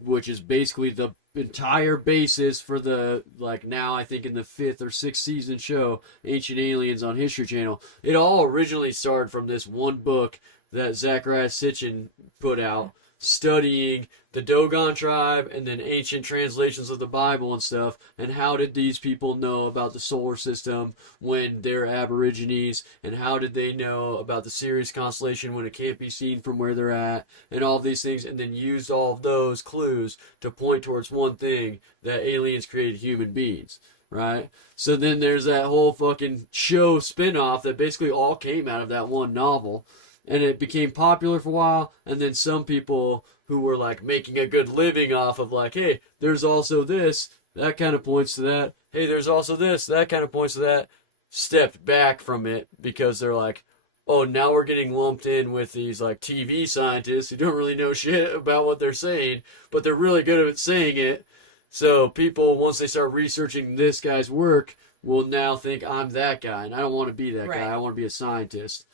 which is basically the entire basis for the, like, now I think in the 5th or 6th season show, Ancient Aliens on History Channel. It all originally started from this one book that Zachariah Sitchin put out, studying the Dogon tribe and then ancient translations of the Bible and stuff, and how did these people know about the solar system when they're aborigines, and how did they know about the Sirius constellation when it can't be seen from where they're at, and all these things, and then used all of those clues to point towards one thing, that aliens created human beings. Right? So then there's that whole fucking show spin-off that basically all came out of that one novel. And it became popular for a while, and then some people who were like making a good living off of like, hey, there's also this, that kind of points to that. Hey, there's also this, that kind of points to that. Stepped back from it because they're like, oh, now we're getting lumped in with these like TV scientists who don't really know shit about what they're saying, but they're really good at saying it. So people, once they start researching this guy's work, will now think I'm that guy, and I don't want to be that guy. I want to be a scientist.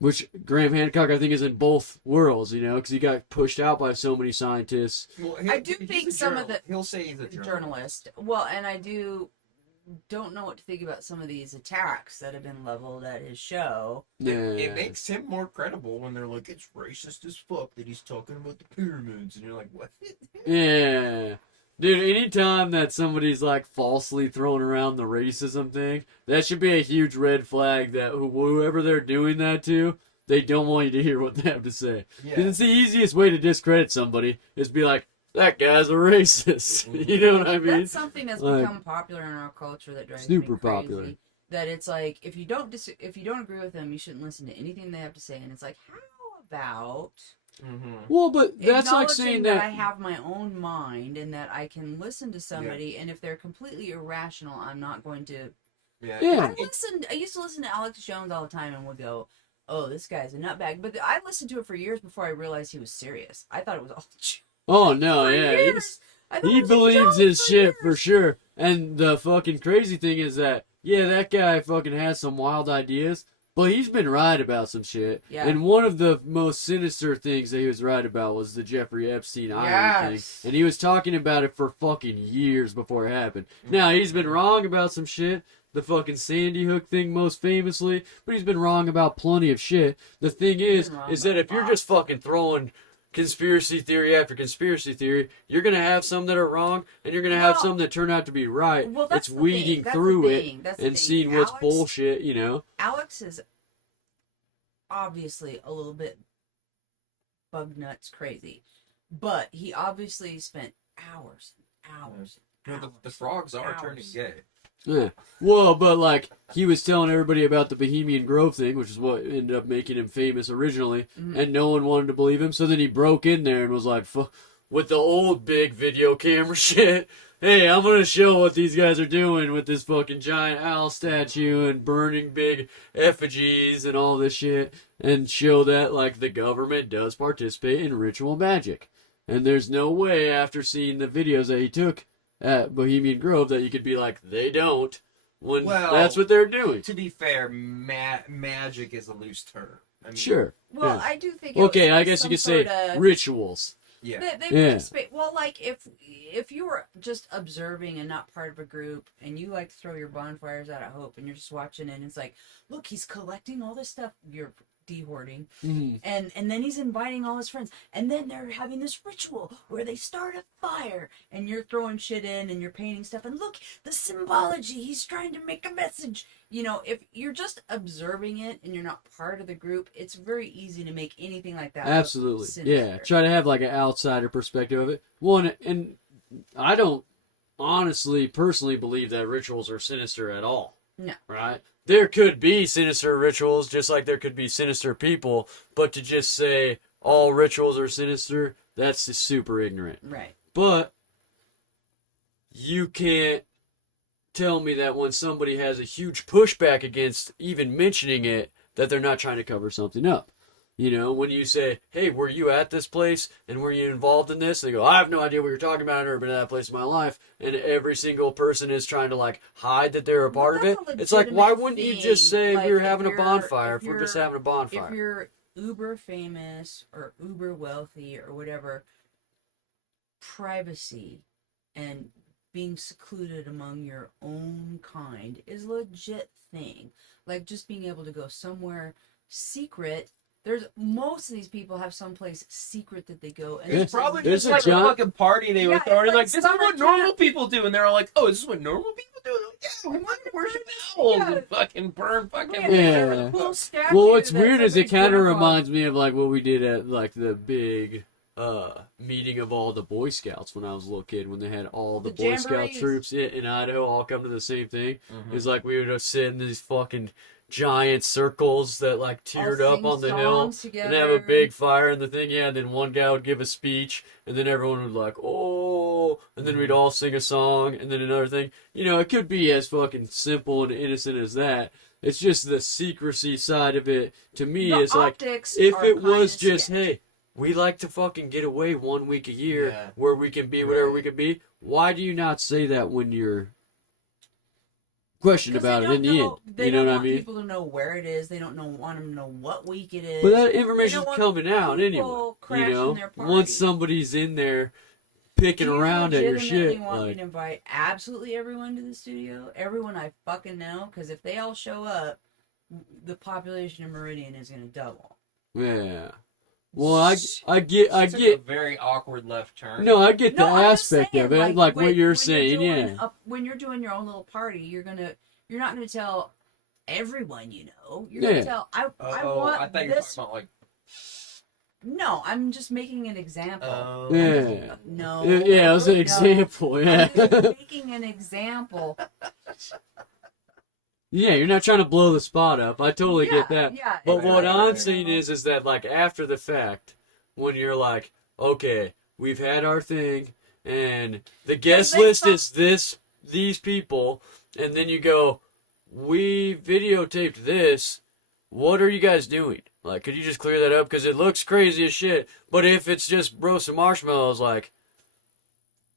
Which Graham Hancock, I think, is in both worlds, you know, because he got pushed out by so many scientists. Well, I do think some of the he'll say he's a journalist. Well, and I don't know what to think about some of these attacks that have been leveled at his show. Yeah. It makes him more credible when they're like, it's racist as fuck that he's talking about the pyramids, and you're like, what? Yeah. Dude, anytime that somebody's like falsely throwing around the racism thing, that should be a huge red flag that whoever they're doing that to, they don't want you to hear what they have to say. Yeah. 'Cause it's the easiest way to discredit somebody is be like, that guy's a racist. You know what I mean? That's something that's Like, become popular in our culture that drives super me crazy. popular. That it's like, if you don't agree with them, you shouldn't listen to anything they have to say. And it's like, how about Well, but that's like acknowledging saying that that I have my own mind and that I can listen to somebody, and if they're completely irrational, I'm not going to. Yeah. I used to listen to Alex Jones all the time, and would go, "Oh, this guy's a nutbag." But I listened to it for years before I realized he was serious. I thought it was all. Oh no, For yeah. years. I thought He it was a believes joke his for shit for years. sure. And the fucking crazy thing is that, yeah, that guy fucking has some wild ideas, but he's been right about some shit. Yeah. And one of the most sinister things that he was right about was the Jeffrey Epstein Island Yes. thing. And he was talking about it for fucking years before it happened. Now, he's been wrong about some shit. The fucking Sandy Hook thing most famously, but he's been wrong about plenty of shit. The thing is been wrong that about if you're just fucking throwing conspiracy theory after conspiracy theory, you're gonna have some that are wrong, and you're gonna have some that turn out to be right. Well, that's it's the weeding thing. That's through the it thing. That's the and thing. seeing what's Alex- bullshit, you know. Alex is obviously a little bit bug nuts crazy, but he obviously spent hours and hours. No, And the frogs are hours. turning gay. Yeah. Well, but like he was telling everybody about the Bohemian Grove thing, which is what ended up making him famous originally, and no one wanted to believe him. So then he broke in there and was like, with the old big video camera shit. Hey, I'm gonna show what these guys are doing with this fucking giant owl statue and burning big effigies and all this shit, and show that like the government does participate in ritual magic. And there's no way after seeing the videos that he took at Bohemian Grove that you could be like, they don't, when that's what they're doing. To be fair, magic is a loose term. I mean, Sure. Well, yeah. I do think. Okay, was I guess you could say sorta- rituals. Yeah. They Yeah. participate. Well, like if you were just observing and not part of a group, and you like to throw your bonfires out at Hope, and you're just watching it, and it's like, look, he's collecting all this stuff. You're de-hoarding, and then he's inviting all his friends, and then they're having this ritual where they start a fire, and you're throwing shit in, and you're painting stuff, and look, the symbology. He's trying to make a message. You know, if you're just observing it and you're not part of the group, it's very easy to make anything like that. Absolutely. Yeah. sinister. Try to have like an outsider perspective of it. One, and I don't honestly, personally believe that rituals are sinister at all. No. Right? There could be sinister rituals, just like there could be sinister people, but to just say all rituals are sinister, that's just super ignorant. Right. But you can't tell me that when somebody has a huge pushback against even mentioning it, that they're not trying to cover something up. You know, when you say, hey, were you at this place and were you involved in this? They go, I have no idea what you're talking about. I've never been to that place in my life. And every single person is trying to like hide that they're a part of it. That's a It's like, why legitimate wouldn't you thing. just say Like, we were if having a you're- bonfire if if we're just you're- having a bonfire? If you're uber famous or uber wealthy or whatever, privacy and being secluded among your own kind is a legit thing. Like just being able to go somewhere secret. There's most of these people have someplace secret that they go, and Yeah. It's probably There's just a like giant- a fucking party they were Yeah, throwing. it's Like, like this is summer what normal camp. people do. And they're all like, oh, this is what normal people do? Yeah, we fucking worship owls Yeah. and fucking burn fucking... Yeah. Cool statue Well, what's that weird is it somebody's kind of grandpa- reminds me of like what we did at like the big meeting of all the Boy Scouts when I was a little kid, when they had all the The Boy Scout jamborees. troops in Idaho all come to the same thing. Mhm. It was like we would just sit in these fucking giant circles that like tiered all up sing on the hill songs and have a together. big fire in the thing. Yeah, and then one guy would give a speech, and then everyone would like, oh, and then we'd all sing a song, and then another thing. You know, it could be as fucking simple and innocent as that. It's just the secrecy side of it. To me, The it's like, optics if are it was kinda just, sketch. hey, we like to fucking get away 1 week a year Yeah. where we can be whatever Right. we can be, why do you not say that when you're questioned 'Cause they about it don't in the know- end? They You know don't what I want mean? people to know where it is. They don't want them to know what week it is. But that They information's don't want coming out people anyway. You crashing know, their party. once somebody's in there picking Do you around at your legitimately shit, want me like, to invite absolutely everyone to the studio? Everyone I fucking know? Because if they all show up, the population of Meridian is going to double. yeah. Well, I Took get a very awkward left turn. no, I get the No, I'm just aspect saying, of it, like what you're saying, yeah. When you're doing your own little party, you're not gonna tell everyone you know. You're Yeah. gonna tell I want I thought you were this. talking about like... No, I'm just making an example. Yeah. No. Yeah, it was an no. example, yeah. I'm just making an example. Yeah, you're not trying to blow the spot up. I totally get that. Yeah. But it's what like, I'm you saying know, is that like after the fact, when you're like, okay, we've had our thing, and the guest they list fuck- is these people, and then you go, we videotaped this. What are you guys doing? Like, could you just clear that up? Because it looks crazy as shit. But if it's just roasted marshmallows, like,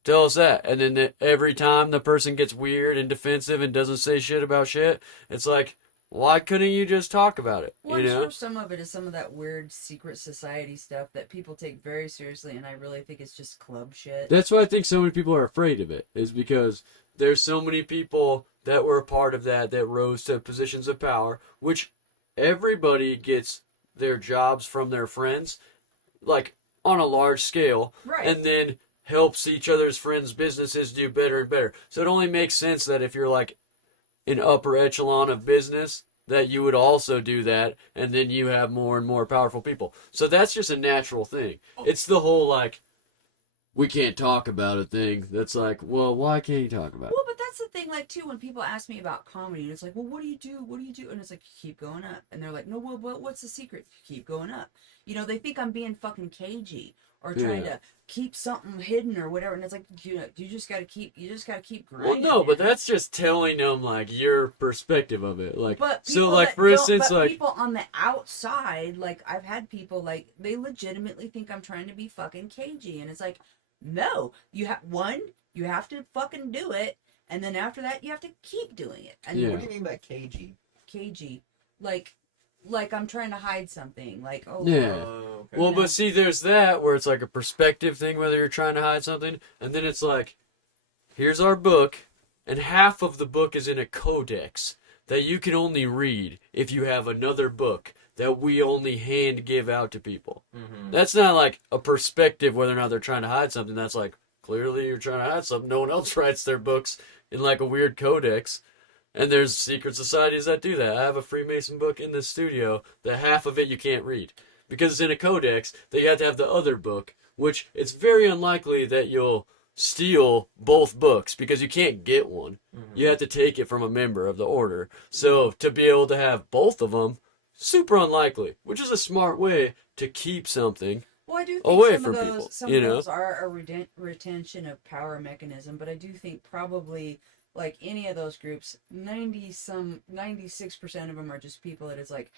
tell us that. And then every time the person gets weird and defensive and doesn't say shit about shit, it's like, why couldn't you just talk about it? Well, You I'm know? sure some of it is some of that weird secret society stuff that people take very seriously, and I really think it's just club shit. That's why I think so many people are afraid of it, is because there's so many people that were a part of that rose to positions of power, which everybody gets their jobs from their friends, like on a large scale, Right. and then helps each other's friends' businesses do better and better. So it only makes sense that if you're like an upper echelon of business, that you would also do that, and then you have more and more powerful people. So that's just a natural thing. It's the whole like, we can't talk about a thing that's like, well, why can't you talk about it? Well, but that's that's the thing, like, too, when people ask me about comedy, and it's like, well, what do you do? What do you do? And it's like, you keep going up. And they're like, no, well, what's the secret? You keep going up. You know, they think I'm being fucking cagey or trying to keep something hidden or whatever. And it's like, you just gotta keep grinding. Well, no, but that's just telling them, like, your perspective of it. Like, but so, like, for instance, like, people on the outside, like, I've had people, like, they legitimately think I'm trying to be fucking cagey. And it's like, no, you have to fucking do it. And then after that, you have to keep doing it. And What do you mean by cagey? Cagey, like I'm trying to hide something. Like, oh, yeah. Okay. Well, but see, there's that where it's like a perspective thing, whether you're trying to hide something, and then it's like, here's our book, and half of the book is in a codex that you can only read if you have another book that we only hand give out to people. Mm-hmm. That's not like a perspective whether or not they're trying to hide something. That's like, clearly you're trying to hide something. No one else writes their books in like a weird codex. And there's secret societies that do that. I have a Freemason book in the studio that half of it you can't read. Because it's in a codex, that you have to have the other book, which it's very unlikely that you'll steal both books because you can't get one. Mm-hmm. You have to take it from a member of the order. So to be able to have both of them, super unlikely, which is a smart way to keep something. Well, I do think away some from of those, people, some you of know? those are a retention of power mechanism, but I do think probably, like any of those groups, 96% of them are just people that is like,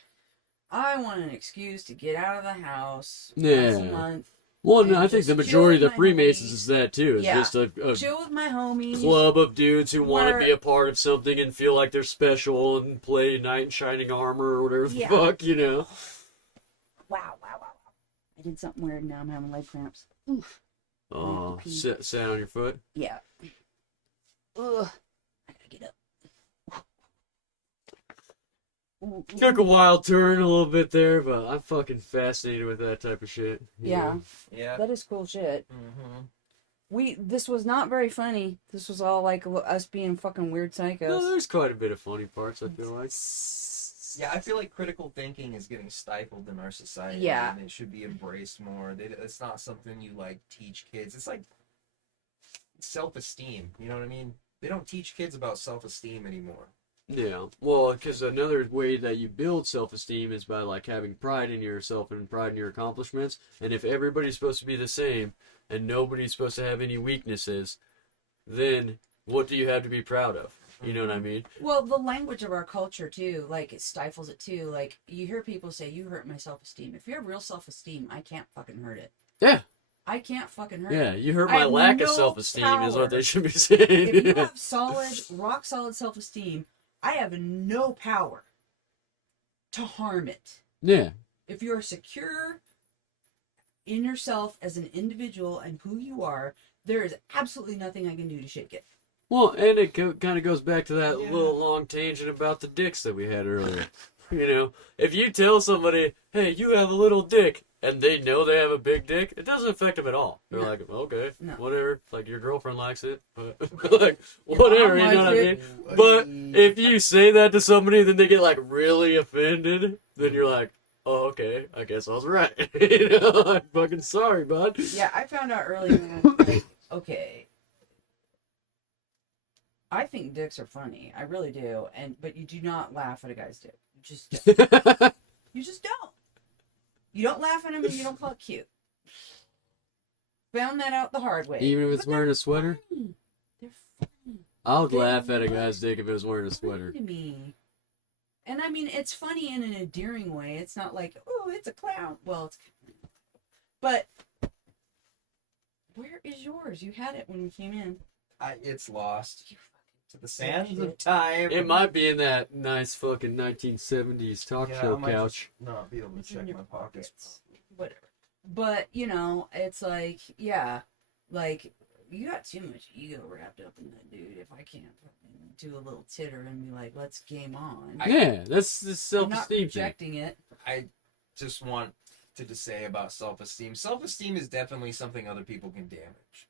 I want an excuse to get out of the house once a month. Well, and no, I think just the chill majority of with the my Freemasons homies. is that too. It's Yeah. just a Chill with my homies. club of dudes who want to Where- be a part of something and feel like they're special and play knight in shining armor or whatever the Yeah. fuck, you know. Wow. I did something weird, now I'm having leg cramps. Oof. Oh, sat on your foot. Yeah. Ugh. I gotta get up. Took a wild turn a little bit there, but I'm fucking fascinated with that type of shit. you Yeah. know? Yeah. That is cool shit. Mm-hmm. This was not very funny. This was all like us being fucking weird psychos. No, there's quite a bit of funny parts, I feel like. Yeah, I feel like critical thinking is getting stifled in our society. Yeah. And it should be embraced more. It's not something you, like, teach kids. It's like self-esteem, you know what I mean? They don't teach kids about self-esteem anymore. Yeah, well, because another way that you build self-esteem is by, like, having pride in yourself and pride in your accomplishments. And if everybody's supposed to be the same and nobody's supposed to have any weaknesses, then what do you have to be proud of? You know what I mean? Well, the language of our culture too, like it stifles it too. Like you hear people say, "You hurt my self-esteem." If you have real self-esteem, I can't fucking hurt it. Yeah. I can't fucking hurt it. Yeah, you hurt I my have lack of no self-esteem is what power. they should be saying. If you have rock solid self-esteem, I have no power to harm it. Yeah. If you're secure in yourself as an individual and who you are, there is absolutely nothing I can do to shake it. Well, and it kind of goes back to that Yeah. little long tangent about the dicks that we had earlier. You know, if you tell somebody, hey, you have a little dick, and they know they have a big dick, it doesn't affect them at all. They're No. like, okay, No. whatever. Like, your girlfriend likes it, but like, whatever, you mom know what I likes mean? But if you say that to somebody, then they get, like, really offended, then you're like, oh, okay, I guess I was right. You know, I'm fucking sorry, bud. Yeah, I found out earlier, like, okay, I think dicks are funny. I really do. But you do not laugh at a guy's dick. You just don't. You just don't. You don't laugh at him and you don't call it cute. Found that out the hard way. Even if it's But wearing they're a sweater? funny. They're funny. I would They laugh at a look guy's dick if it was wearing a sweater. To me. And I mean, it's funny in an endearing way. It's not like, oh, it's a clown. Well, it's. But where is yours? You had it when we came in. It's lost You to the sands shit. of time. It might be in that nice fucking 1970s talk Yeah, show I might couch. just not be able to It's in check your my pockets. Whatever. But, you know, it's like, yeah, like, you got too much ego wrapped up in that, dude. If I can't fucking do a little titter and be like, let's game on. Yeah, that's the I'm not self-esteem thing. rejecting it. I just want to say about self-esteem. Self-esteem is definitely something other people can damage.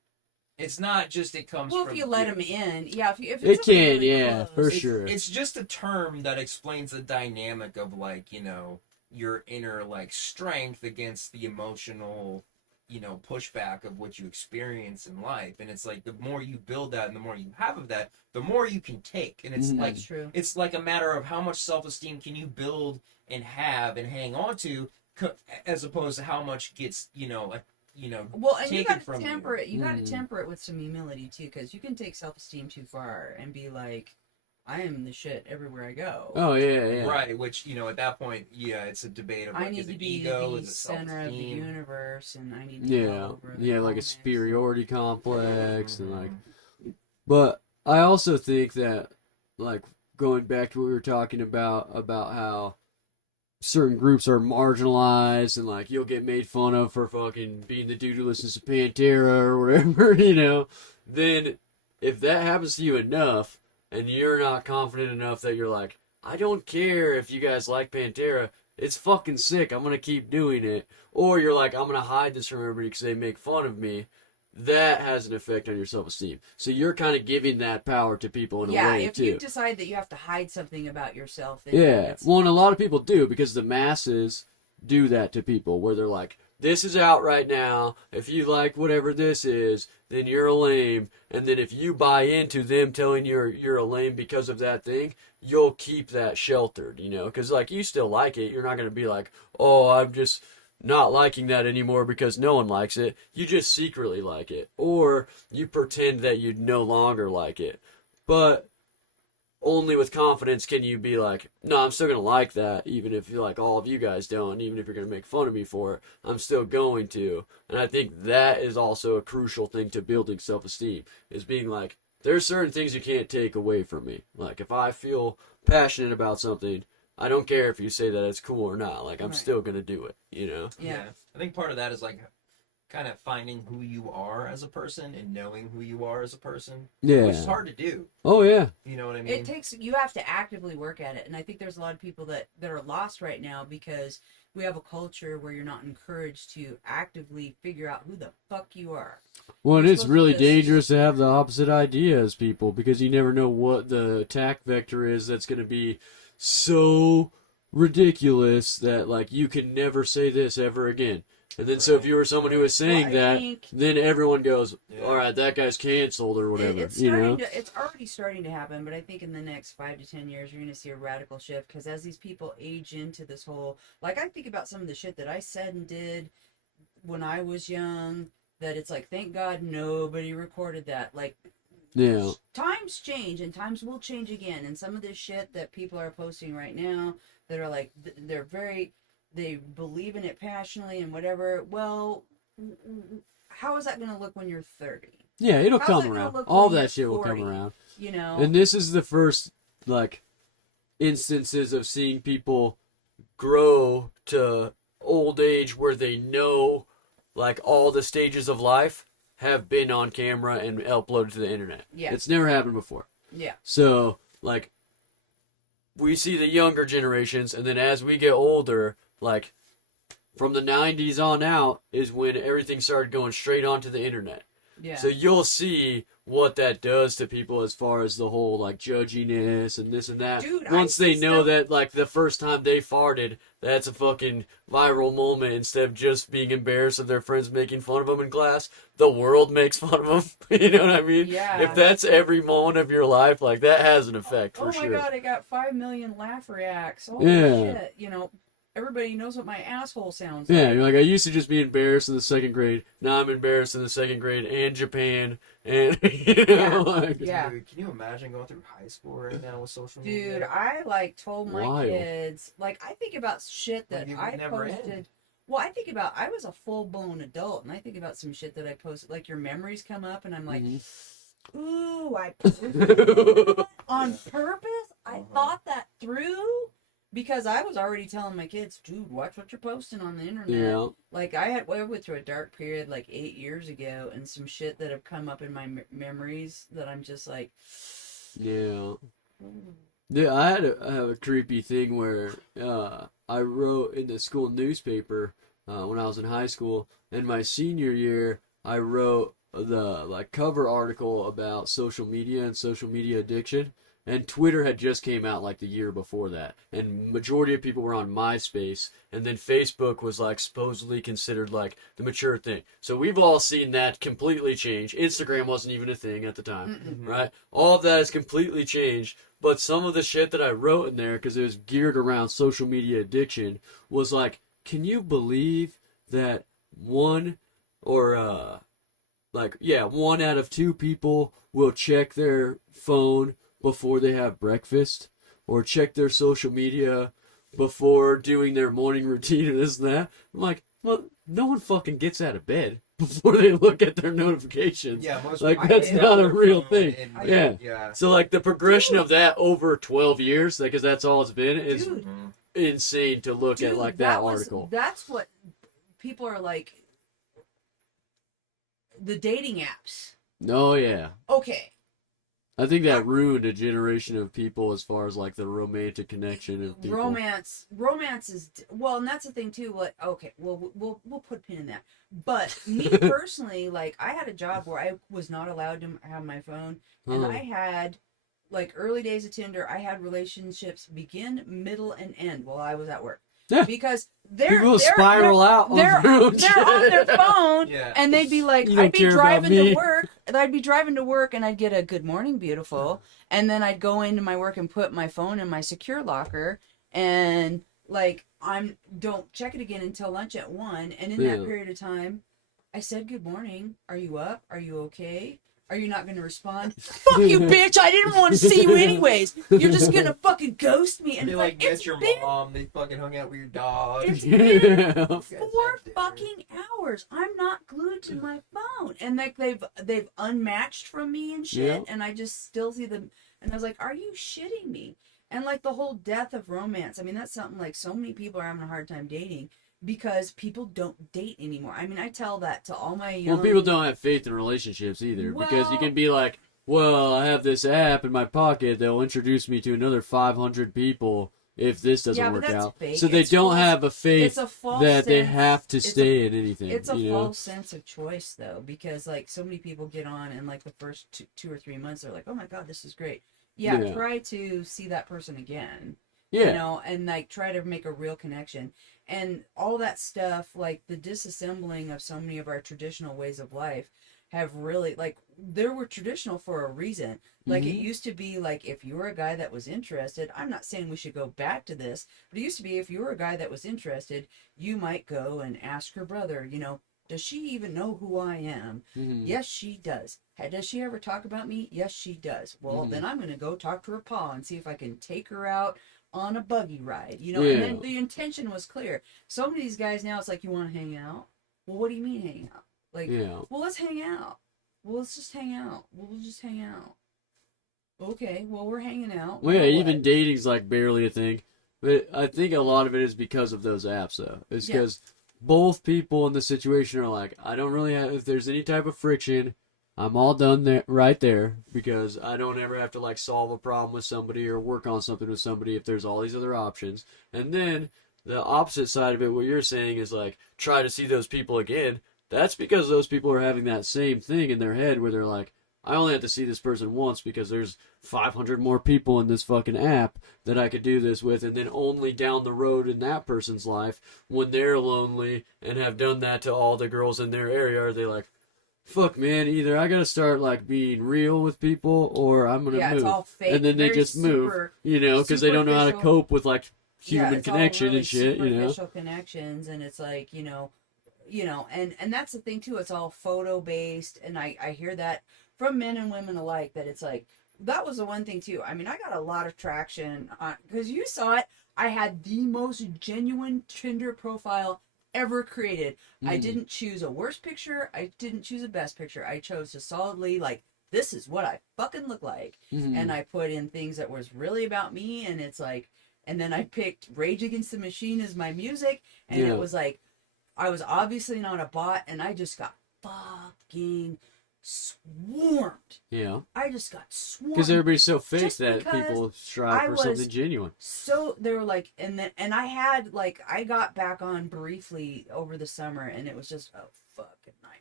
It's not just it comes Well, from if you let them in, yeah. If It it's something can, really yeah, close, for It's- sure. It's just a term that explains the dynamic of, like, you know, your inner, like, strength against the emotional pushback of what you experience in life. And it's like the more you build that and the more you have of that, the more you can take. And it's like That's true. it's like a matter of how much self-esteem can you build and have and hang on to, as opposed to how much gets Well, and you taken got to from temper it. You got to Mm. temper it with some humility too, because you can take self-esteem too far and be like, "I am the shit everywhere I go." Oh yeah. Right, which at that point, yeah, it's a debate of I like, need is to it be ego, the is it center of the self-esteem? universe, and I need to be all Yeah, over the like a comments. superiority complex and like. Mhm. But I also think that, like, going back to what we were talking about how certain groups are marginalized and like you'll get made fun of for fucking being the dude who listens to Pantera or whatever, then if that happens to you enough and you're not confident enough that you're like, I don't care if you guys like Pantera, it's fucking sick, I'm gonna keep doing it. Or you're like, I'm gonna hide this from everybody because they make fun of me. That has an effect on your self-esteem. So you're kind of giving that power to people in a way, if too. you decide that you have to hide something about yourself, then Yeah, that's- well, and a lot of people do because the masses do that to people where they're like, this is out right now. If you like whatever this is, then you're a lame. And then if you buy into them telling you're a lame because of that thing, you'll keep that sheltered, because like you still like it. You're not going to be like, oh, I'm just not liking that anymore because no one likes it. You just secretly like it. Or you pretend that you no longer like it. But only with confidence can you be like, no, I'm still going to like that, even if like all of you guys don't, even if you're going to make fun of me for it, I'm still going to. And I think that is also a crucial thing to building self-esteem, is being like, there's certain things you can't take away from me. Like, if I feel passionate about something, I don't care if you say that it's cool or not. Like, I'm Right. still going to do it, Yeah. I think part of that is like kind of finding who you are as a person and knowing who you are as a person, Yeah. which is hard to do. Oh, yeah. You know what I mean? It takes, you have to actively work at it, and I think there's a lot of people that are lost right now because we have a culture where you're not encouraged to actively figure out who the fuck you are. Well, and You're it's supposed to really just- dangerous to have the opposite idea as people, because you never know what the attack vector is that's going to be so ridiculous that like you can never say this ever again. And then so if you were someone who was saying Well, I that, think then everyone goes, Yeah. all right, that guy's canceled or whatever, it's it's already starting to happen, but I think in the next 5 to 10 years you're going to see a radical shift, because as these people age into this whole, like, I think about some of the shit that I said and did when I was young, that it's like, thank God nobody recorded that. Like, Yeah. times change and times will change again, and some of this shit that people are posting right now that are like, they believe in it passionately and whatever. Well, how is that going to look when you're 30? Yeah, it'll How's come that gonna around. look All when you're that shit will come 40? around. You know? And this is the first, like, instances of seeing people grow to old age where they know, like, all the stages of life have been on camera and uploaded to the internet. Yeah. It's never happened before. Yeah. So, like, we see the younger generations, and then as we get older, like, from the 90s on out is when everything started going straight onto the internet. Yeah. So you'll see what that does to people as far as the whole, like, judginess and this and that. Dude, Once I they see know stuff- that, like, the first time they farted, that's a fucking viral moment instead of just being embarrassed of their friends making fun of them in class. The world makes fun of them. You know what I mean? Yeah. If that's every moment of your life, like, that has an effect for Oh my sure. God, I got 5 million laugh reacts. Oh Yeah. shit. You know, everybody knows what my asshole sounds Yeah, like. you're like, I used to just be embarrassed in the second grade. Now I'm embarrassed in the second grade and Japan. And, Yeah. like, Yeah. Dude, can you imagine going through high school right now with social media? Dude, I like told my Wild. kids, like, I think about shit that Like, it would I never posted. end. Well, I think about, I was a full blown adult, and I think about some shit that I posted. Like, your memories come up, and I'm like, ooh, I posted that on purpose. I thought that through, because I was already telling my kids, dude, watch what you're posting on the internet. Yeah. Like, I went through a dark period like 8 years ago, and some shit that have come up in my memories that I'm just like, Yeah. Yeah, I have a creepy thing where I wrote in the school newspaper when I was in high school. In my senior year, I wrote the, like, cover article about social media and social media addiction. and Twitter had just came out like the year before that, and majority of people were on MySpace, and then Facebook was like supposedly considered like the mature thing. So we've all seen that completely change. Instagram wasn't even a thing at the time, right? All of that has completely changed. But some of the shit that I wrote in there, because it was geared around social media addiction, was like, can you believe that one out of two people will check their phone before they have breakfast, or check their social media before doing their morning routine and this and that? I'm like, well, no one fucking gets out of bed before they look at their notifications. Yeah, most Like, people that's get not on a their real phone thing. and- Yeah. So, like, the progression of that over 12 years, because that's all it's been, is Dude. insane to look at, Dude, like, that was- article. That's what people are like. The dating apps. Oh, yeah. Okay. I think that ruined a generation of people as far as, like, the romantic connection of people. Romance is well, and that's the thing too. Like, okay, well, we'll put a pin in that. But me personally, like, I had a job where I was not allowed to have my phone, and Huh. I had, like, early days of Tinder. I had relationships begin, middle, and end while I was at work. Yeah. Because they're People spiral out on they're their own they're on their shit. phone, Yeah. and they'd be like, You don't I'd be care about driving me. to work, and I'd be driving to work, and I'd get a good morning, beautiful, and then I'd go into my work and put my phone in my secure locker, and like don't check it again until lunch at 1, and in that Yeah. period of time, I said, good morning, are you up? Are you okay? Are you not going to respond? Fuck you, bitch! I didn't want to see you anyways. You're just gonna fucking ghost me. And They it's like it's met your been mom. They fucking hung out with your dog. It's Yeah. 4 fucking hours. I'm not glued to my phone, and like they've unmatched from me and shit, Yeah. and I just still see them. And I was like, "Are you shitting me?" And like the whole death of romance. I mean, that's something like so many people are having a hard time dating because people don't date anymore. I mean, I tell that to all my young. Well, people don't have faith in relationships either, because you Well- can be like, well, I have this app in my pocket that will introduce me to another 500 people if this doesn't Yeah, but work that's out. fake. So they It's don't false- have a faith It's a false that they sense- have to it's a- stay in anything. It's a you know? false sense of choice, though, because like so many people get on, and like the first two or 3 months, they're like, "Oh my god, this is great." Yeah, Yeah. try to see that person again. Yeah. You know, and like try to make a real connection, and all that stuff, like the disassembling of so many of our traditional ways of life have really, like, they were traditional for a reason. Like, it Mhm. used to be like, if you were a guy that was interested, I'm not saying we should go back to this, but it used to be if you were a guy that was interested, you might go and ask her brother, you know, does she even know who I am? Mhm. Yes, she does. Does she ever talk about me? Yes, she does. Well, Mhm. then I'm going to go talk to her pa and see if I can take her out on a buggy ride, you know. Yeah. And then the intention was clear. So many of these guys now, it's like, you want to hang out? Well, what do you mean hang out? Like, Yeah. well, let's hang out. Well, let's just hang out. We'll just hang out. Okay, well, we're hanging out. Well, yeah, Now even what? dating's like barely a thing. But I think a lot of it is because of those apps, though. It's Yeah. because both people in the situation are like, I don't really have, if there's any type of friction, I'm all done there, right there, because I don't ever have to like solve a problem with somebody or work on something with somebody if there's all these other options. And then the opposite side of it, what you're saying is like, try to see those people again. That's because those people are having that same thing in their head where they're like, I only have to see this person once because there's 500 more people in this fucking app that I could do this with, and then only down the road in that person's life, when they're lonely and have done that to all the girls in their area, are they like, fuck, man, either I gotta start like being real with people or I'm gonna Yeah, move. it's all fake. And then they very just move, super- you know, because they don't know how to superficial. cope with like human it's all connection really and shit, you know. superficial connections, and it's like, you know, and that's the thing too. It's all photo based, and I hear that from men and women alike, that it's like, that was the one thing too. I mean, I got a lot of traction because you saw it. I had the most genuine Tinder profile ever created. I Mm. didn't choose a worst picture. I didn't choose a best picture. I chose to solidly, like, this is what I fucking look like. Mhm. And I put in things that was really about me, and it's like, and then I picked Rage Against the Machine as my music, and Yeah. it was like, I was obviously not a bot, and I just got fucking swarmed. Yeah. I just got swarmed. Because everybody's so fake Just that because people strive I for was something genuine. So they were like, and I had like, I got back on briefly over the summer, and it was just a fucking nightmare.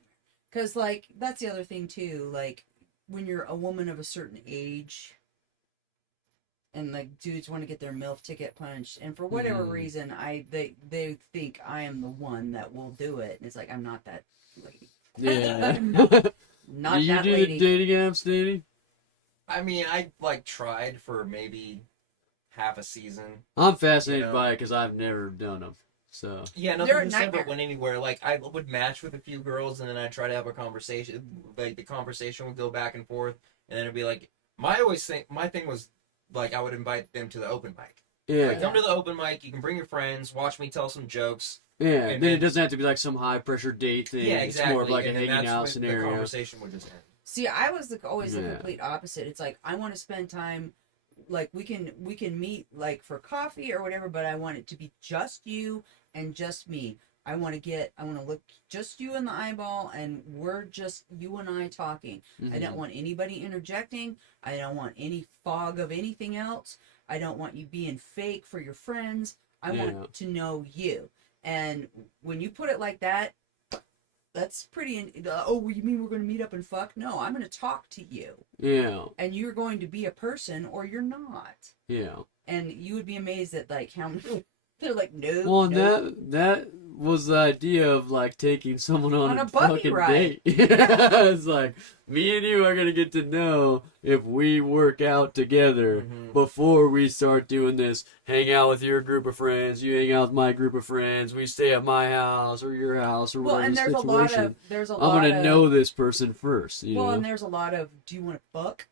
Because like, that's the other thing too. Like, when you're a woman of a certain age, and like dudes want to get their MILF ticket punched, and for whatever reason, they think I am the one that will do it, and it's like I'm not that lady. Yeah. Not do you that do lady. the dating apps, Danny? I mean, I like tried for maybe half a season. I'm fascinated You know? by it because I've never done them. So Yeah, They're a nothing just ever nightmare. went anywhere. Like I would match with a few girls, and then I'd try to have a conversation. Like the conversation would go back and forth, and then it'd be like my thing was like I would invite them to the open mic. yeah, Like, come to the open mic. You can bring your friends. Watch me tell some jokes. yeah. and Then it then- doesn't have to be like some high pressure date thing. Yeah, It's exactly. more of like and a then hanging that's out when scenario. The conversation would just end. See, I was always the Yeah. complete opposite. It's like I want to spend time, like we can meet like for coffee or whatever, but I want it to be just you and just me. I want to look just you in the eyeball, and we're just you and I talking. I don't want anybody interjecting. I don't want any fog of anything else. I don't want you being fake for your friends. I want to know you. And when you put it like that, that's pretty. Oh, you mean we're going to meet up and fuck? No, I'm going to talk to you. Yeah, And you're going to be a person, or you're not. yeah. And you would be amazed at like how many. They're like, no. Well, and no. that was the idea of like taking someone on a a puppy fucking ride. date. It's like me and you are gonna get to know if we work out together before we start doing this. Hang out with your group of friends. You hang out with my group of friends. We stay at my house or your house or Well, whatever and there's a I'm lot gonna of know this person first. You well, know? and there's a lot of do you want to fuck?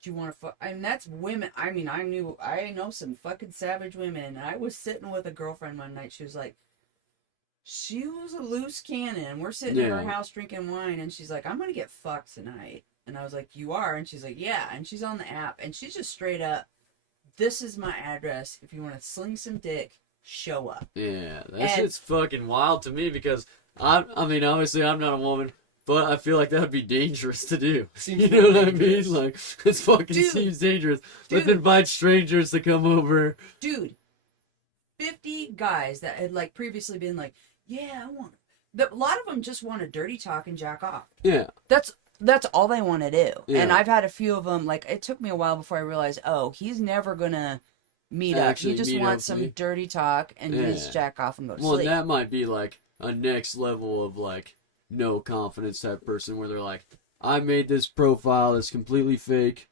Do you want to fuck? And that's women. I mean, I know some fucking savage women. I was sitting with a girlfriend one night. She was a loose cannon. We're sitting in her house drinking wine, and she's like, I'm gonna get fucked tonight. And I was like, you are? And she's like, yeah. And she's on the app, and she's just straight up, this is my address. If you want to sling some dick, show up. Yeah, that shit's fucking wild to me because I mean, obviously I'm not a woman, but I feel like that would be dangerous to do. Seems You know what I dangerous. mean? Like, it fucking Dude. seems dangerous. Let's Dude. invite strangers to come over. Dude, 50 guys that had like previously been like, yeah, I want. A lot of them just want to dirty talk and jack off. Yeah, That's all they want to do. Yeah. And I've had a few of them. Like it took me a while before I realized, oh, he's never gonna meet up. Actually He just meet wants up some with me. dirty talk and Yeah. just jack off and go to well, sleep. that might be like a next level of like no confidence type person where they're like, I made this profile that's completely fake.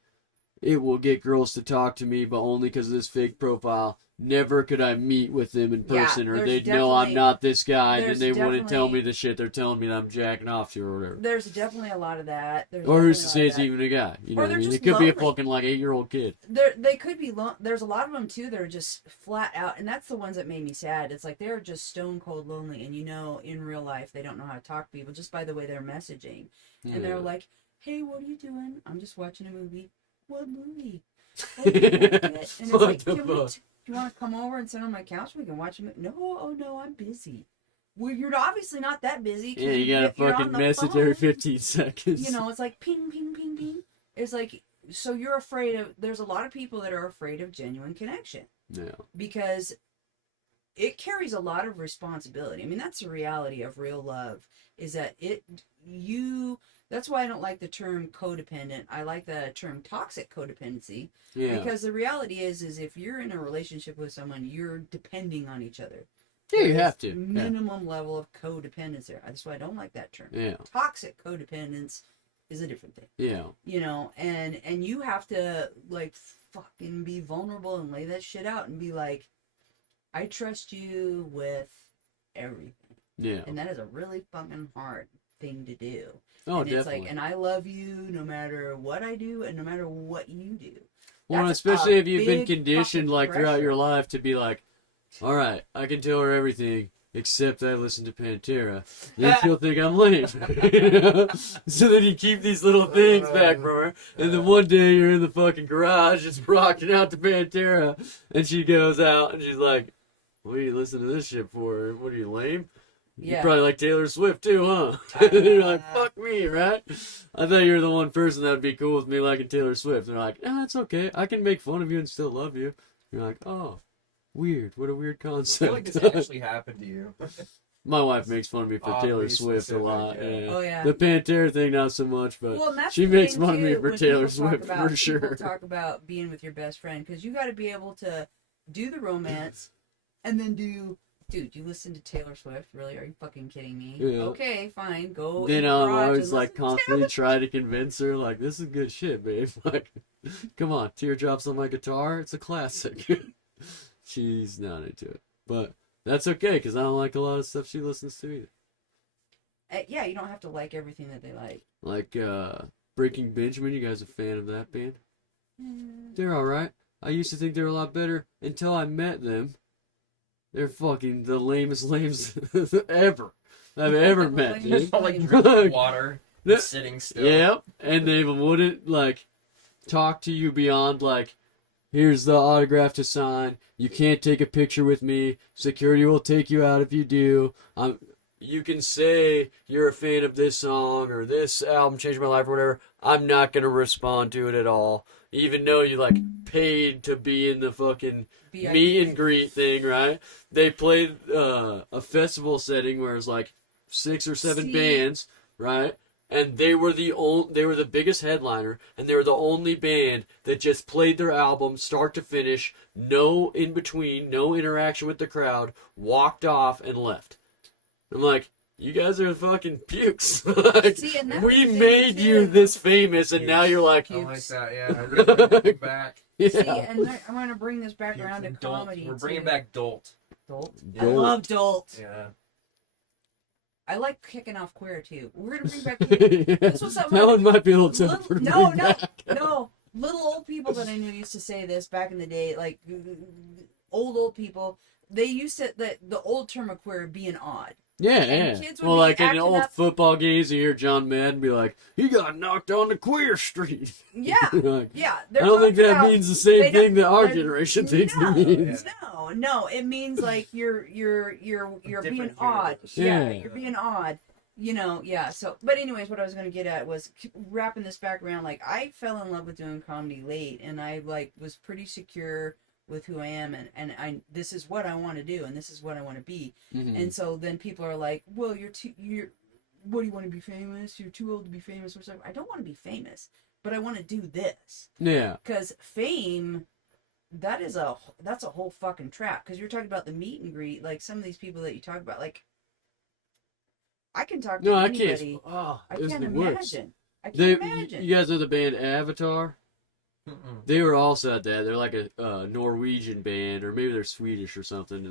It will get girls to talk to me, but only because of this fake profile. Never could I meet with them in Yeah, person, or there's they'd know I'm definitely- not this guy, and there's they wouldn't tell me definitely- the shit they're telling me that I'm jacking off to or whatever. There's definitely a lot of that. There's Or who's to definitely say a it's lot of even a guy? You know Or what I they're mean? just It could be a lonely. fucking like 8-year-old kid. that. They could be. There's a lot of them too that are just flat out, and that's the ones that made me sad. It's like they're just stone cold lonely, and in real life they don't know how to talk to people just by the way they're messaging. And they're like, "Hey, what are you doing? I'm just watching a movie. What movie? Oh, you like it?" And it's What like, the "Can we fuck? do you want to come over and sit on my couch? We can watch a movie." No, oh no, I'm busy. Well, you're obviously not that busy. 'Cause Yeah, you got a you're on fucking the message phone. every 15 seconds. You know, it's like ping, ping, ping, ping. It's like, so you're afraid of. There's a lot of people that are afraid of genuine connection Yeah. because it carries a lot of responsibility. I mean, that's the reality of real love. Is that that's why I don't like the term codependent. I like the term toxic codependency. Yeah. Because the reality is if you're in a relationship with someone, you're depending on each other. Yeah, you There's have to. Yeah. minimum level of codependence there. That's why I don't like that term. Yeah. Toxic codependence is a different thing. Yeah. You know, and you have to like fucking be vulnerable and lay that shit out and be like, I trust you with everything. Yeah. And that is a really fucking hard thing to do. Oh, and it's definitely. like, and I love you no matter what I do and no matter what you do. Well, That's especially a if you've been big conditioned fucking like throughout your pressure. life to be like, all right, I can tell her everything except I listen to Pantera. Then she'll think I'm lame. You know? So then you keep these little things back from her, and then one day you're in the fucking garage just rocking out to Pantera, and she goes out and she's like, "What are you listening to this shit for? What are you, lame? You Yeah. probably like Taylor Swift too, huh?" And you're like, "Fuck me, right?" I thought you were the one person that would be cool with me liking Taylor Swift. And they're like, "No, it's okay. I can make fun of you and still love you." You're like, "Oh, weird. What a weird I feel concept." like this actually happened to you. My wife makes fun of me for Oddly Taylor Swift specific, a lot. yeah. Yeah. Oh yeah. The Pantera thing, not so much, but Well, and that's she the makes thing, fun of me too, for when Taylor people talk Swift about, for sure. People talk about being with your best friend because you got to be able to do the romance and then do. Dude, you listen to Taylor Swift? Really? Are you fucking kidding me? Yeah. Okay, fine. Go. Then in the I'm garage always and like listen to constantly Taylor try to convince her, like, this is good shit, babe. Like, come on, Teardrops on My Guitar, it's a classic. She's not into it. But that's okay, because I don't like a lot of stuff she listens to either. Yeah, you don't have to like everything that they like. Like, Breaking Benjamin, you guys a fan of that band? Mm. They're alright. I used to think they were a lot better until I met them. They're fucking the lamest lames ever I've ever met, dude. Just like drinking water, and sitting still. Yep, and they wouldn't, like, talk to you beyond, like, here's the autograph to sign, you can't take a picture with me, security will take you out if you do, you can say you're a fan of this song, or this album changed my life, or whatever, I'm not gonna respond to it at all, even though you, like, paid to be in the fucking VIP. meet and greet thing, right? They played a festival setting where it's like 6 or 7 bands, right? And they were the biggest headliner, and they were the only band that just played their album start to finish, no in between, no interaction with the crowd, walked off and left. I'm like, you guys are fucking pukes. Like, See, and that's we the thing, made too. you this famous, and now you're like, I like that, yeah. We're bringing it back. yeah. See, and I'm going to bring this back around to Dolt. comedy. We're bringing too. back Dolt. Dolt. I Dolt. love Dolt. Yeah. I like kicking off queer too. We're gonna bring back. Yeah. This was something. That one might be a little Little- tough for no, me no, back. no. Little old people that I knew used to say this back in the day, like old people. They used to the old term of queer being odd. Yeah, And yeah. kids would Well, be like in acting old up- football games, you hear John Madden be like, "He got knocked on the queer street." Yeah, Like, yeah. I they're don't think talking that about- means the same they don't- thing that our they're- generation thinks no, it means. No, it means like you're being Different odd. universe. Yeah, Yeah. you're being odd. You know, yeah. So, but anyways, what I was gonna get at was wrapping this back around. Like, I fell in love with doing comedy late, and I like was pretty secure with who I am, and I this is what I want to do, and this is what I want to be. Mhm. And so then people are like, well, what do you want to be famous? You're too old to be famous or something. I don't want to be famous, but I want to do this. Yeah, Because fame, that's a whole fucking trap. Because you're talking about the meet and greet, like some of these people that you talk about, like I can talk to no, I anybody. can't. Oh, I it was can't the worst. imagine. I can't They, imagine. you guys know the band Avatar? Mm-mm. They were also at that. They're like a Norwegian band, or maybe they're Swedish or something.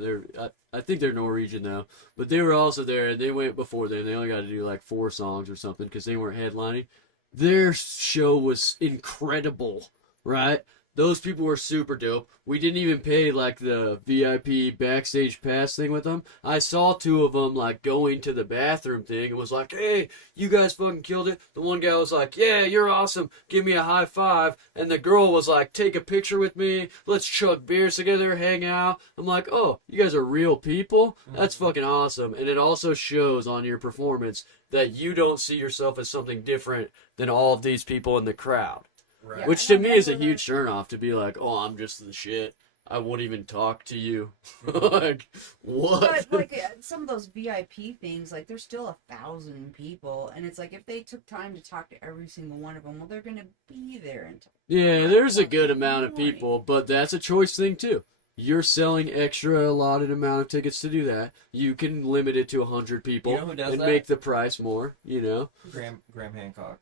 I think they're Norwegian though. But they were also there, and they went before them. They only got to do like 4 songs or something because they weren't headlining. Their show was incredible, right? Those people were super dope. We didn't even pay like the VIP backstage pass thing with them. I saw 2 of them like going to the bathroom thing and was like, "Hey, you guys fucking killed it." The one guy was like, "Yeah, you're awesome. Give me a high five." And the girl was like, "Take a picture with me. Let's chug beers together, hang out." I'm like, "Oh, you guys are real people? That's fucking awesome." And it also shows on your performance that you don't see yourself as something different than all of these people in the crowd. Right. Yeah. Which I to don't me know is a whether- huge turnoff to be like, "Oh, I'm just the shit. I won't even talk to you." Like, what? But like some of those VIP things, like there's still 1,000 people, and it's like if they took time to talk to every single one of them, well, they're gonna be there until. Yeah, there's a good amount of Morning. people, but that's a choice thing too. You're selling extra allotted amount of tickets to do that. You can limit it to 100 people You know who does and that? make the price more, you know? Graham Hancock.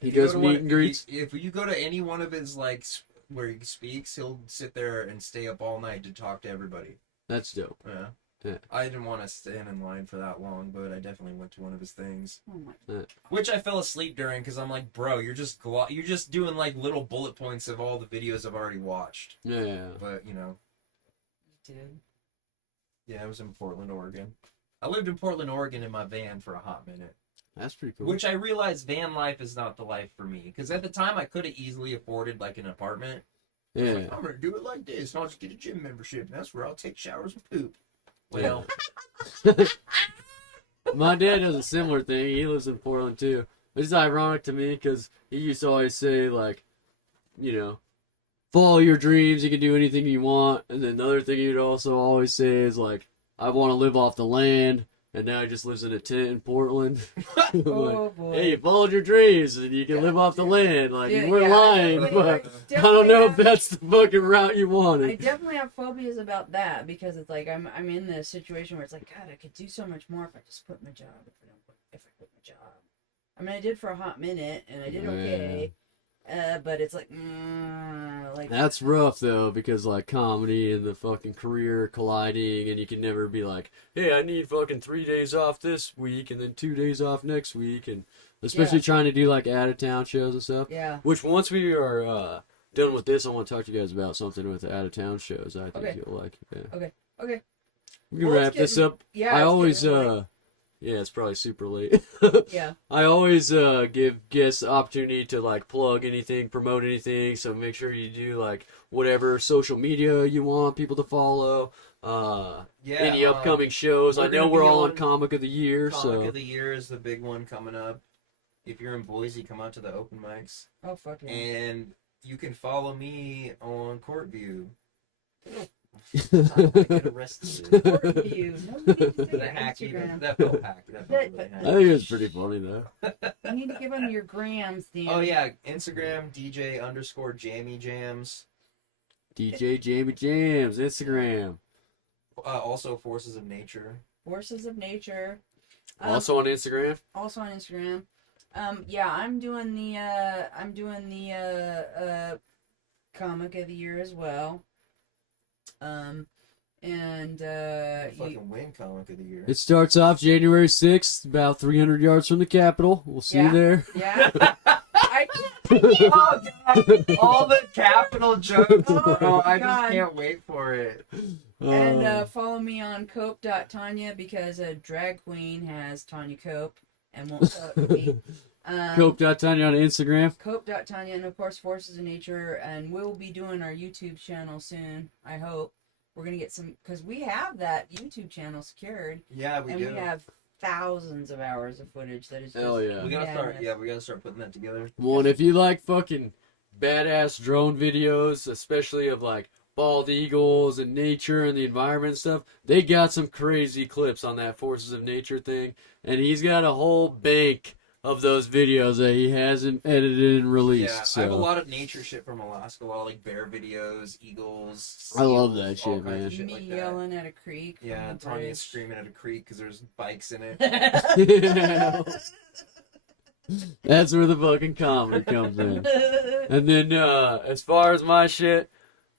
He If you does go to meet one- and greets. If you go to any one of his like where he speaks, he'll sit there and stay up all night to talk to everybody. That's dope. Yeah. Yeah. I didn't want to stand in line for that long, but I definitely went to one of his things, Oh my. which I fell asleep during because I'm like, bro, you're just doing like little bullet points of all the videos I've already watched. Yeah. But you know, Dude. yeah, I was in Portland, Oregon. I lived in Portland, Oregon in my van for a hot minute. That's pretty cool. Which I realized van life is not the life for me. Because at the time, I could have easily afforded like an apartment. I was Yeah. like, I'm going to do it like this. And I'll just get a gym membership. And that's where I'll take showers and poop. Well, My dad does a similar thing. He lives in Portland too. It's ironic to me because he used to always say, like, you know, follow your dreams. You can do anything you want. And then another thing he'd also always say is, like, I want to live off the land, and now he just lives in a tent in Portland. I'm Oh like, boy. hey, you followed your dreams, and you can God live off the damn. land. Like, Yeah, you weren't yeah, lying, but I definitely don't know if have- that's the fucking route you I wanted. definitely have phobias about that because it's like I'm in this situation where it's like, God, I could do so much more if I just quit my job. If I quit my job, I mean, I did for a hot minute and I did okay, but it's like, like That's rough though, because like comedy and the fucking career colliding, and you can never be like, hey, I need fucking 3 days off this week and then 2 days off next week, and especially Yeah. trying to do like out of town shows and stuff. yeah. Which once we are done with this, I want to talk to you guys about something with the out of town shows. I think Okay. you'll like. Yeah. Okay. We can Well, it's wrap this getting- up. Yeah. I it's always getting really- yeah, it's probably super late. Yeah. I always give guests the opportunity to like plug anything, promote anything. So make sure you do like whatever social media you want people to follow. Any upcoming shows. I we're know gonna we're be all on on Comic of the Year. Comic So of the Year is the big one coming up. If you're in Boise, come out to the open mics. Oh fuck yeah. And you can follow me on Courtview. Court view. No need to say The your hacky, Instagram. that felt hacky. That felt really I hacky. think it's pretty funny though. You need to give them your grams, Dan. Oh yeah, Instagram DJ_Jammy Jams. DJ Jamie Jams, Instagram. Also Forces of Nature. Forces of Nature. Also on Instagram. Also on Instagram. Yeah, I'm doing the Comic of the Year as well. Fucking win Comic of the Year. It starts off January 6th, about 300 yards from the Capitol. We'll see you Yeah. there. Yeah. I Oh god, all the capital jokes, Oh, bro. I just God. can't wait for it. And follow me on Cope.Tanya because a drag queen has Tanya Cope and won't sell it to me. Cope.Tanya on Instagram. Cope.Tanya and of course Forces of Nature, and we'll be doing our YouTube channel soon. I hope we're gonna get some because we have that YouTube channel secured, Yeah, we and do. we have thousands of hours of footage that is. Hell just yeah. We gotta start. madness. Yeah, we gotta start putting that together. Well, and if you like fucking badass drone videos, especially of like bald eagles and nature and the environment and stuff, they got some crazy clips on that Forces of Nature thing, and he's got a whole bank of those videos that he hasn't edited and released. Yeah, so I have a lot of nature shit from Alaska. A lot of like bear videos, eagles. I love seals, that all shit, kinds man. of shit Me like that. yelling at a creek. from Yeah, the Tanya's bridge. screaming at a creek because there's bikes in it. That's where the fucking comedy comes in. And then, as far as my shit,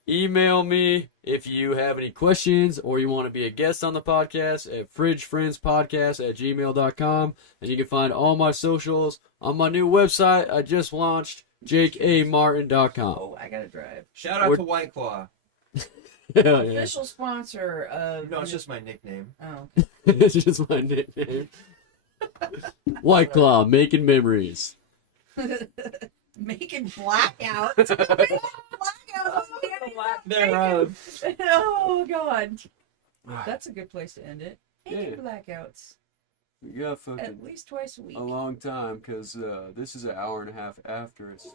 email me if you have any questions or you want to be a guest on the podcast at fridgefriendspodcast@gmail.com. And you can find all my socials on my new website I just launched, jakeamartin.com. Oh, I gotta drive. Shout out We're- to White Claw. Hell yeah. Official sponsor of. No, it's just my nickname. Oh. It's just my nickname. White Claw, making memories. Making blackouts. Making blackouts. Thereof. Oh god, that's a good place to end it. Making Yeah. blackouts We got at least twice a week. long time because this is an hour and a half after it's